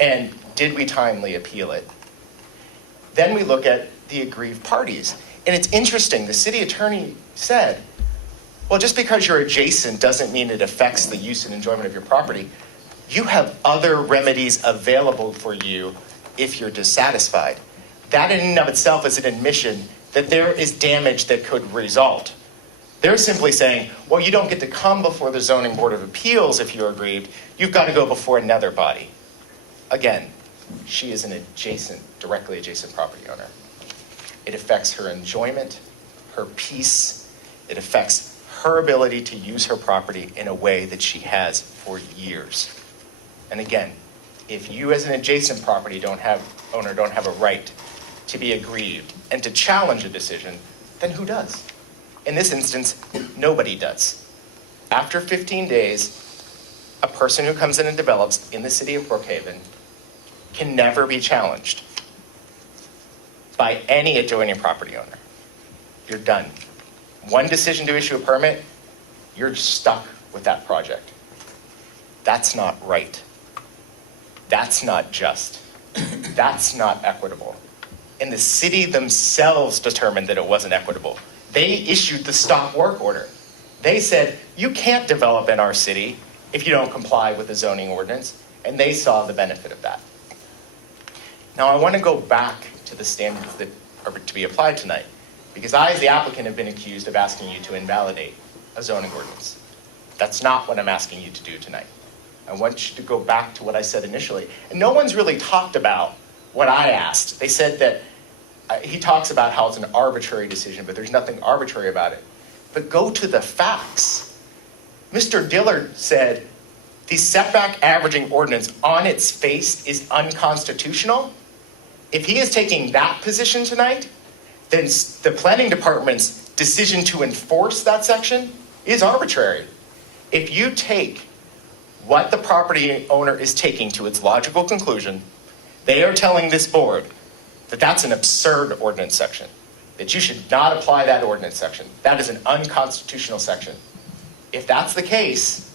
and did we timely appeal it, then we look at the aggrieved parties. And it's interesting, the city attorney said, well, just because you're adjacent doesn't mean it affects the use and enjoyment of your property. You have other remedies available for you if you're dissatisfied. That in and of itself is an admission that there is damage that could result. They're simply saying, well, you don't get to come before the Zoning Board of Appeals if you're aggrieved. You've got to go before another body. Again, she is an directly adjacent property owner. It affects her enjoyment, her peace. It affects her ability to use her property in a way that she has for years. And again, if you as an adjacent property owner don't have a right to be aggrieved and to challenge a decision, then who does? In this instance, nobody does. After 15 days, a person who comes in and develops in the city of Brookhaven can never be challenged by any adjoining property owner. You're done. One decision to issue a permit, you're stuck with that project. That's not right. That's not just. That's not equitable. And the city themselves determined that it wasn't equitable. They issued the stop work order. They said, you can't develop in our city if you don't comply with the zoning ordinance, and they saw the benefit of that. Now, I want to go back to the standards that are to be applied tonight, because I, as the applicant, have been accused of asking you to invalidate a zoning ordinance. That's not what I'm asking you to do tonight. I want you to go back to what I said initially. And no one's really talked about what I asked. They said that he talks about how it's an arbitrary decision, but there's nothing arbitrary about it. But go to the facts. Mr. Dillard said the setback averaging ordinance on its face is unconstitutional. If he is taking that position tonight, then the planning department's decision to enforce that section is arbitrary. If you take what the property owner is taking to its logical conclusion, they are telling this board that that's an absurd ordinance section, that you should not apply that ordinance section. That is an unconstitutional section. If that's the case,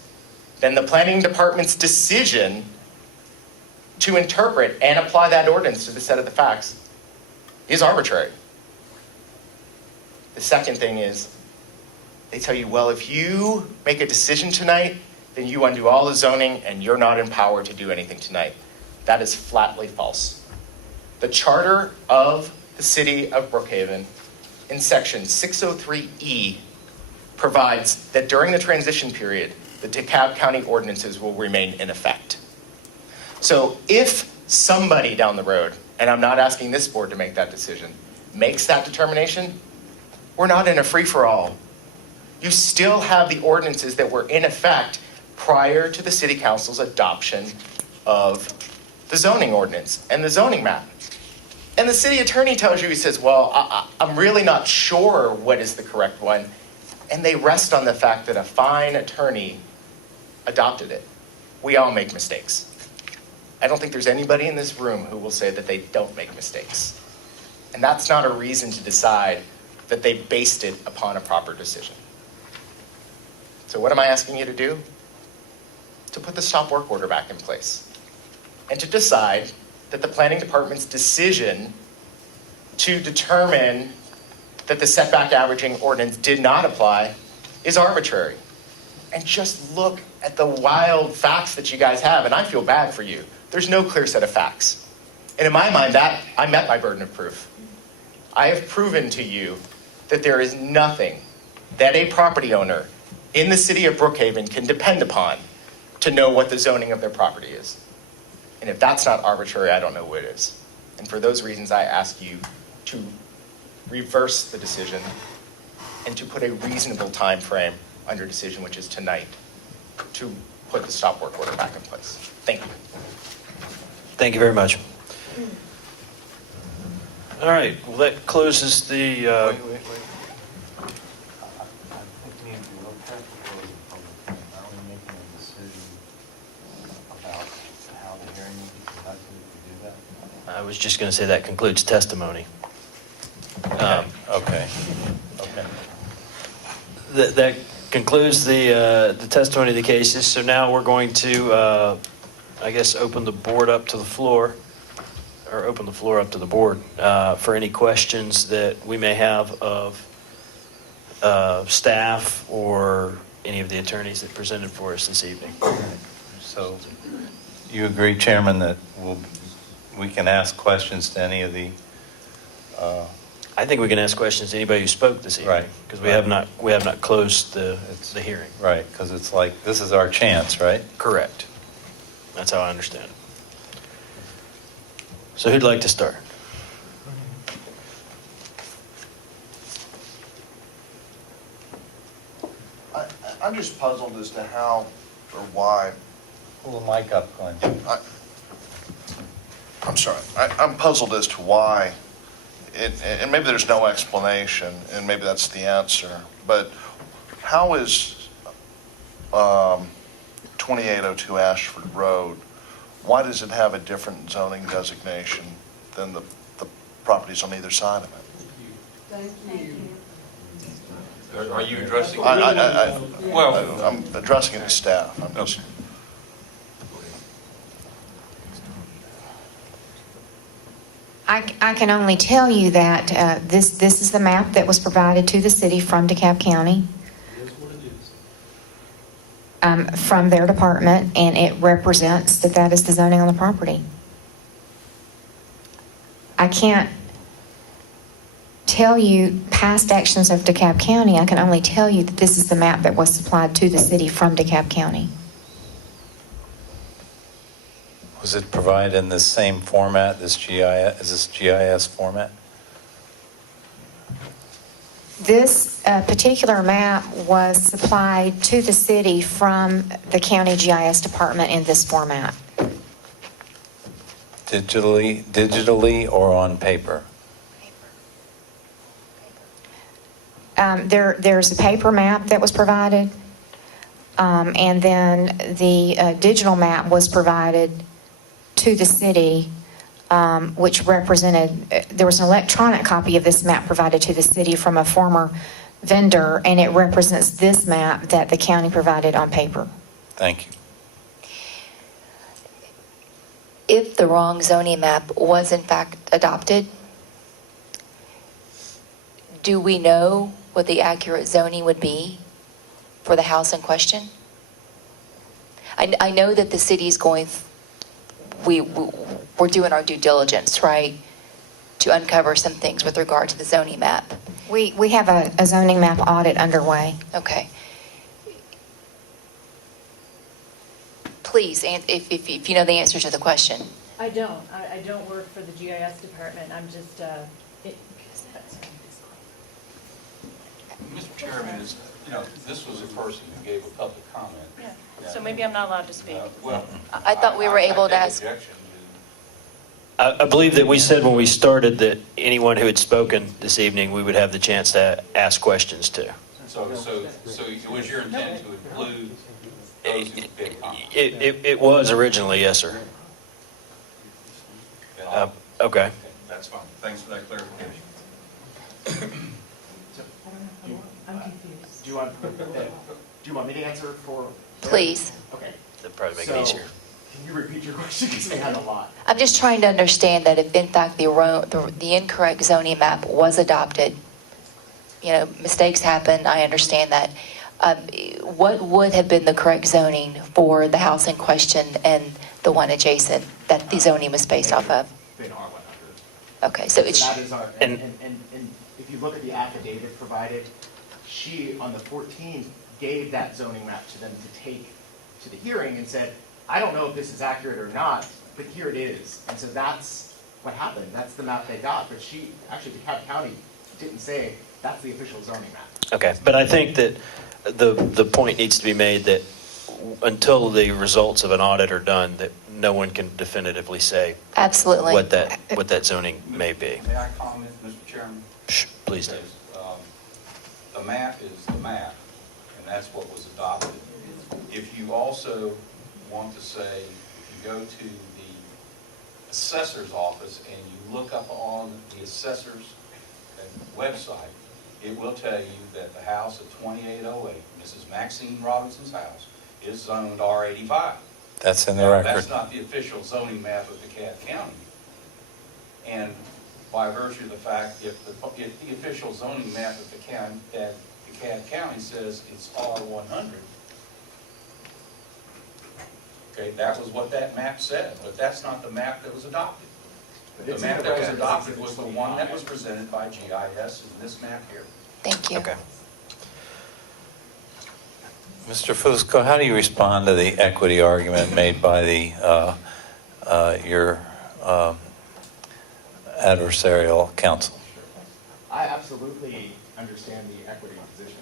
then the planning department's decision to interpret and apply that ordinance to the set of the facts is arbitrary. The second thing is, they tell you, well, if you make a decision tonight, then you undo all the zoning and you're not empowered to do anything tonight. That is flatly false. The charter of the city of Brookhaven in section 603E provides that during the transition period, the DeKalb County ordinances will remain in effect. So if somebody down the road, and I'm not asking this board to make that decision, makes that determination, we're not in a free-for-all. You still have the ordinances that were in effect prior to the city council's adoption of the zoning ordinance and the zoning map. And the city attorney tells you, he says, well, I'm really not sure what is the correct one. And they rest on the fact that a fine attorney adopted it. We all make mistakes. I don't think there's anybody in this room who will say that they don't make mistakes. And that's not a reason to decide that they based it upon a proper decision. So what am I asking you to do? To put the stop work order back in place. And to decide that the planning department's decision to determine that the setback averaging ordinance did not apply is arbitrary. And just look at the wild facts that you guys have, and I feel bad for you. There's no clear set of facts. And in my mind, that I met my burden of proof. I have proven to you that there is nothing that a property owner in the city of Brookhaven can depend upon to know what the zoning of their property is. And if that's not arbitrary, I don't know what is. And for those reasons, I ask you to reverse the decision and to put a reasonable time frame on your decision, which is tonight, to put the stop work order back in place. Thank you. Thank you very much. All right, well, that closes the, Wait. I think we need to be real careful before we public hearing. Are we making a decision about how the hearing will be conducted if we do that? I was just going to say that concludes testimony. Okay. That concludes the testimony of the cases. So now we're going to, I guess, open the board up to the floor, or open the floor up to the board for any questions that we may have of staff or any of the attorneys that presented for us this evening. So you agree, Chairman, that we can ask questions to any of the... I think we can ask questions to anybody who spoke this evening. Right. Because we have not closed the hearing. Right, because it's like, this is our chance, right? Correct. That's how I understand it. So who'd like to start? I'm just puzzled as to how or why. Pull the mic up, Glenn. I'm sorry. I'm puzzled as to why, and maybe there's no explanation, and maybe that's the answer, but how is 2802 Ashford Road, why does it have a different zoning designation than the properties on either side of it? Thank you. Are you addressing? I'm addressing it to staff. I'm just... I can only tell you that this is the map that was provided to the city from DeKalb County, from their department, and it represents that is the zoning on the property. I can't tell you past actions of DeKalb County. I can only tell you that this is the map that was supplied to the city from DeKalb County. Was it provided in the same format, this GIS format? This particular map was supplied to the city from the county GIS department in this format. Digitally or on paper? There's a paper map that was provided, and then the digital map was provided to the city, which represented, there was an electronic copy of this map provided to the city from a former vendor, and it represents this map that the county provided on paper. Thank you. If the wrong zoning map was in fact adopted, do we know what the accurate zoning would be for the house in question? I know that the city's going, we're doing our due diligence, right? to uncover some things with regard to the zoning map. We have a zoning map audit underway. Okay. Please, and if you know the answer to the question. I don't. I don't work for the GIS department. I'm just, Mr. Chairman, this was a person who gave a public comment. yeah. So maybe I'm not allowed to speak. Well, I thought we were able to take ask. objection I believe that we said when we started that anyone who had spoken this evening, we would have the chance to ask questions to. So it was your intent to include those who gave comments? It was originally, yes, sir. Okay. That's fine. Thanks for that clarification. I'm confused. Do you want me to answer for? Please. Okay. That'd probably make it easier. Can you repeat your question, because we had a lot. I'm just trying to understand that if in fact the incorrect zoning map was adopted, mistakes happen, I understand that. What would have been the correct zoning for the house in question and the one adjacent that the zoning was based off of? Been R100. Okay, so it's, That is our, and if you look at the affidavit provided, she, on the 14th, gave that zoning map to them to take to the hearing and said, I don't know if this is accurate or not, but here it is. And so that's what happened. That's the map they got. But she, actually, DeKalb County didn't say that's the official zoning map. Okay, but I think that the point needs to be made that until the results of an audit are done, that no one can definitively say absolutely. what that zoning may be. May I comment, Mr. Chairman? Please do. The map is the map, and that's what was adopted. If you also want to say, if you go to the assessor's office and you look up on the assessor's website, it will tell you that the house at 2808, Mrs. Maxine Robinson's house, is zoned R85. That's in the Now, record. That's not the official zoning map of DeKalb County. And by virtue of the fact, if the official zoning map of DeKalb County says it's R100, okay, that was what that map said, but that's not the map that was adopted. The map that was adopted was the one that was presented by GIS in this map here. Thank you. Okay. Mr. Fusco, how do you respond to the equity argument made by your adversarial counsel? I absolutely understand the equity position.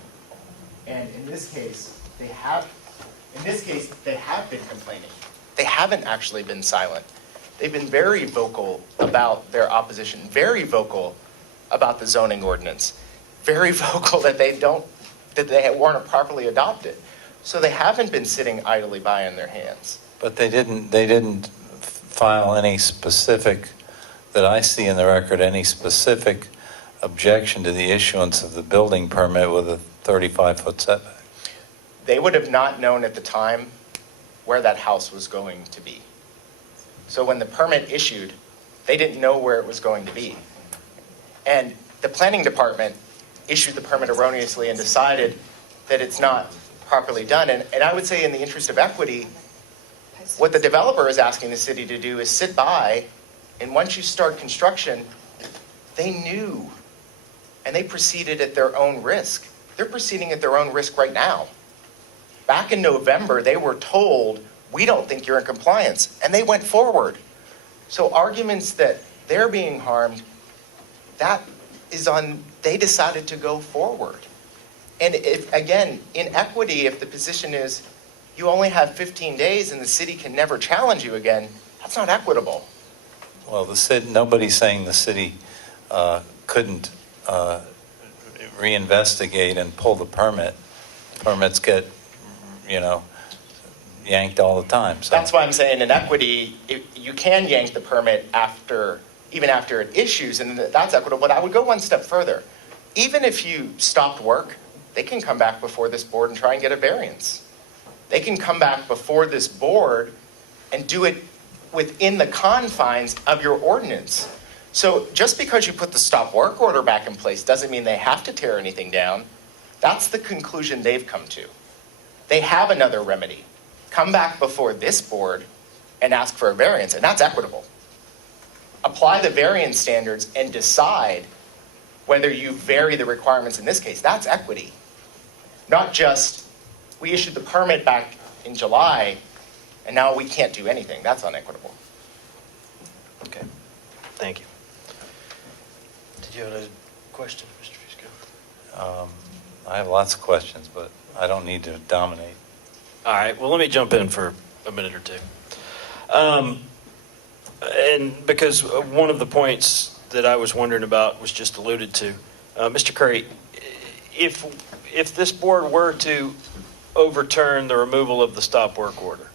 And in this case, they have been complaining. They haven't actually been silent. They've been very vocal about their opposition, very vocal about the zoning ordinance, very vocal that they weren't properly adopted. So they haven't been sitting idly by on their hands. But they didn't file any specific, that I see in the record, any specific objection to the issuance of the building permit with a 35-foot setback. They would have not known at the time where that house was going to be. So when the permit issued, they didn't know where it was going to be. And the planning department issued the permit erroneously and decided that it's not properly done. And I would say in the interest of equity, what the developer is asking the city to do is sit by, and once you start construction, they knew, and they proceeded at their own risk. They're proceeding at their own risk right now. Back in November, they were told, we don't think you're in compliance, and they went forward. So arguments that they're being harmed, that is on, they decided to go forward. And if, again, in equity, if the position is you only have 15 days and the city can never challenge you again, that's not equitable. Well, nobody's saying the city couldn't reinvestigate and pull the permit. Permits get, yanked all the time. So. That's why I'm saying in equity, you can yank the permit even after it issues, and that's equitable. But I would go one step further. Even if you stopped work, they can come back before this board and try and get a variance. They can come back before this board and do it within the confines of your ordinance. So just because you put the stop work order back in place doesn't mean they have to tear anything down. That's the conclusion they've come to. They have another remedy. Come back before this board and ask for a variance, and that's equitable. apply the variance standards and decide whether you vary the requirements in this case. That's equity. Not just, we issued the permit back in July, and now we can't do anything. That's unequitable. Okay, thank you. Did you have a question, Mr. Fusco? I have lots of questions, but I don't need to dominate. All right, well, let me jump in for a minute or two. And because one of the points that I was wondering about was just alluded to. Mr. Curry, if this board were to overturn the removal of the stop work order,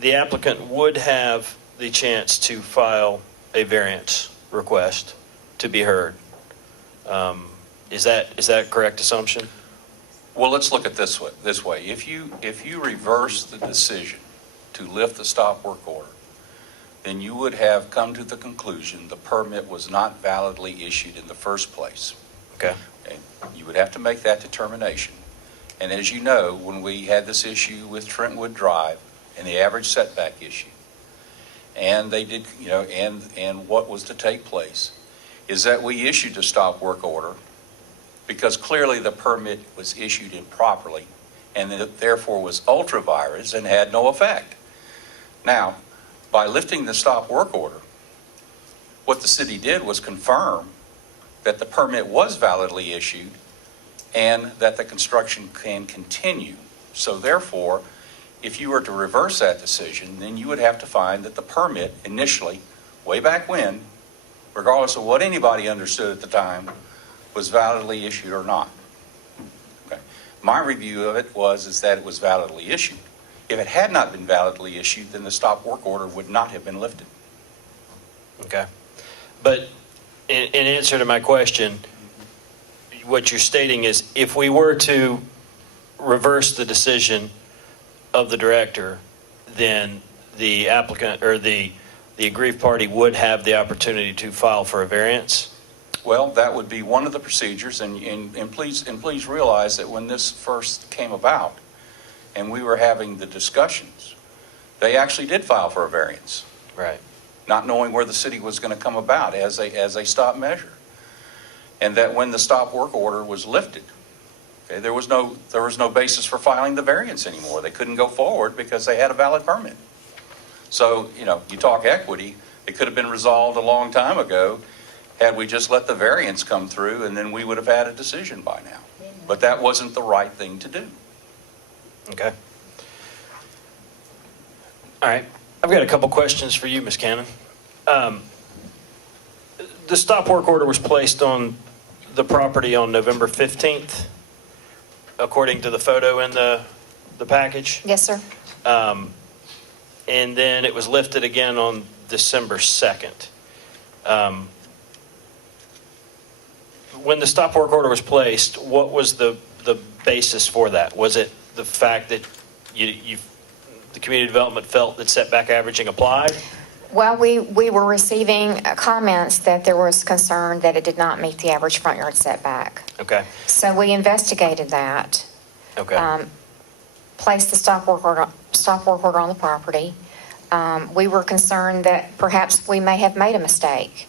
the applicant would have the chance to file a variance request to be heard. Is that a correct assumption? Well, let's look at this way. If you reverse the decision to lift the stop work order, then you would have come to the conclusion the permit was not validly issued in the first place. Okay. You would have to make that determination. And as you know, when we had this issue with Trentwood Drive and the average setback issue, and they did, and what was to take place, is that we issued a stop work order because clearly the permit was issued improperly and it therefore was ultra-virus and had no effect. Now, by lifting the stop work order, what the city did was confirm that the permit was validly issued and that the construction can continue. So therefore, if you were to reverse that decision, then you would have to find that the permit initially, way back when, regardless of what anybody understood at the time, was validly issued or not. Okay. My review of it is that it was validly issued. If it had not been validly issued, then the stop work order would not have been lifted. Okay. But in answer to my question, what you're stating is if we were to reverse the decision of the director, then the applicant or the aggrieved party would have the opportunity to file for a variance? Well, that would be one of the procedures, and please realize that when this first came about and we were having the discussions, they actually did file for a variance. Right. Not knowing where the city was going to come about as a stop measure. And that when the stop work order was lifted, okay, there was no basis for filing the variance anymore. They couldn't go forward because they had a valid permit. So, you talk equity, it could have been resolved a long time ago had we just let the variance come through, and then we would have had a decision by now. But that wasn't the right thing to do. Okay. All right. I've got a couple questions for you, Ms. Cannon. The stop work order was placed on the property on November 15th, according to the photo in the package. Yes, sir. And then it was lifted again on December 2nd. When the stop work order was placed, what was the basis for that? Was it the fact that the community development felt that setback averaging applied? Well, we were receiving comments that there was concern that it did not meet the average front yard setback. Okay. So we investigated that. Okay. Placed the stop work order on the property. We were concerned that perhaps we may have made a mistake.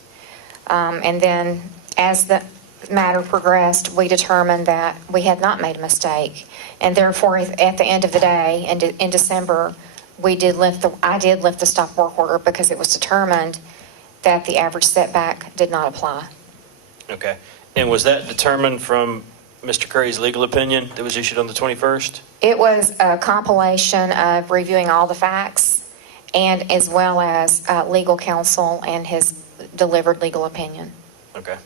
And then as the matter progressed, we determined that we had not made a mistake. And therefore, at the end of the day, in December, I did lift the stop work order because it was determined that the average setback did not apply. Okay. And was that determined from Mr. Curry's legal opinion that was issued on the 21st? It was a compilation of reviewing all the facts and as well as legal counsel and his delivered legal opinion. Okay.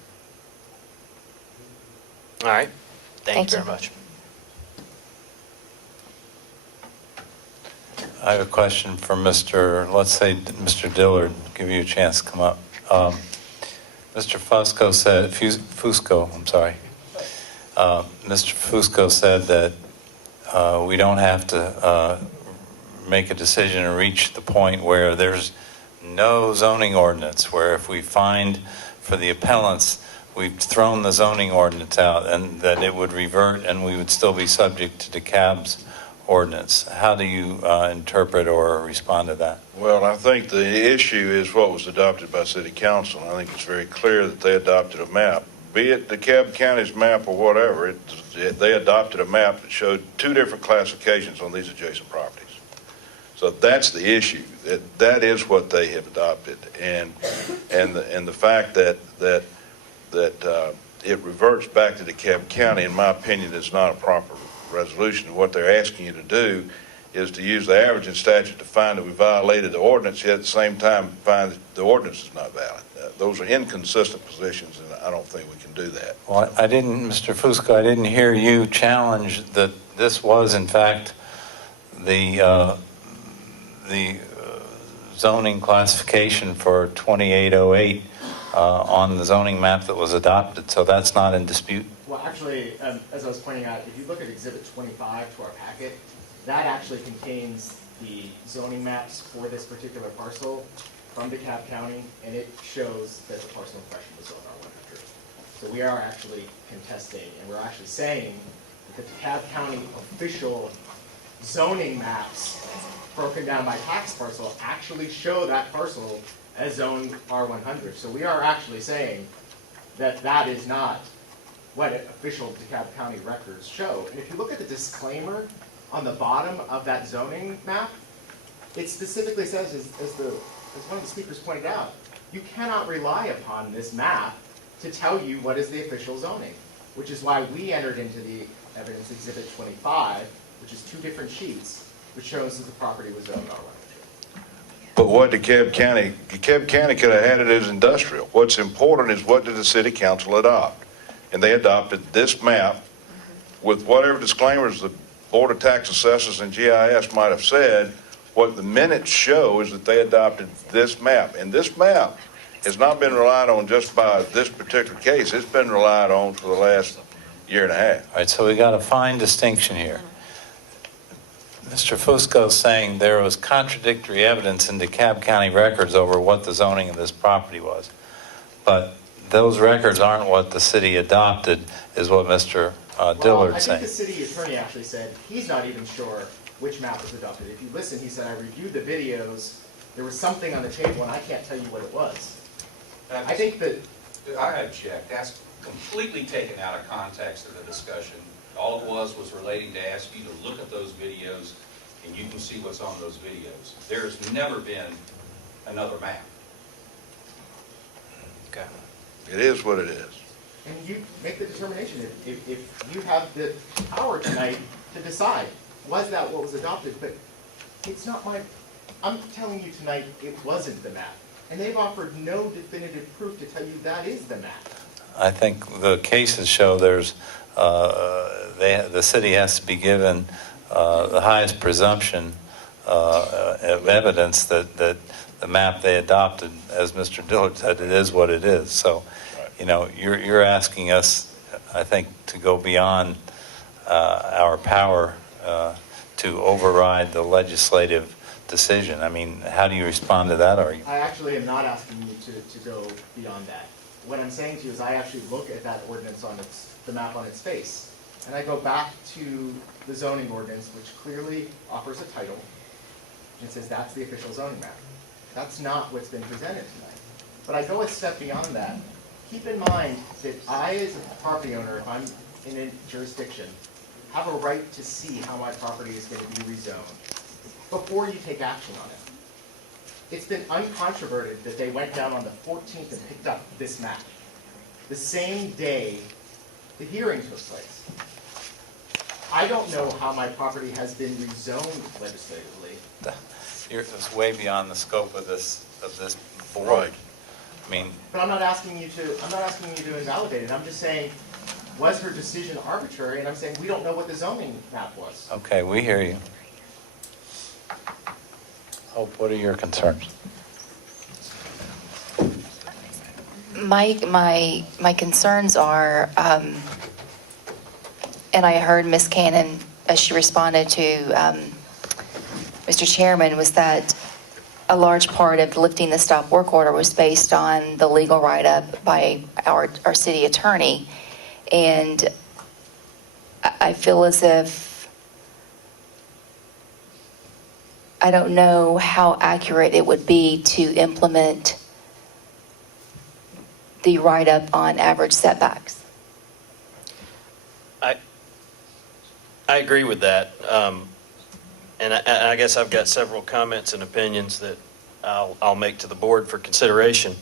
All right. Thank you very much. I have a question for let's say Mr. Dillard, give you a chance to come up. Mr. Fusco said, Mr. Fusco said that we don't have to make a decision and reach the point where there's no zoning ordinance, where if we find for the appellants we've thrown the zoning ordinance out and that it would revert and we would still be subject to DeKalb's ordinance. How do you interpret or respond to that? Well, I think the issue is what was adopted by City Council. I think it's very clear that they adopted a map, be it DeKalb County's map or whatever. They adopted a map that showed two different classifications on these adjacent properties. So that's the issue. That is what they have adopted, and the fact that it reverts back to DeKalb County, in my opinion, is not a proper resolution. What they're asking you to do is to use the averaging statute to find that we violated the ordinance, yet at the same time find that the ordinance is not valid. Those are inconsistent positions, and I don't think we can do that. Well, I didn't, Mr. Fusco, I didn't hear you challenge that this was, in fact, the zoning classification for 2808 on the zoning map that was adopted, so that's not in dispute? Well, actually, as I was pointing out, if you look at Exhibit 25 to our packet, that actually contains the zoning maps for this particular parcel from DeKalb County, and it shows that the parcel in question was over R100. So we are actually contesting, and we're actually saying that the DeKalb County official zoning maps broken down by tax parcel actually show that parcel as zone R100. So we are actually saying that that is not what official DeKalb County records show. And if you look at the disclaimer on the bottom of that zoning map, it specifically says, as one of the speakers pointed out, you cannot rely upon this map to tell you what is the official zoning, which is why we entered into the evidence Exhibit 25, which is two different sheets, which shows that the property was zoned R100. But what DeKalb County could have had it as industrial. What's important is what did the City Council adopt? And they adopted this map with whatever disclaimers the Board of Tax Assessors and GIS might have said. What the minutes show is that they adopted this map. And this map has not been relied on just by this particular case. It's been relied on for the last year and a half. All right, so we got a fine distinction here. Mr. Fusco is saying there was contradictory evidence in DeKalb County records over what the zoning of this property was. But those records aren't what the city adopted, is what Mr. Dillard's saying. I think the city attorney actually said he's not even sure which map was adopted. If you listen, he said, I reviewed the videos, there was something on the table, and I can't tell you what it was. I think that... I object. That's completely taken out of context of the discussion. All it was relating to ask you to look at those videos, and you can see what's on those videos. There's never been another map. Okay. It is what it is. And you make the determination. If you have the power tonight to decide, was that what was adopted? But it's not my... I'm telling you tonight it wasn't the map. And they've offered no definitive proof to tell you that is the map. I think the cases show there's, the city has to be given the highest presumption of evidence that the map they adopted, as Mr. Dillard said, it is what it is. So, you know, you're asking us, I think, to go beyond our power to override the legislative decision. I mean, how do you respond to that argument? I actually am not asking you to go beyond that. What I'm saying to you is I actually look at that ordinance on the map on its face, and I go back to the zoning ordinance, which clearly offers a title, and says that's the official zoning map. That's not what's been presented tonight. But I go a step beyond that. Keep in mind that I, as a property owner, if I'm in a jurisdiction, have a right to see how my property is going to be rezoned before you take action on it. It's been uncontroverted that they went down on the 14th and picked up this map, the same day the hearing took place. I don't know how my property has been rezoned legislatively. It's way beyond the scope of this board. Right. I mean, But I'm not asking you to invalidate it. I'm just saying, was her decision arbitrary? And I'm saying we don't know what the zoning map was. okay, we hear you. Hope, what are your concerns? My concerns are, and I heard Ms. Cannon as she responded to Mr. Chairman, was that a large part of lifting the stop work order was based on the legal write-up by our city attorney. And I feel as if I don't know how accurate it would be to implement the write-up on average setbacks. I agree with that. And I guess I've got several comments and opinions that I'll make to the board for consideration.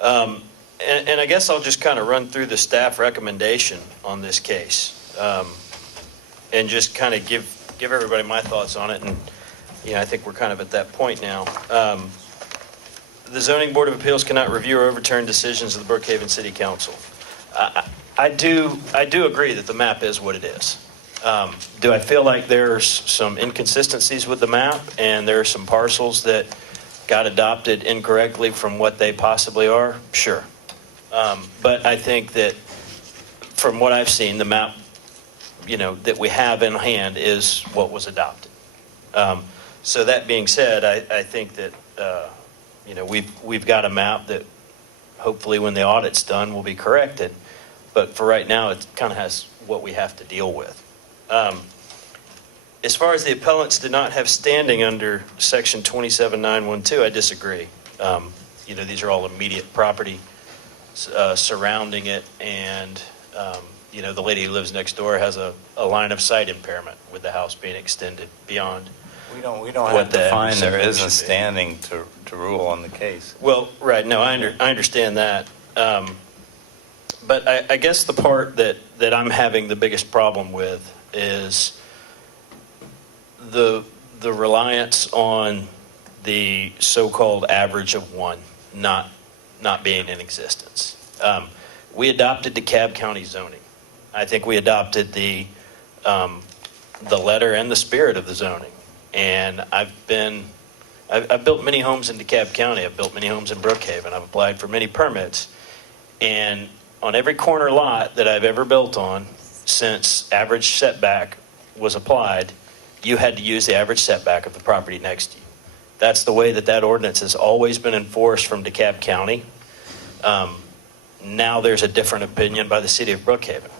And I guess I'll just kind of run through the staff recommendation on this case, and just kind of give everybody my thoughts on it. And, I think we're kind of at that point now. The Zoning Board of Appeals cannot review or overturn decisions of the Brookhaven City Council. I do agree that the map is what it is. Do I feel like there's some inconsistencies with the map, and there are some parcels that got adopted incorrectly from what they possibly are? Sure. But I think that from what I've seen, the map, that we have in hand is what was adopted. So that being said, I think that, we've got a map that hopefully when the audit's done will be corrected. But for right now, it kind of has what we have to deal with. As far as the appellants did not have standing under section 27912, I disagree. These are all immediate property surrounding it, and the lady who lives next door has a line of sight impairment with the house being extended beyond. We don't have to find there isn't standing to rule on the case. Well, right. No, I understand that. But I guess the part that I'm having the biggest problem with is the reliance on the so-called average of one not being in existence. We adopted DeKalb County zoning. I think we adopted the letter and the spirit of the zoning. And I've built many homes in DeKalb County. I've built many homes in Brookhaven. I've applied for many permits. And on every corner lot that I've ever built on, since average setback was applied, you had to use the average setback of the property next to you. That's the way that ordinance has always been enforced from DeKalb County. Now there's a different opinion by the city of Brookhaven.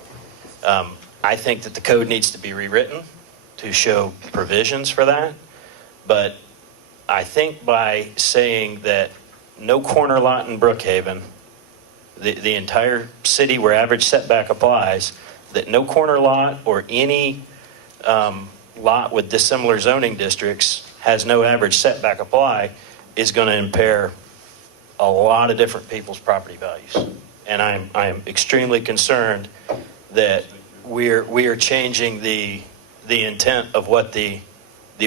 I think that the code needs to be rewritten to show provisions for that. But I think by saying that no corner lot in Brookhaven, the entire city where average setback applies, that no corner lot or any lot with dissimilar zoning districts has no average setback apply, is going to impair a lot of different people's property values. And I am extremely concerned that we are changing the intent of what the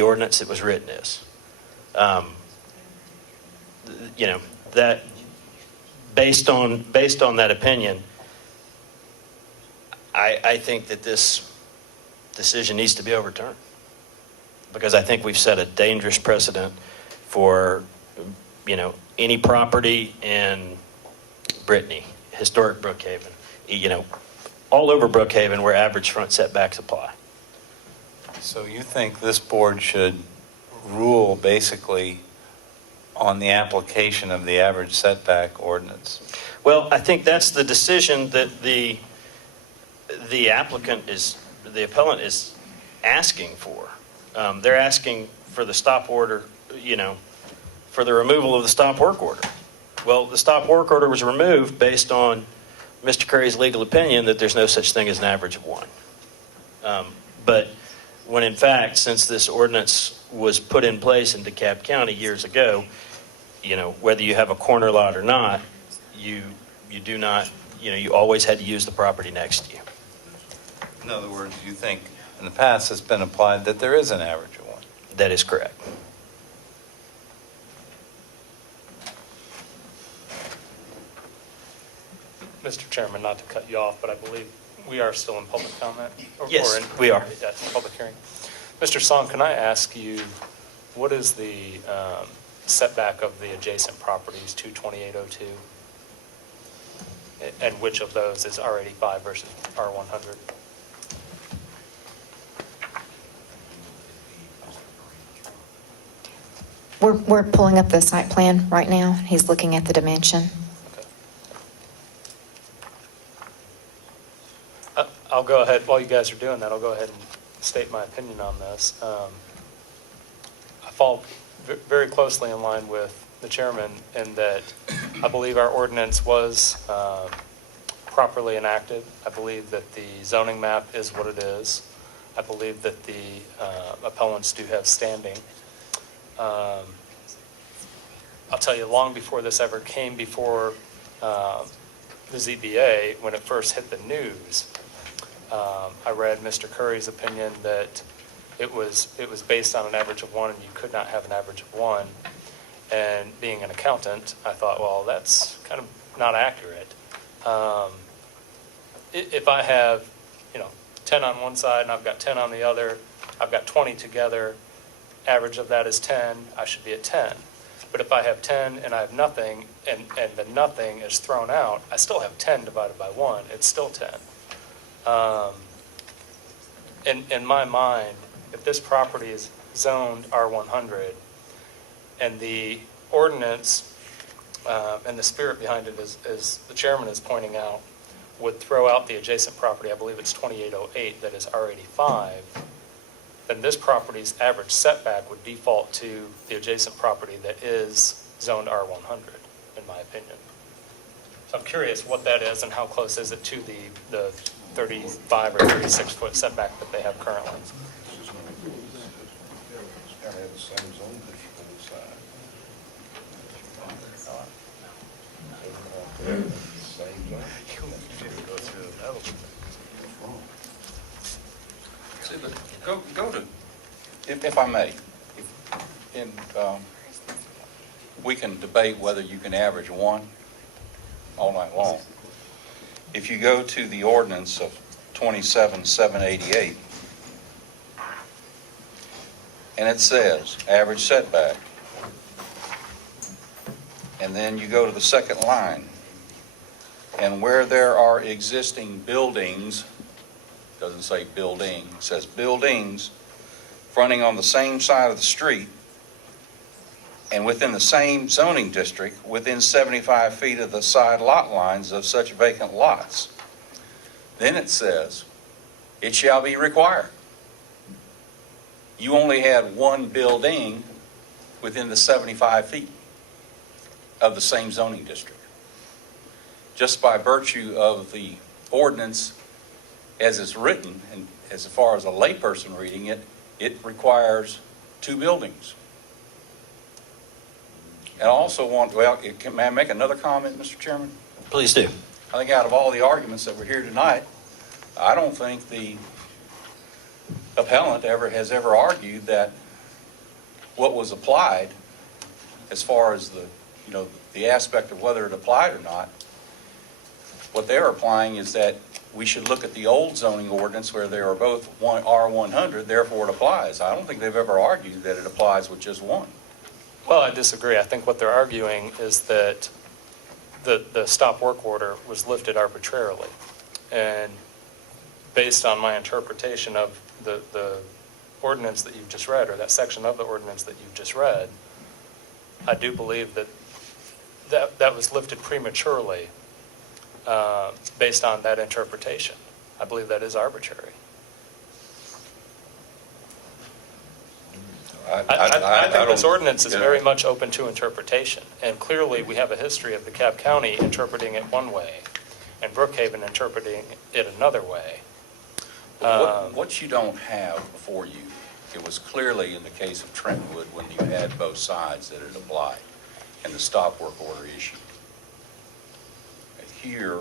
ordinance that was written is. That based on that opinion, I think that this decision needs to be overturned, because I think we've set a dangerous precedent for any property in Brittany, historic Brookhaven, all over Brookhaven where average front setbacks apply. So you think this board should rule basically on the application of the average setback ordinance? Well, I think that's the decision that the appellant is asking for. They're asking for the stop order, for the removal of the stop work order. Well, the stop work order was removed based on Mr. Curry's legal opinion that there's no such thing as an average of one. But when in fact, since this ordinance was put in place in DeKalb County years ago, whether you have a corner lot or not, you do not, you always had to use the property next to you. In other words, you think in the past it's been applied that there is an average of one? That is correct. Mr. Chairman, not to cut you off, but I believe we are still in public comment. Yes, we are. Yes, public hearing. Mr. Song, can I ask you, what is the setback of the adjacent properties to 2802? And which of those is R85 versus R100? We're pulling up the site plan right now. He's looking at the dimension. I'll go ahead, while you guys are doing that, I'll go ahead and state my opinion on this. I fall very closely in line with the chairman in that I believe our ordinance was properly enacted. I believe that the zoning map is what it is. I believe that the appellants do have standing. I'll tell you, long before this ever came before the ZBA, when it first hit the news, I read Mr. Curry's opinion that it was based on an average of 1 and you could not have an average of 1. And being an accountant, I thought, well, that's kind of not accurate. If I have, 10 on one side and I've got 10 on the other, I've got 20 together, average of that is 10, I should be at 10. But if I have 10 and I have nothing, and the nothing is thrown out, I still have 10 divided by 1. It's still 10. In my mind, if this property is zoned R100, and the ordinance and the spirit behind it, as the chairman is pointing out, would throw out the adjacent property, I believe it's 2808, that is R85, then this property's average setback would default to the adjacent property that is zoned R100, in my opinion. So I'm curious what that is and how close is it to the 35 or 36 foot setback that they have currently. See, but go to, if I may, we can debate whether you can average 1 all night long. If you go to the ordinance of 27,788, and it says average setback, and then you go to the second line, and where there are existing buildings, doesn't say building, it says buildings fronting on the same side of the street and within the same zoning district within 75 feet of the side lot lines of such vacant lots. Then it says, it shall be required. You only had one building within the 75 feet of the same zoning district. Just by virtue of the ordinance as it's written, and as far as a layperson reading it, it requires 2 buildings. And I also want, may I make another comment, Mr. Chairman? Please do. I think out of all the arguments that were here tonight, I don't think the appellant has ever argued that what was applied, as far as the aspect of whether it applied or not, what they're applying is that we should look at the old zoning ordinance where they are both R100, therefore it applies. I don't think they've ever argued that it applies with just 1. Well, I disagree. I think what they're arguing is that the stop work order was lifted arbitrarily. And based on my interpretation of the ordinance that you've just read, or that section of the ordinance that you've just read, I do believe that was lifted prematurely based on that interpretation. I believe that is arbitrary. I think this ordinance is very much open to interpretation, and clearly we have a history of DeKalb County interpreting it one way and Brookhaven interpreting it another way. What you don't have before you, it was clearly in the case of Trentwood when you had both sides that it applied and the stop work order issue. Here,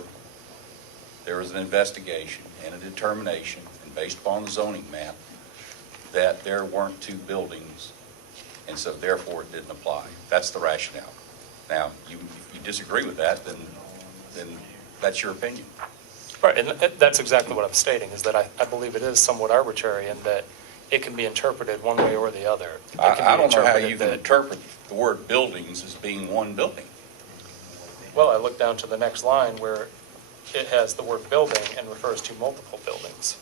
there was an investigation and a determination, and based upon the zoning map, that there weren't 2 buildings, and so therefore it didn't apply. That's the rationale. Now, if you disagree with that, then that's your opinion. Right, and that's exactly what I'm stating, is that I believe it is somewhat arbitrary in that it can be interpreted one way or the other. I don't know how you can interpret the word buildings as being 1 building. Well, I look down to the next line where it has the word building and refers to multiple buildings.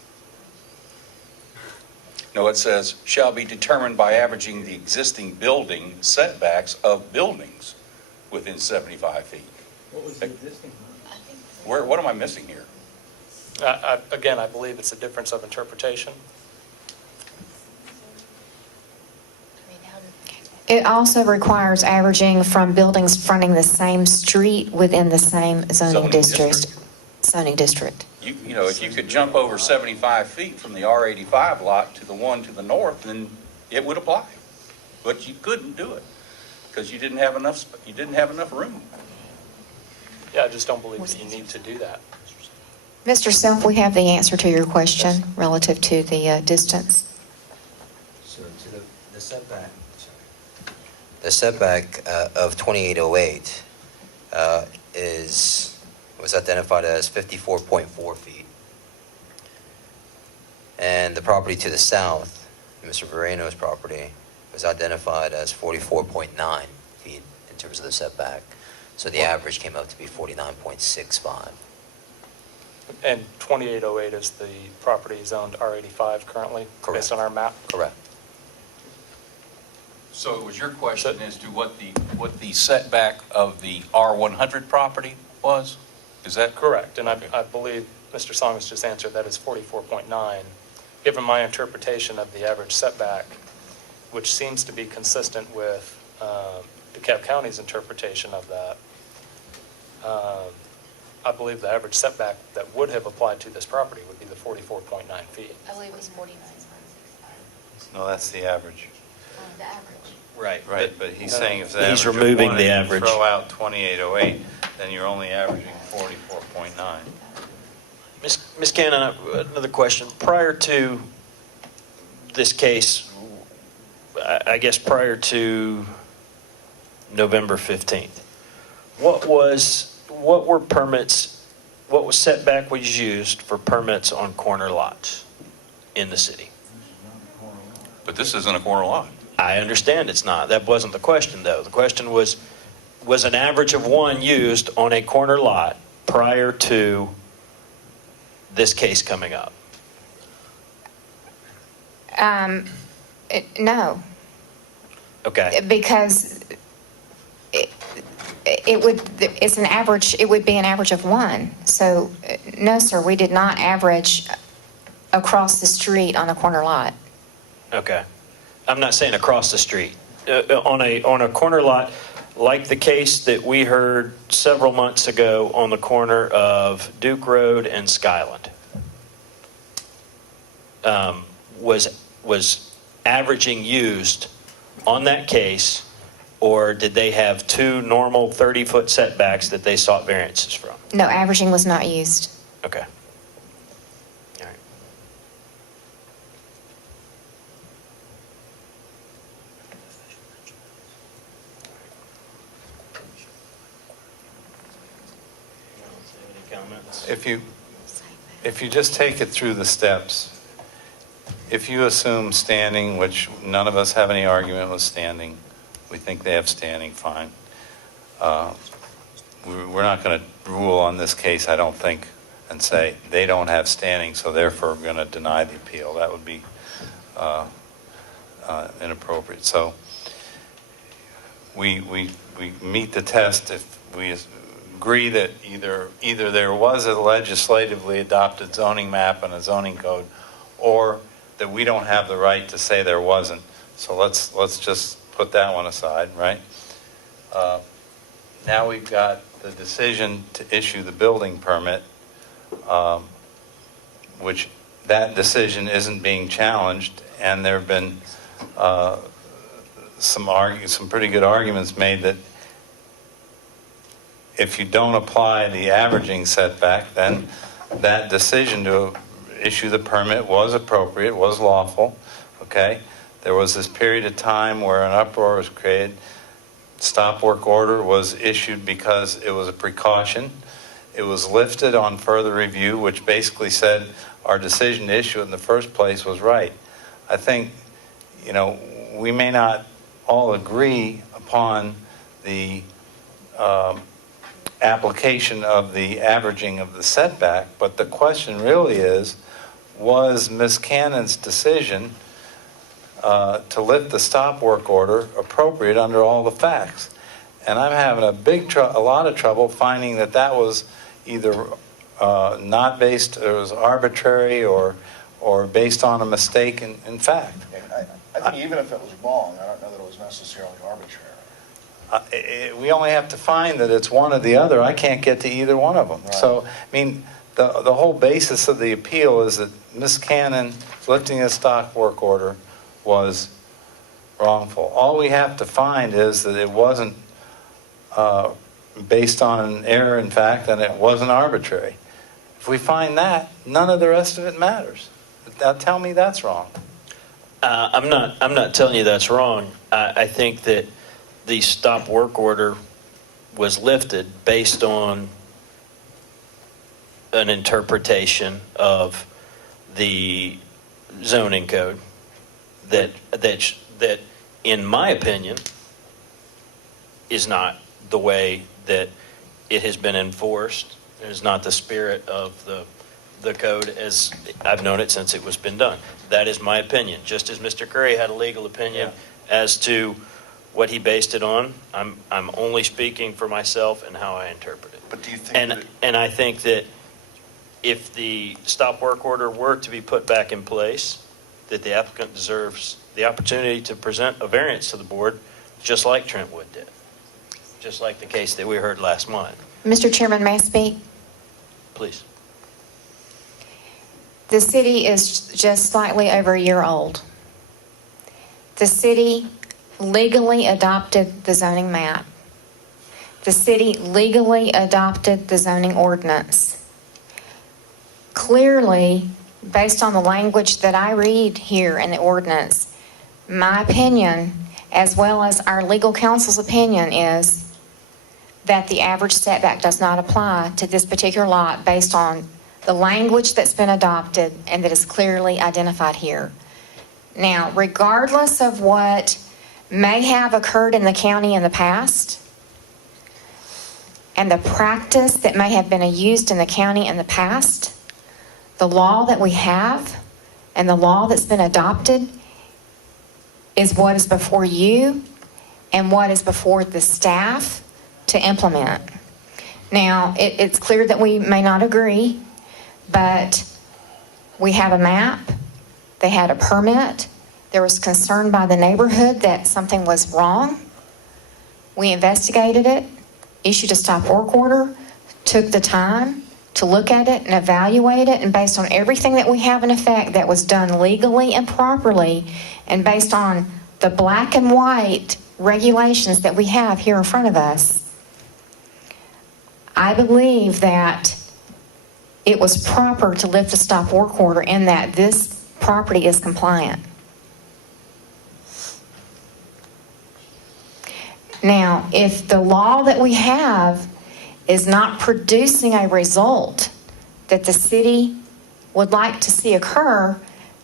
No, it says, shall be determined by averaging the existing building setbacks of buildings within 75 feet. What was the existing? What am I missing here? Again, I believe it's a difference of interpretation. It also requires averaging from buildings fronting the same street within the same zoning Zoning district. Zoning district. You know, if you could jump over 75 feet from the R85 lot to the one to the north, then it would apply. But you couldn't do it because you didn't have enough room. Yeah, I just don't believe that you need to do that. Mr. Self, we have the answer to your question relative to the distance. So to the setback. The setback of 2808 was identified as 54.4 feet. And the property to the south, Mr. Moreno's property, was identified as 44.9 feet in terms of the setback. So the average came out to be 49.65. And 2808 is the property zoned R85 currently? Correct. Based on our map? Correct. So it was your question as to what the setback of the R100 property was? Is that Correct, and I believe Mr. Song has just answered that is 44.9. Given my interpretation of the average setback, which seems to be consistent with DeKalb County's interpretation of that, I believe the average setback that would have applied to this property would be the 44.9 feet. I believe it was 49.65. No, that's the average. The average. Right, but he's saying if the He's average of removing one the and you average. throw out 2808, then you're only averaging 44.9. Ms. Cannon, another question. Prior to this case, I guess prior to November 15th, what was setback was used for permits on corner lots in the city? But this isn't a corner lot. I understand it's not. That wasn't the question, though. The question was an average of one used on a corner lot prior to this case coming up? No, Okay. because it's an average, it would be an average of one. So, no, sir, we did not average across the street on a corner lot. Okay. I'm not saying across the street. On a corner lot, like the case that we heard several months ago on the corner of Duke Road and Skyland, was averaging used on that case, or did they have two normal 30-foot setbacks that they sought variances from? No, averaging was not used. Okay. All right. Any comments? If you just take it through the steps, if you assume standing, which none of us have any argument with standing, we think they have standing, fine. We're not going to rule on this case, I don't think, and say they don't have standing, so therefore we're going to deny the appeal. That would be inappropriate. So we meet the test if we agree that either there was a legislatively adopted zoning map and a zoning code, or that we don't have the right to say there wasn't. So let's just put that one aside, right? Now we've got the decision to issue the building permit, which that decision isn't being challenged, and there have been some pretty good arguments made that if you don't apply the averaging setback, then that decision to issue the permit was appropriate, was lawful, okay? There was this period of time where an uproar was created. Stop work order was issued because it was a precaution. It was lifted on further review, which basically said our decision to issue it in the first place was right. I think, we may not all agree upon the application of the averaging of the setback, but the question really is, was Ms. Cannon's decision to lift the stop work order appropriate under all the facts? And I'm having a lot of trouble finding that was either not based, it was arbitrary or based on a mistake in fact. I mean, even if it was wrong, I don't know that it was necessarily arbitrary. We only have to find that it's one or the other. I can't get to either one of them. Right. So, I mean, the whole basis of the appeal is that Ms. Cannon lifting a stop work order was wrongful. All we have to find is that it wasn't based on an error in fact, and it wasn't arbitrary. If we find that, none of the rest of it matters. Now tell me that's wrong. I'm not telling you that's wrong. I think that the stop work order was lifted based on an interpretation of the zoning code that in my opinion is not the way that it has been enforced. It is not the spirit of the code as I've known it since it was been done. That is my opinion. Just as Mr. Curry had a legal opinion as to what he based it on, I'm only speaking for myself and how I interpret it. But do you think And I think that if the stop work order were to be put back in place, that the applicant deserves the opportunity to present a variance to the board, just like Trentwood did, just like the case that we heard last month. Mr. Chairman, may I speak? Please. The city is just slightly over a year old. The city legally adopted the zoning map. The city legally adopted the zoning ordinance. Clearly, based on the language that I read here in the ordinance, my opinion, as well as our legal counsel's opinion, is that the average setback does not apply to this particular lot based on the language that's been adopted and that is clearly identified here. Now, regardless of what may have occurred in the county in the past and the practice that may have been used in the county in the past, the law that we have and the law that's been adopted is what is before you and what is before the staff to implement. Now, it's clear that we may not agree, but we have a map. They had a permit. There was concern by the neighborhood that something was wrong. We investigated it, issued a stop work order, took the time to look at it and evaluate it, and based on everything that we have in effect that was done legally and properly, and based on the black and white regulations that we have here in front of us, I believe that it was proper to lift the stop work order in that this property is compliant. Now, if the law that we have is not producing a result that the city would like to see occur,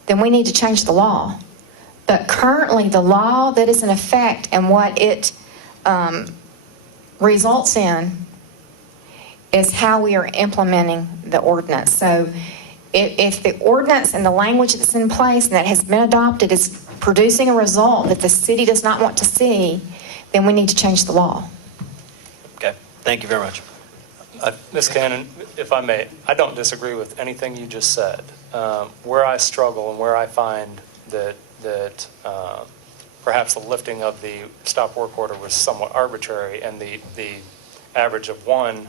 then we need to change the law. But currently, the law that is in effect and what it results in is how we are implementing the ordinance. So if the ordinance and the language that's in place and that has been adopted is producing a result that the city does not want to see, then we need to change the law. Okay. Thank you very much. Ms. Cannon, if I may, I don't disagree with anything you just said. Where I struggle and where I find that perhaps the lifting of the stop work order was somewhat arbitrary and the average of one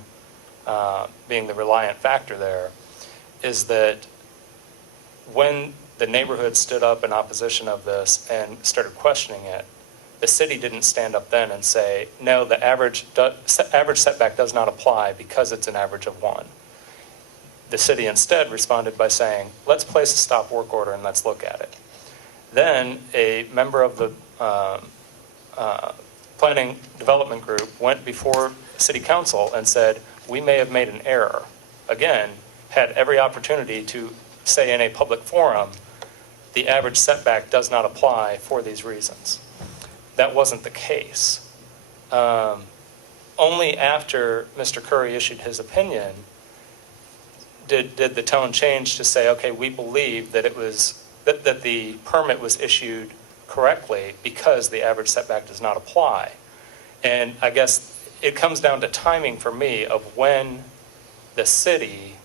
being the reliant factor there, is that when the neighborhood stood up in opposition of this and started questioning it, the city didn't stand up then and say, no, the average setback does not apply because it's an average of one. The city instead responded by saying, let's place a stop work order and let's look at it. Then a member of the planning development group went before city council and said, we may have made an error. Again, had every opportunity to say in a public forum, the average setback does not apply for these reasons. That wasn't the case. Only after Mr. Curry issued his opinion did the tone change to say, okay, we believe that it was that the permit was issued correctly because the average setback does not apply. And I guess it comes down to timing for me of when the city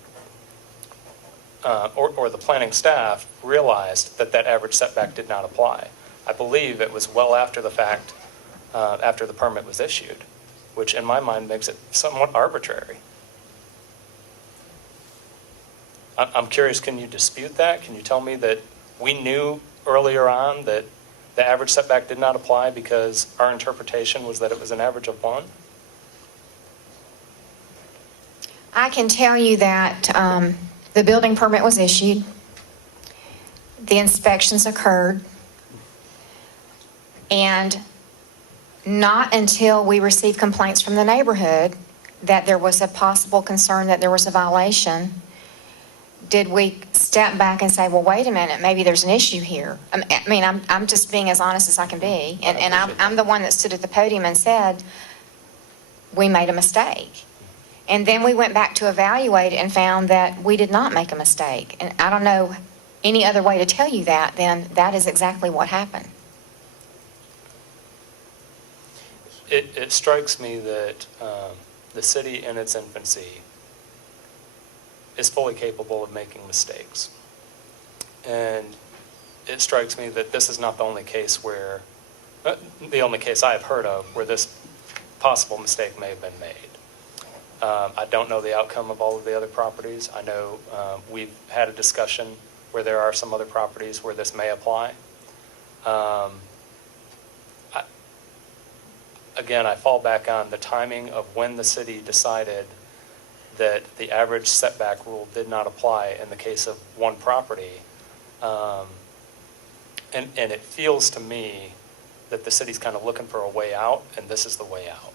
or the planning staff realized that that average setback did not apply. I believe it was well after the fact, after the permit was issued, which in my mind makes it somewhat arbitrary. I'm curious, can you dispute that? Can you tell me that we knew earlier on that the average setback did not apply because our interpretation was that it was an average of 1? I can tell you that the building permit was issued, the inspections occurred, and not until we received complaints from the neighborhood that there was a possible concern that there was a violation did we step back and say, well, wait a minute, maybe there's an issue here. I mean, I'm just being as honest as I can be. And I'm the one that stood at the podium and said, we made a mistake. And then we went back to evaluate and found that we did not make a mistake. And I don't know any other way to tell you that than that is exactly what happened. It strikes me that the city in its infancy is fully capable of making mistakes. And it strikes me that this is not the only case where, the only case I have heard of where this possible mistake may have been made. I don't know the outcome of all of the other properties. I know we've had a discussion where there are some other properties where this may apply. Again, I fall back on the timing of when the city decided that the average setback rule did not apply in the case of one property. And it feels to me that the city's kind of looking for a way out, and this is the way out.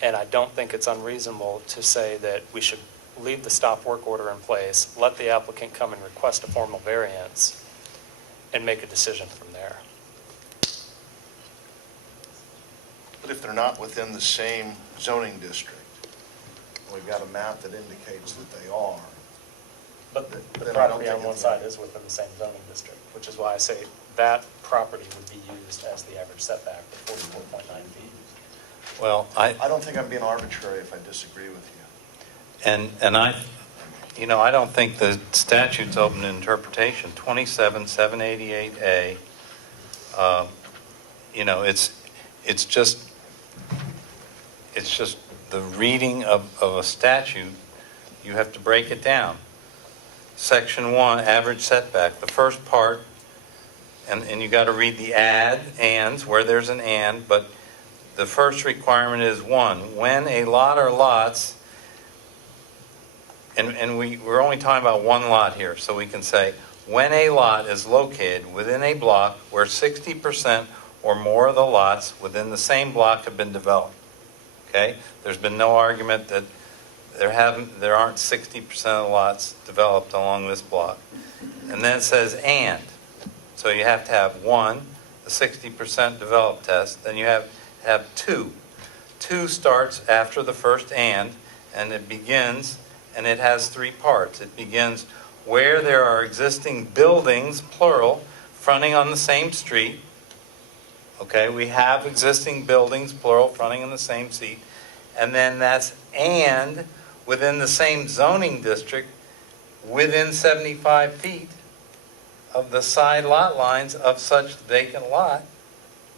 And I don't think it's unreasonable to say that we should leave the stop work order in place, let the applicant come and request a formal variance, and make a decision from there. But if they're not within the same zoning district, we've got a map that indicates that they are. But the Then I don't property on think one it's- side is within the same zoning district, which is why I say that property would be used as the average setback, the 44.9 feet. Well, I don't think I'm being arbitrary if I disagree with you. And I don't think the statute's open to interpretation. 27-788A, it's just the reading of a statute. You have to break it down. Section 1, average setback. The first part, and you got to read the ands, where there's an and, but the first requirement is 1, when a lot or lots, and we're only talking about one lot here, so we can say, when a lot is located within a block where 60% or more of the lots within the same block have been developed. Okay? There's been no argument that there aren't 60% of the lots developed along this block. And then it says and. So you have to have 1, the 60% developed test, then you have 2. 2 starts after the first and it begins, and it has 3 parts. It begins where there are existing buildings, plural, fronting on the same street. Okay, we have existing buildings, plural, fronting on the same street. And then that's and within the same zoning district within 75 feet of the side lot lines of such vacant lot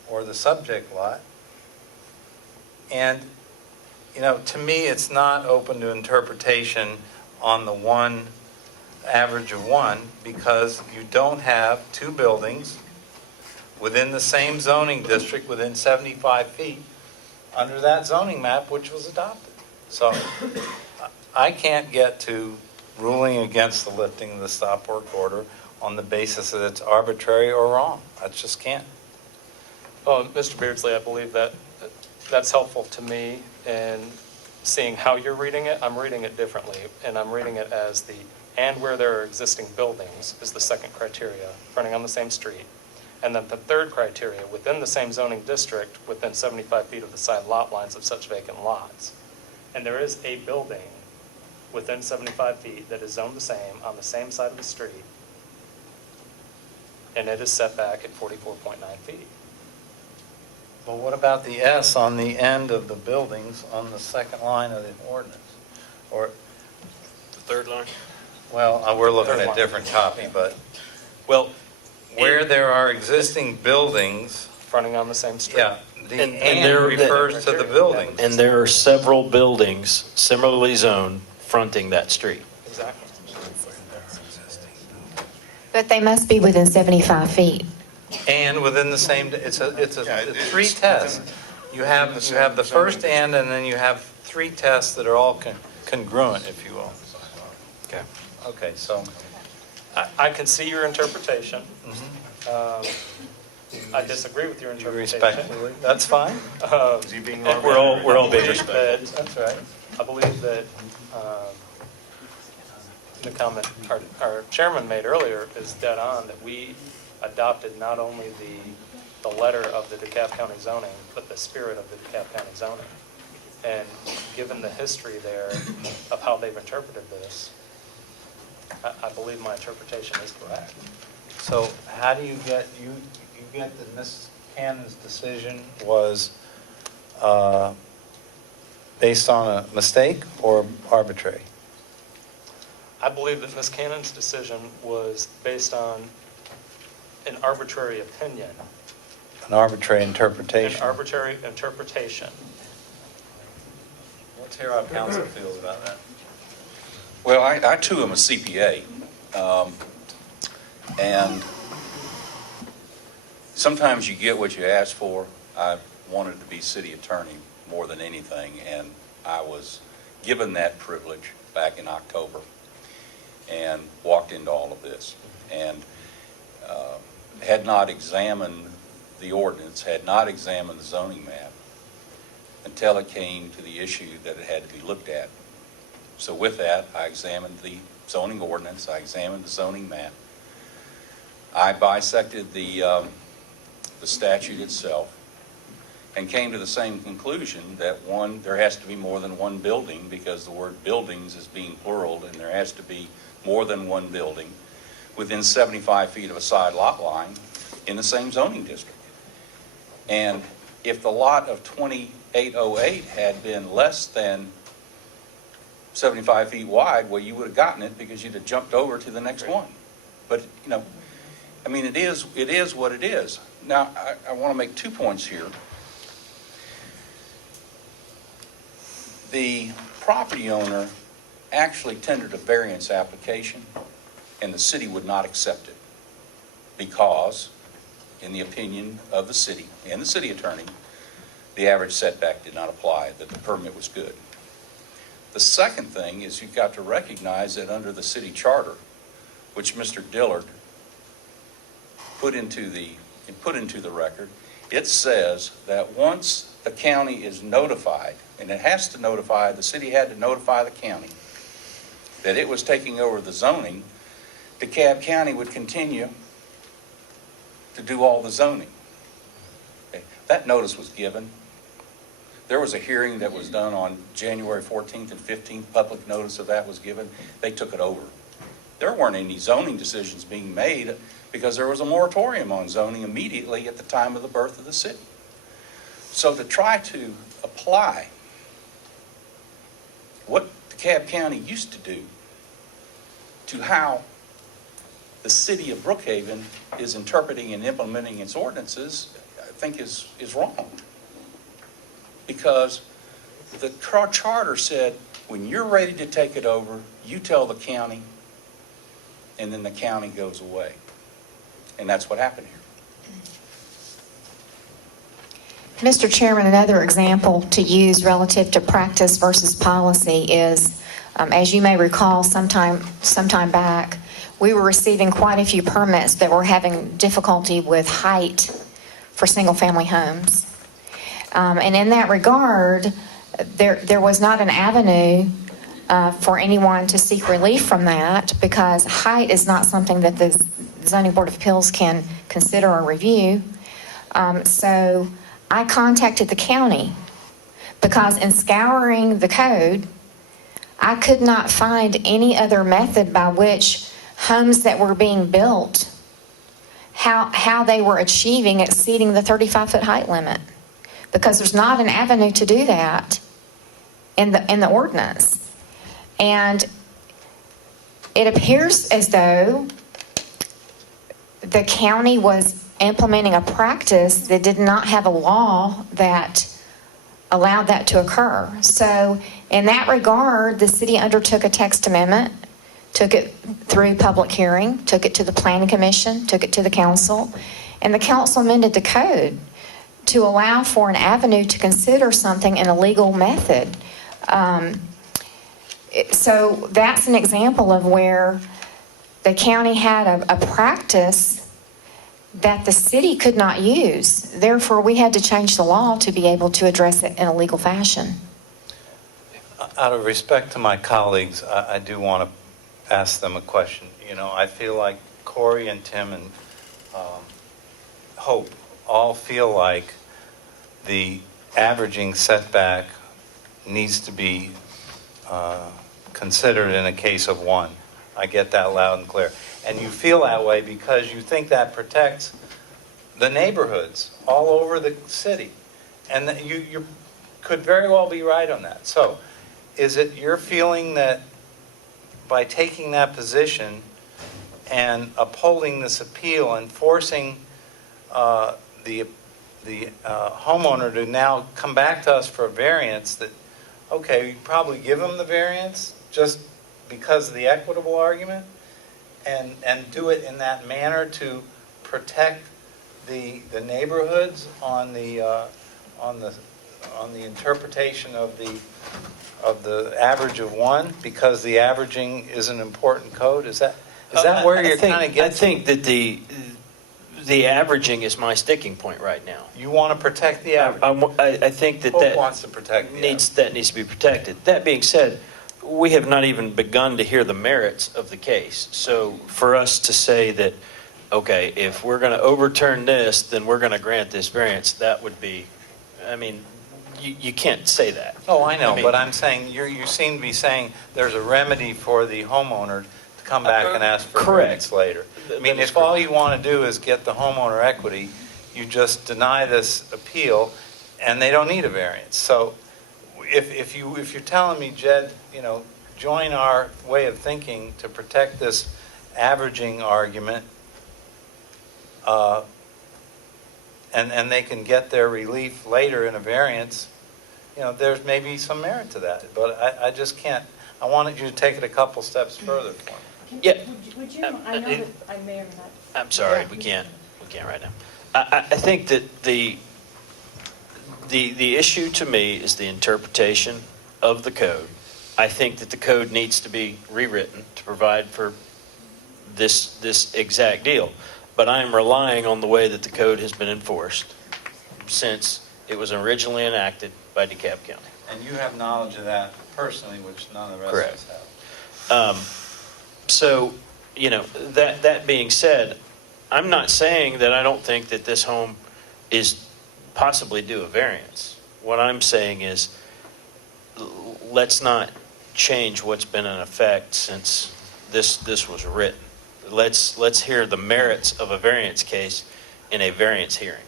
or the subject lot. And, to me, it's not open to interpretation on the one average of 1 because you don't have 2 buildings within the same zoning district within 75 feet under that zoning map which was adopted. So I can't get to ruling against the lifting of the stop work order on the basis that it's arbitrary or wrong. I just can't. Well, Mr. Beardsley, I believe that's helpful to me in seeing how you're reading it. I'm reading it differently, and I'm reading it as and where there are existing buildings is the second criteria, fronting on the same street. And then the third criteria, within the same zoning district, within 75 feet of the side lot lines of such vacant lots. And there is a building within 75 feet that is zoned the same on the same side of the street, and it is set back at 44.9 feet. Well, what about the S on the end of the buildings on the second line of the ordinance? Or The third line? well, we're looking Third at a line. different copy, but Well, where there are existing buildings. Fronting on the same street. Yeah, the And and there- refers to the buildings. And there are several buildings similarly zoned fronting that street. Exactly. But they must be within 75 feet. And within the same, it's three tests. You have the first and then you have three tests that are all congruent, if you will. Okay. Okay, so. I can see your interpretation. I disagree with your interpretation. Respectfully, that's fine. Is he being We're all being I believe respectful. That's right. I believe that the comment our chairman made earlier is dead on, that we adopted not only the letter of the DeKalb County zoning, but the spirit of the DeKalb County zoning. And given the history there of how they've interpreted this, I believe my interpretation is correct. So how do you get that Ms. Cannon's decision was based on a mistake or arbitrary? I believe that Ms. Cannon's decision was based on an arbitrary opinion, An arbitrary an interpretation? arbitrary interpretation. Let's hear how council feels about that. Well, I too am a CPA. And sometimes you get what you ask for. I wanted to be city attorney more than anything, and I was given that privilege back in October and walked into all of this. And had not examined the ordinance, had not examined the zoning map until it came to the issue that it had to be looked at. So with that, I examined the zoning ordinance, I examined the zoning map. I bisected the statute itself and came to the same conclusion that there has to be more than one building, because the word buildings is being plural, and there has to be more than one building within 75 feet of a side lot line in the same zoning district. And if the lot of 2808 had been less than 75 feet wide, well, you would have gotten it because you'd have jumped over to the next one. But, I mean, it is what it is. Now, I want to make 2 points here. The property owner actually tendered a variance application, and the city would not accept it because, in the opinion of the city and the city attorney, the average setback did not apply, that the permit was good. The second thing is you've got to recognize that under the city charter, which Mr. Dillard put into the record, it says that once the county is notified, and it has to notify, the city had to notify the county that it was taking over the zoning, DeKalb County would continue to do all the zoning. Okay. That notice was given. There was a hearing that was done on January 14th and 15th. Public notice of that was given. They took it over. There weren't any zoning decisions being made because there was a moratorium on zoning immediately at the time of the birth of the city. So to try to apply what DeKalb County used to do to how the city of Brookhaven is interpreting and implementing its ordinances, I think is wrong. Because the charter said, when you're ready to take it over, you tell the county, and then the county goes away. And that's what happened here. Mr. Chairman, another example to use relative to practice versus policy is, as you may recall, sometime back, we were receiving quite a few permits that were having difficulty with height for single-family homes. And in that regard, there was not an avenue for anyone to seek relief from that, because height is not something that the Zoning Board of Appeals can consider or review. So I contacted the county, because in scouring the code, I could not find any other method by which homes that were being built, how they were exceeding the 35-foot height limit, because there's not an avenue to do that in the ordinance. And it appears as though the county was implementing a practice that did not have a law that allowed that to occur. So in that regard, the city undertook a text amendment, took it through public hearing, took it to the planning commission, took it to the council, and the council amended the code to allow for an avenue to consider something in a legal method. So that's an example of where the county had a practice that the city could not use. Therefore, we had to change the law to be able to address it in a legal fashion. Out of respect to my colleagues, I do want to ask them a question. You know, I feel like Corey and Tim and Hope all feel like the averaging setback needs to be considered in a case of one. I get that loud and clear. And you feel that way because you think that protects the neighborhoods all over the city. And that you could very well be right on that. So is it your feeling that by taking that position and upholding this appeal and forcing the homeowner to now come back to us for a variance, that, okay, you probably give them the variance just because of the equitable argument, and do it in that manner to protect the neighborhoods on the interpretation of the average of one, because the averaging is an important code? Is that where you're kind of getting? I think that the averaging is my sticking point right now. You want to protect the average? I think that Hope wants to protect the average. that needs to be protected. That being said, we have not even begun to hear the merits of the case. So for us to say that, okay, if we're going to overturn this, then we're going to grant this variance, that would be, I mean, you can't say that. Oh, I know, but I'm saying, you seem to be saying there's a remedy for the homeowner to come back and ask for a variance later. I mean, if all you want to do is get the homeowner equity, you just deny this appeal, and they don't need a variance. So if you're telling me, Jed, you know, join our way of thinking to protect this averaging argument, and they can get their relief later in a variance, you know, there's maybe some merit to that. But I just can't. I wanted you to take it a couple steps further for me. Yeah. Would you, I know that I may or may not. I'm sorry, we can't right now. I think that the issue to me is the interpretation of the code. I think that the code needs to be rewritten to provide for this exact deal. But I am relying on the way that the code has been enforced since it was originally enacted by DeKalb County. And you have knowledge of that personally, which none of the rest Correct. of us have. So, you know, that being said, I'm not saying that I don't think that this home is possibly due a variance. What I'm saying is, let's not change what's been in effect since this was written. Let's hear the merits of a variance case in a variance hearing,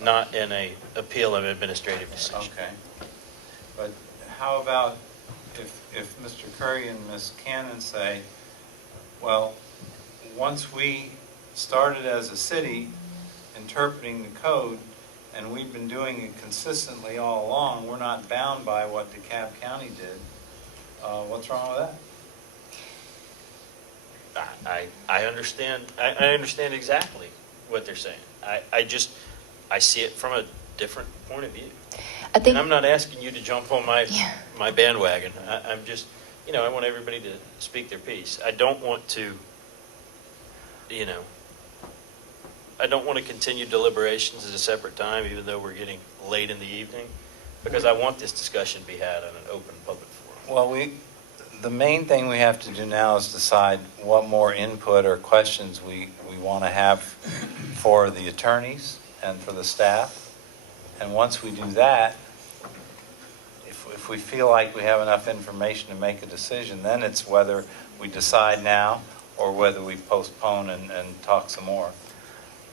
not in a appeal of administrative decision. Okay. But how about if Mr. Curry and Ms. Cannon say, well, once we started as a city interpreting the code, and we've been doing it consistently all along, we're not bound by what DeKalb County did. What's wrong with that? I understand. I understand exactly what they're saying. I see it from a different point of view. I think, and I'm not asking you to jump on my bandwagon. I'm just, you know, I want everybody to speak their piece. I don't want to, you know, I don't want to continue deliberations at a separate time, even though we're getting late in the evening, because I want this discussion to be had on an open public forum. Well, the main thing we have to do now is decide what more input or questions we want to have for the attorneys and for the staff. And once we do that, if we feel like we have enough information to make a decision, then it's whether we decide now or whether we postpone and talk some more.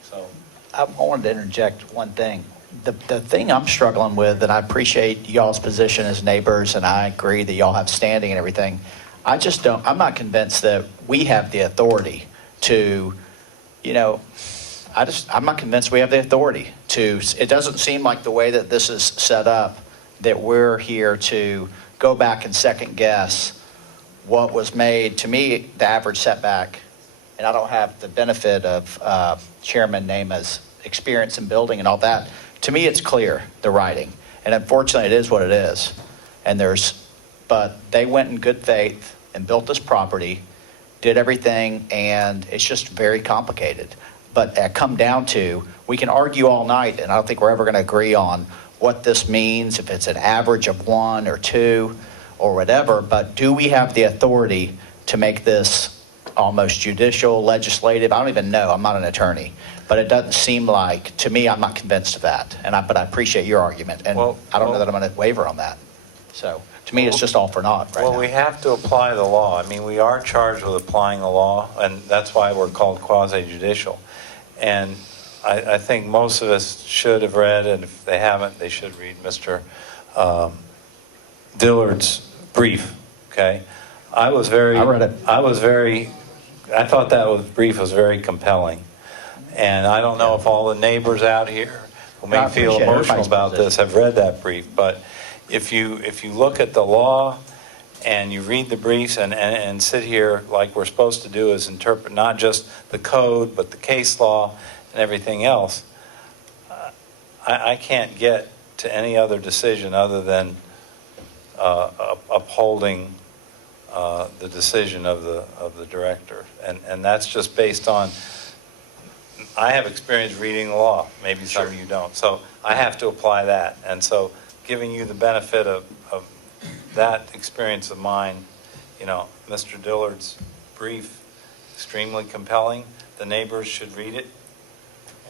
So I wanted to interject one thing. The thing I'm struggling with, and I appreciate y'all's position as neighbors, and I agree that y'all have standing and everything. I'm not convinced that we have the authority to, I'm not convinced we have the authority to, it doesn't seem like the way that this is set up, that we're here to go back and second guess what was made. To me, the average setback, and I don't have the benefit of Chairman Nama's experience in building and all that. To me, it's clear, the writing. And unfortunately, it is what it is. But they went in good faith and built this property, did everything, and it's just very complicated. But come down to, we can argue all night, and I don't think we're ever going to agree on what this means, if it's an average of 1 or 2 or whatever, but do we have the authority to make this almost judicial, legislative? I don't even know. I'm not an attorney. But it doesn't seem like, to me, I'm not convinced of that. But I appreciate your argument, and I don't know that I'm going to waver on that. So to me, it's just all for naught right now. Well, we have to apply the law. I mean, we are charged with applying the law, and that's why we're called quasi-judicial. And I think most of us should have read, and if they haven't, they should read Mr. Dillard's brief, okay? I read it. I thought that brief was very compelling. And I don't know if all the neighbors out here who may feel emotional about this have read that brief, but if you look at the law and you read the briefs and sit here like we're supposed to do, is interpret not just the code, but the case law and everything else, I can't get to any other decision other than upholding the decision of the director. And that's just based on, I have experience reading the law, maybe some of you don't. So I have to apply that. And so giving you the benefit of that experience of mine, Mr. Dillard's brief, extremely compelling. The neighbors should read it.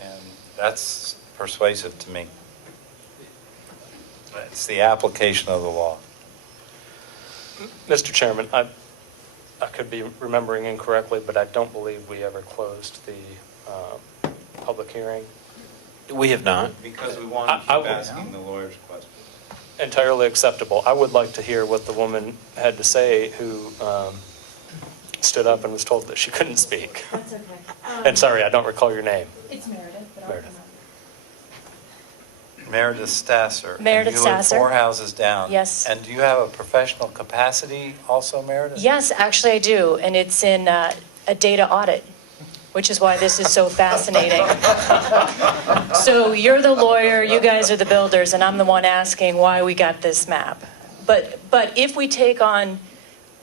And that's persuasive to me. It's the application of the law. Mr. Chairman, I could be remembering incorrectly, but I don't believe we ever closed the public hearing. We have not. Because we want to keep asking the lawyer's question. Entirely acceptable. I would like to hear what the woman had to say who stood up and was told that she couldn't speak. That's okay. And sorry, I don't recall your name. It's Meredith, but Meredith. Meredith Stasser. Meredith And you live Stasser. 4 houses down. Yes. And do you have a professional capacity also, Meredith? Yes, actually I do, and it's in a data audit, which is why this is so fascinating. So you're the lawyer, you guys are the builders, and I'm the one asking why we got this map. But if we take on,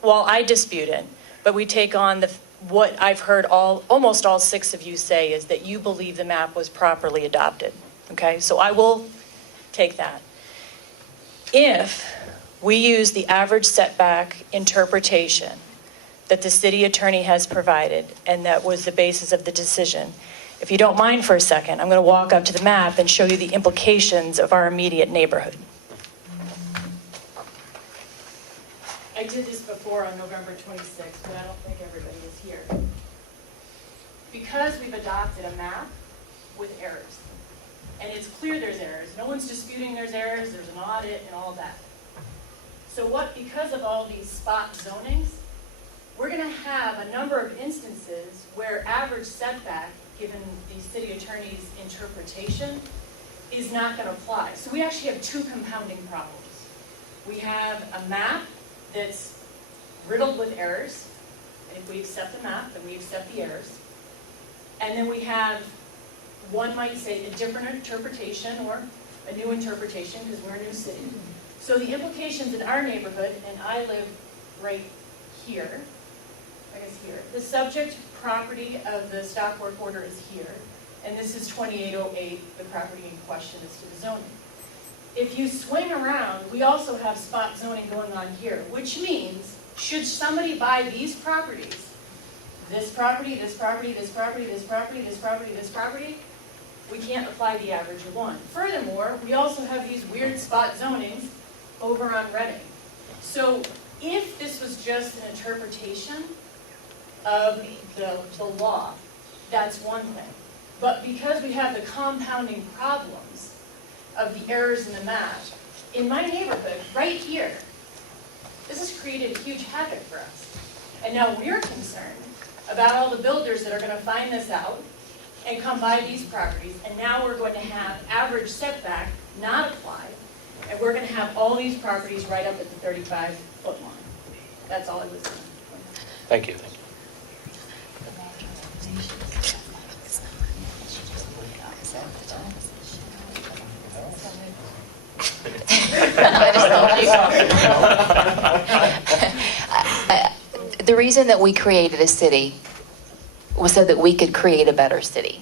well, I dispute it, but we take on what I've heard almost all 6 of you say is that you believe the map was properly adopted. Okay, so I will take that. If we use the average setback interpretation that the city attorney has provided, and that was the basis of the decision, if you don't mind for a second, I'm going to walk up to the map and show you the implications of our immediate neighborhood. I did this before on November 26th, but I don't think everybody is here. Because we've adopted a map with errors, and it's clear there's errors. No one's disputing there's errors, there's an audit and all that. So because of all these spot zonings, we're going to have a number of instances where average setback, given the city attorney's interpretation, is not going to apply. So we actually have 2 compounding problems. We have a map that's riddled with errors, and if we accept the map, then we accept the errors. And then we have, one might say, a different interpretation or a new interpretation because we're a new city. So the implications in our neighborhood, and I live right here, I guess here. The subject property of the stop work order is here, and this is 2808, the property in question is to the zoning. If you swing around, we also have spot zoning going on here, which means, should somebody buy these properties, this property, this property, this property, this property, this property, this property, we can't apply the average of 1. Furthermore, we also have these weird spot zonings over on Reading. So if this was just an interpretation of the law, that's one thing. But because we have the compounding problems of the errors in the map, in my neighborhood, right here, this has created huge havoc for us. And now we're concerned about all the builders that are going to find this out and come by these properties, and now we're going to have average setback not applied, and we're going to have all these properties right up at the 35-foot line. That's all I was saying. Thank you. The reason that we created a city was so that we could create a better city.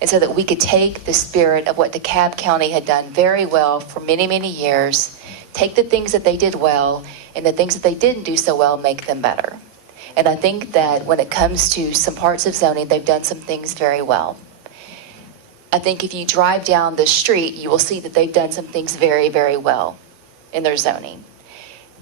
And so that we could take the spirit of what DeKalb County had done very well for many, many years, take the things that they did well, and the things that they didn't do so well, make them better. And I think that when it comes to some parts of zoning, they've done some things very well. I think if you drive down the street, you will see that they've done some things very, very well in their zoning.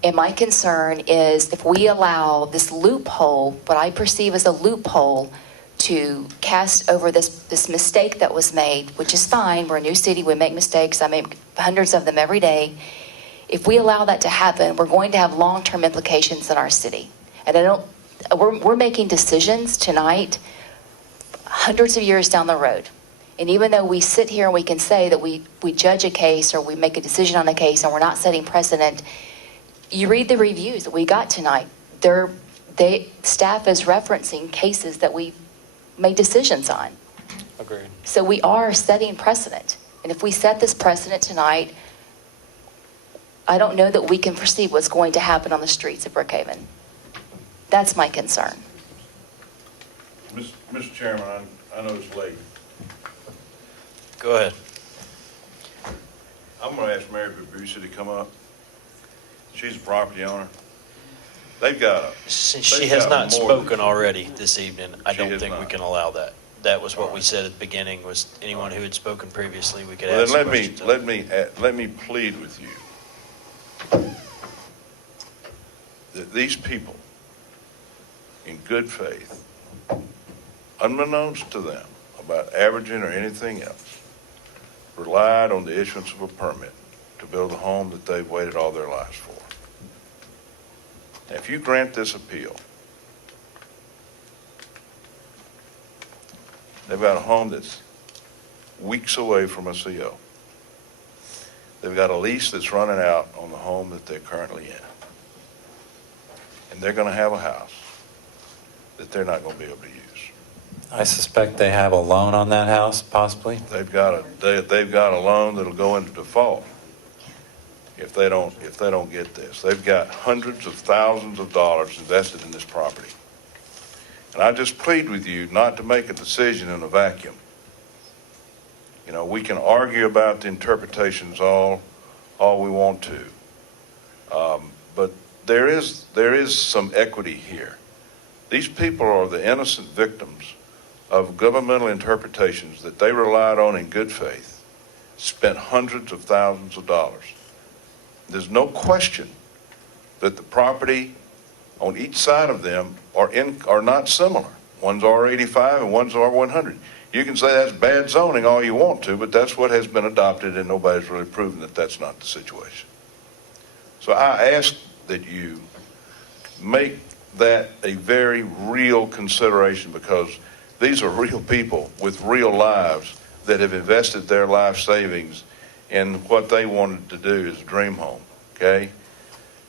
And my concern is if we allow this loophole, what I perceive as a loophole, to cast over this mistake that was made, which is fine. We're a new city. We make mistakes. I make hundreds of them every day. If we allow that to happen, we're going to have long-term implications in our city. And we're making decisions tonight hundreds of years down the road. And even though we sit here and we can say that we judge a case or we make a decision on a case and we're not setting precedent, you read the reviews that we got tonight. Staff is referencing cases that we made decisions on. Agreed. So we are setting precedent. And if we set this precedent tonight, I don't know that we can foresee what's going to happen on the streets of Brookhaven. That's my concern. Mr. Chairman, I know it's late. Go ahead. I'm going to ask Mary Babusa to come up. She's a property owner. They've got Since she has not spoken already this evening, I She don't has think we not. can allow that. That was what we said at the beginning, was anyone who had spoken previously, we could Well, ask then questions. let me plead with you that these people, in good faith, unbeknownst to them about averaging or anything else, relied on the issuance of a permit to build a home that they've waited all their lives for. Now, if you grant this appeal, they've got a home that's weeks away from a CO. They've got a lease that's running out on the home that they're currently in. And they're going to have a house that they're not going to be able to use. I suspect they have a loan on that house, possibly. They've got a loan that'll go into default if they don't get this. They've got hundreds of thousands of dollars invested in this property. And I just plead with you not to make a decision in a vacuum. You know, we can argue about the interpretations all we want to. But there is some equity here. These people are the innocent victims of governmental interpretations that they relied on in good faith, spent hundreds of thousands of dollars. There's no question that the property on each side of them are not similar. One's R85 and one's R100. You can say that's bad zoning all you want to, but that's what has been adopted, and nobody's really proven that that's not the situation. So I ask that you make that a very real consideration, because these are real people with real lives that have invested their life savings in what they wanted to do is dream home, okay?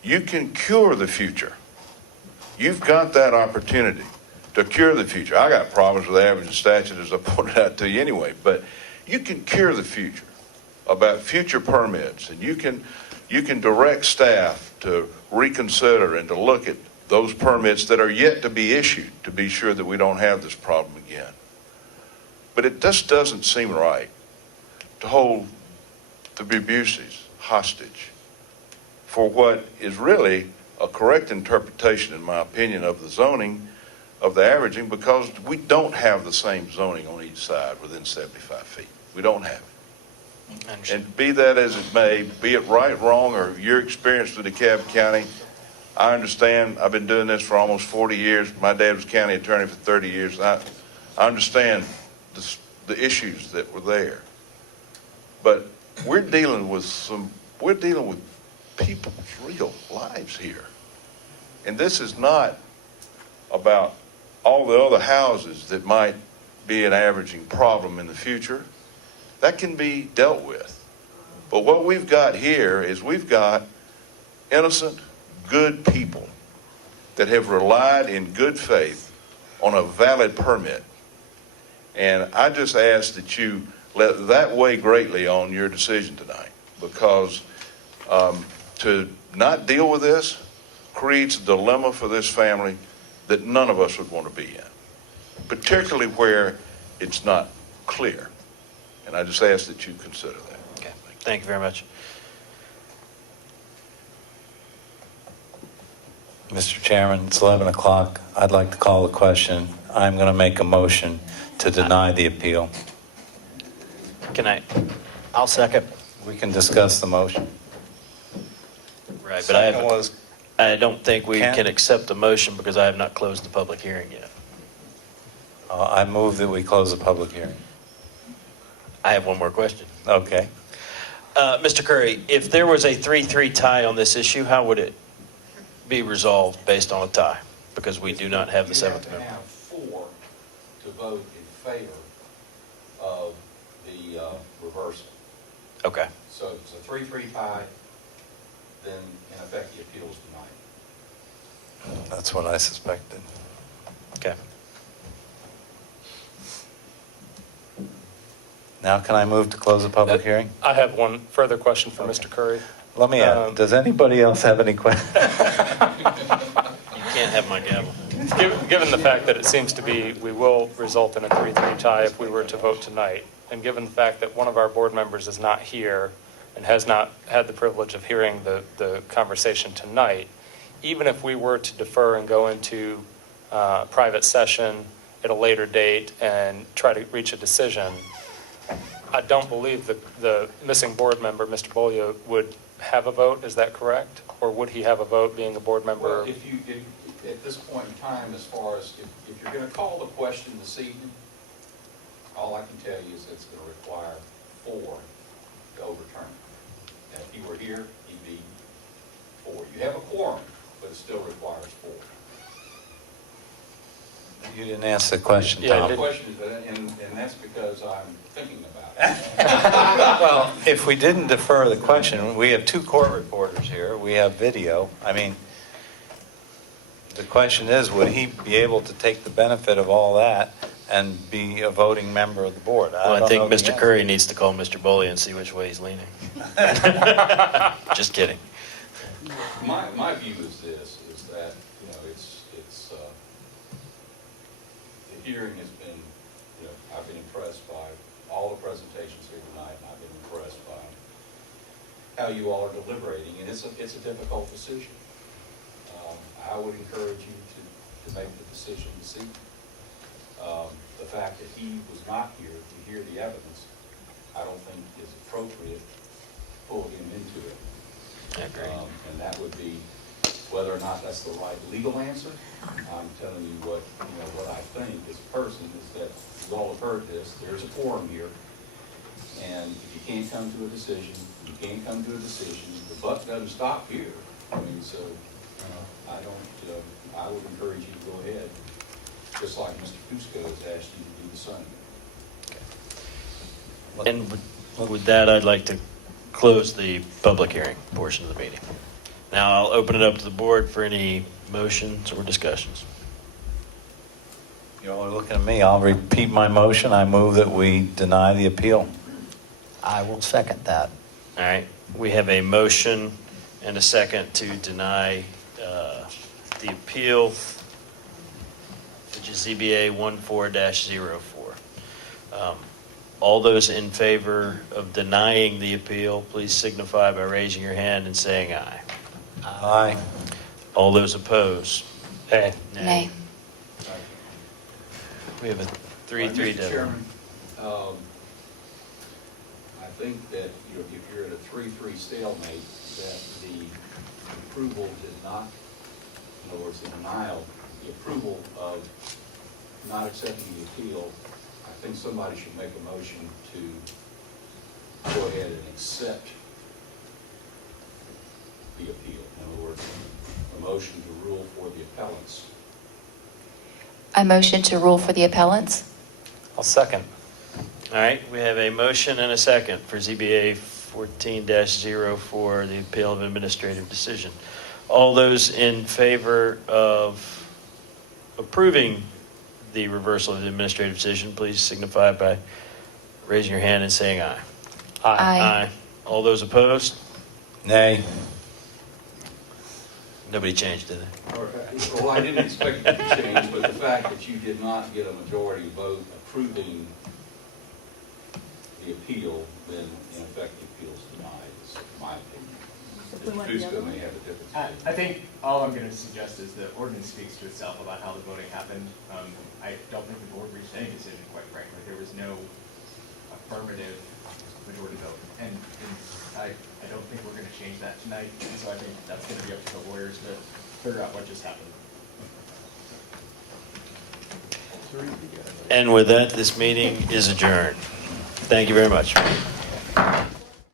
You can cure the future. You've got that opportunity to cure the future. I got problems with average and statute, as I pointed out to you anyway, but you can cure the future about future permits, and you can direct staff to reconsider and to look at those permits that are yet to be issued to be sure that we don't have this problem again. But it just doesn't seem right to hold the Babuses hostage for what is really a correct interpretation, in my opinion, of the zoning, of the averaging, because we don't have the same zoning on each side within 75 feet. We don't have it. And be that as it may, be it right, wrong, or your experience with DeKalb County, I understand. I've been doing this for almost 40 years. My dad was county attorney for 30 years. I understand the issues that were there. But we're dealing with people's real lives here. And this is not about all the other houses that might be an averaging problem in the future. That can be dealt with. But what we've got here is we've got innocent, good people that have relied in good faith on a valid permit. And I just ask that you let that weigh greatly on your decision tonight, because to not deal with this creates a dilemma for this family that none of us would want to be in, particularly where it's not clear. And I just ask that you consider that. Okay, thank you very much. Mr. Chairman, it's 11 o'clock. I'd like to call the question. I'm going to make a motion to deny the appeal. I'll second. We can discuss the motion. Right, but Second was I don't think we Ken? can accept the motion because I have not closed the public hearing yet. I move that we close the public hearing. I have one more question. Okay. Mr. Curry, if there was a 3-3 tie on this issue, how would it be resolved based on a tie? Because we do not have the seventh You have member. to have 4 to vote in favor of the reversal. Okay. So if it's a 3-3 tie, then in effect the appeal is denied. That's what I suspected. Okay. Now can I move to close the public hearing? I have one further question for Mr. Curry. Let me ask, does anybody else have any questions? You can't have my gavel. Given the fact that it seems to be, we will result in a 3-3 tie if we were to vote tonight, and given the fact that one of our board members is not here and has not had the privilege of hearing the conversation tonight, even if we were to defer and go into private session at a later date and try to reach a decision, I don't believe the missing board member, Mr. Bolio, would have a vote. Is that correct? Or would he have a vote being a board member? Well, if at this point in time, as far as if you're going to call the question this evening, all I can tell you is it's going to require 4 to overturn it. And if he were here, he'd be 4. You have a quorum, but it still requires 4. You didn't ask the question, Yeah, Tom. the question is, and that's because I'm thinking about it. Well, if we didn't defer the question, we have 2 court reporters here. We have video. I mean, the question is, would he be able to take the benefit of all that and be a voting member of the board? Well, I don't think know the Mr. answer. Curry needs to call Mr. Boley and see which way he's leaning. Just kidding. My view is this, is that, it's the hearing has been, I've been impressed by all the presentations here tonight, and I've been impressed by how you all are deliberating, and it's a difficult decision. I would encourage you to make the decision this evening. The fact that he was not here to hear the evidence, I don't think is appropriate to pull him into it. I agree. And that would be whether or not that's the right legal answer. I'm telling you what I think as a person is that you all have heard this. There's a quorum here, and if you can't come to a decision, you can't come to a decision. The buck doesn't stop here. I mean, so I would encourage you to go ahead, just like Mr. Cusco has asked you to do the same. And with that, I'd like to close the public hearing portion of the meeting. Now I'll open it up to the board for any motions or discussions. You all are looking at me. I'll repeat my motion. I move that we deny the appeal. I will second that. All right, we have a motion and a second to deny the appeal, which is ZBA 14-04. All those in favor of denying the appeal, please signify by raising your hand and saying aye. Aye. All those opposed? Nay. Nay. We have a 3-3 Mr. deadline. Chairman, I think that if you're at a 3-3 stalemate, that the approval did not, in other words, the denial, the approval of not accepting the appeal, I think somebody should make a motion to go ahead and accept the appeal. In other words, a motion to rule for the appellants. I motion to rule for the appellants. I'll second. All right, we have a motion and a second for ZBA 14-04, the appeal of administrative decision. All those in favor of approving the reversal of the administrative decision, please signify by raising your hand and saying aye. Aye. All those opposed? Nay. Nobody changed, did they? Well, I didn't expect it to change, but the fact that you did not get a majority vote approving the appeal, then in effect the appeal's denied, is my opinion. Fusco may have a different opinion. I think all I'm going to suggest is the ordinance speaks to itself about how the voting happened. I don't think the board reached any decision, quite frankly. There was no affirmative majority vote. And I don't think we're going to change that tonight. And so I think that's going to be up to the lawyers to figure out what just happened. And with that, this meeting is adjourned. Thank you very much.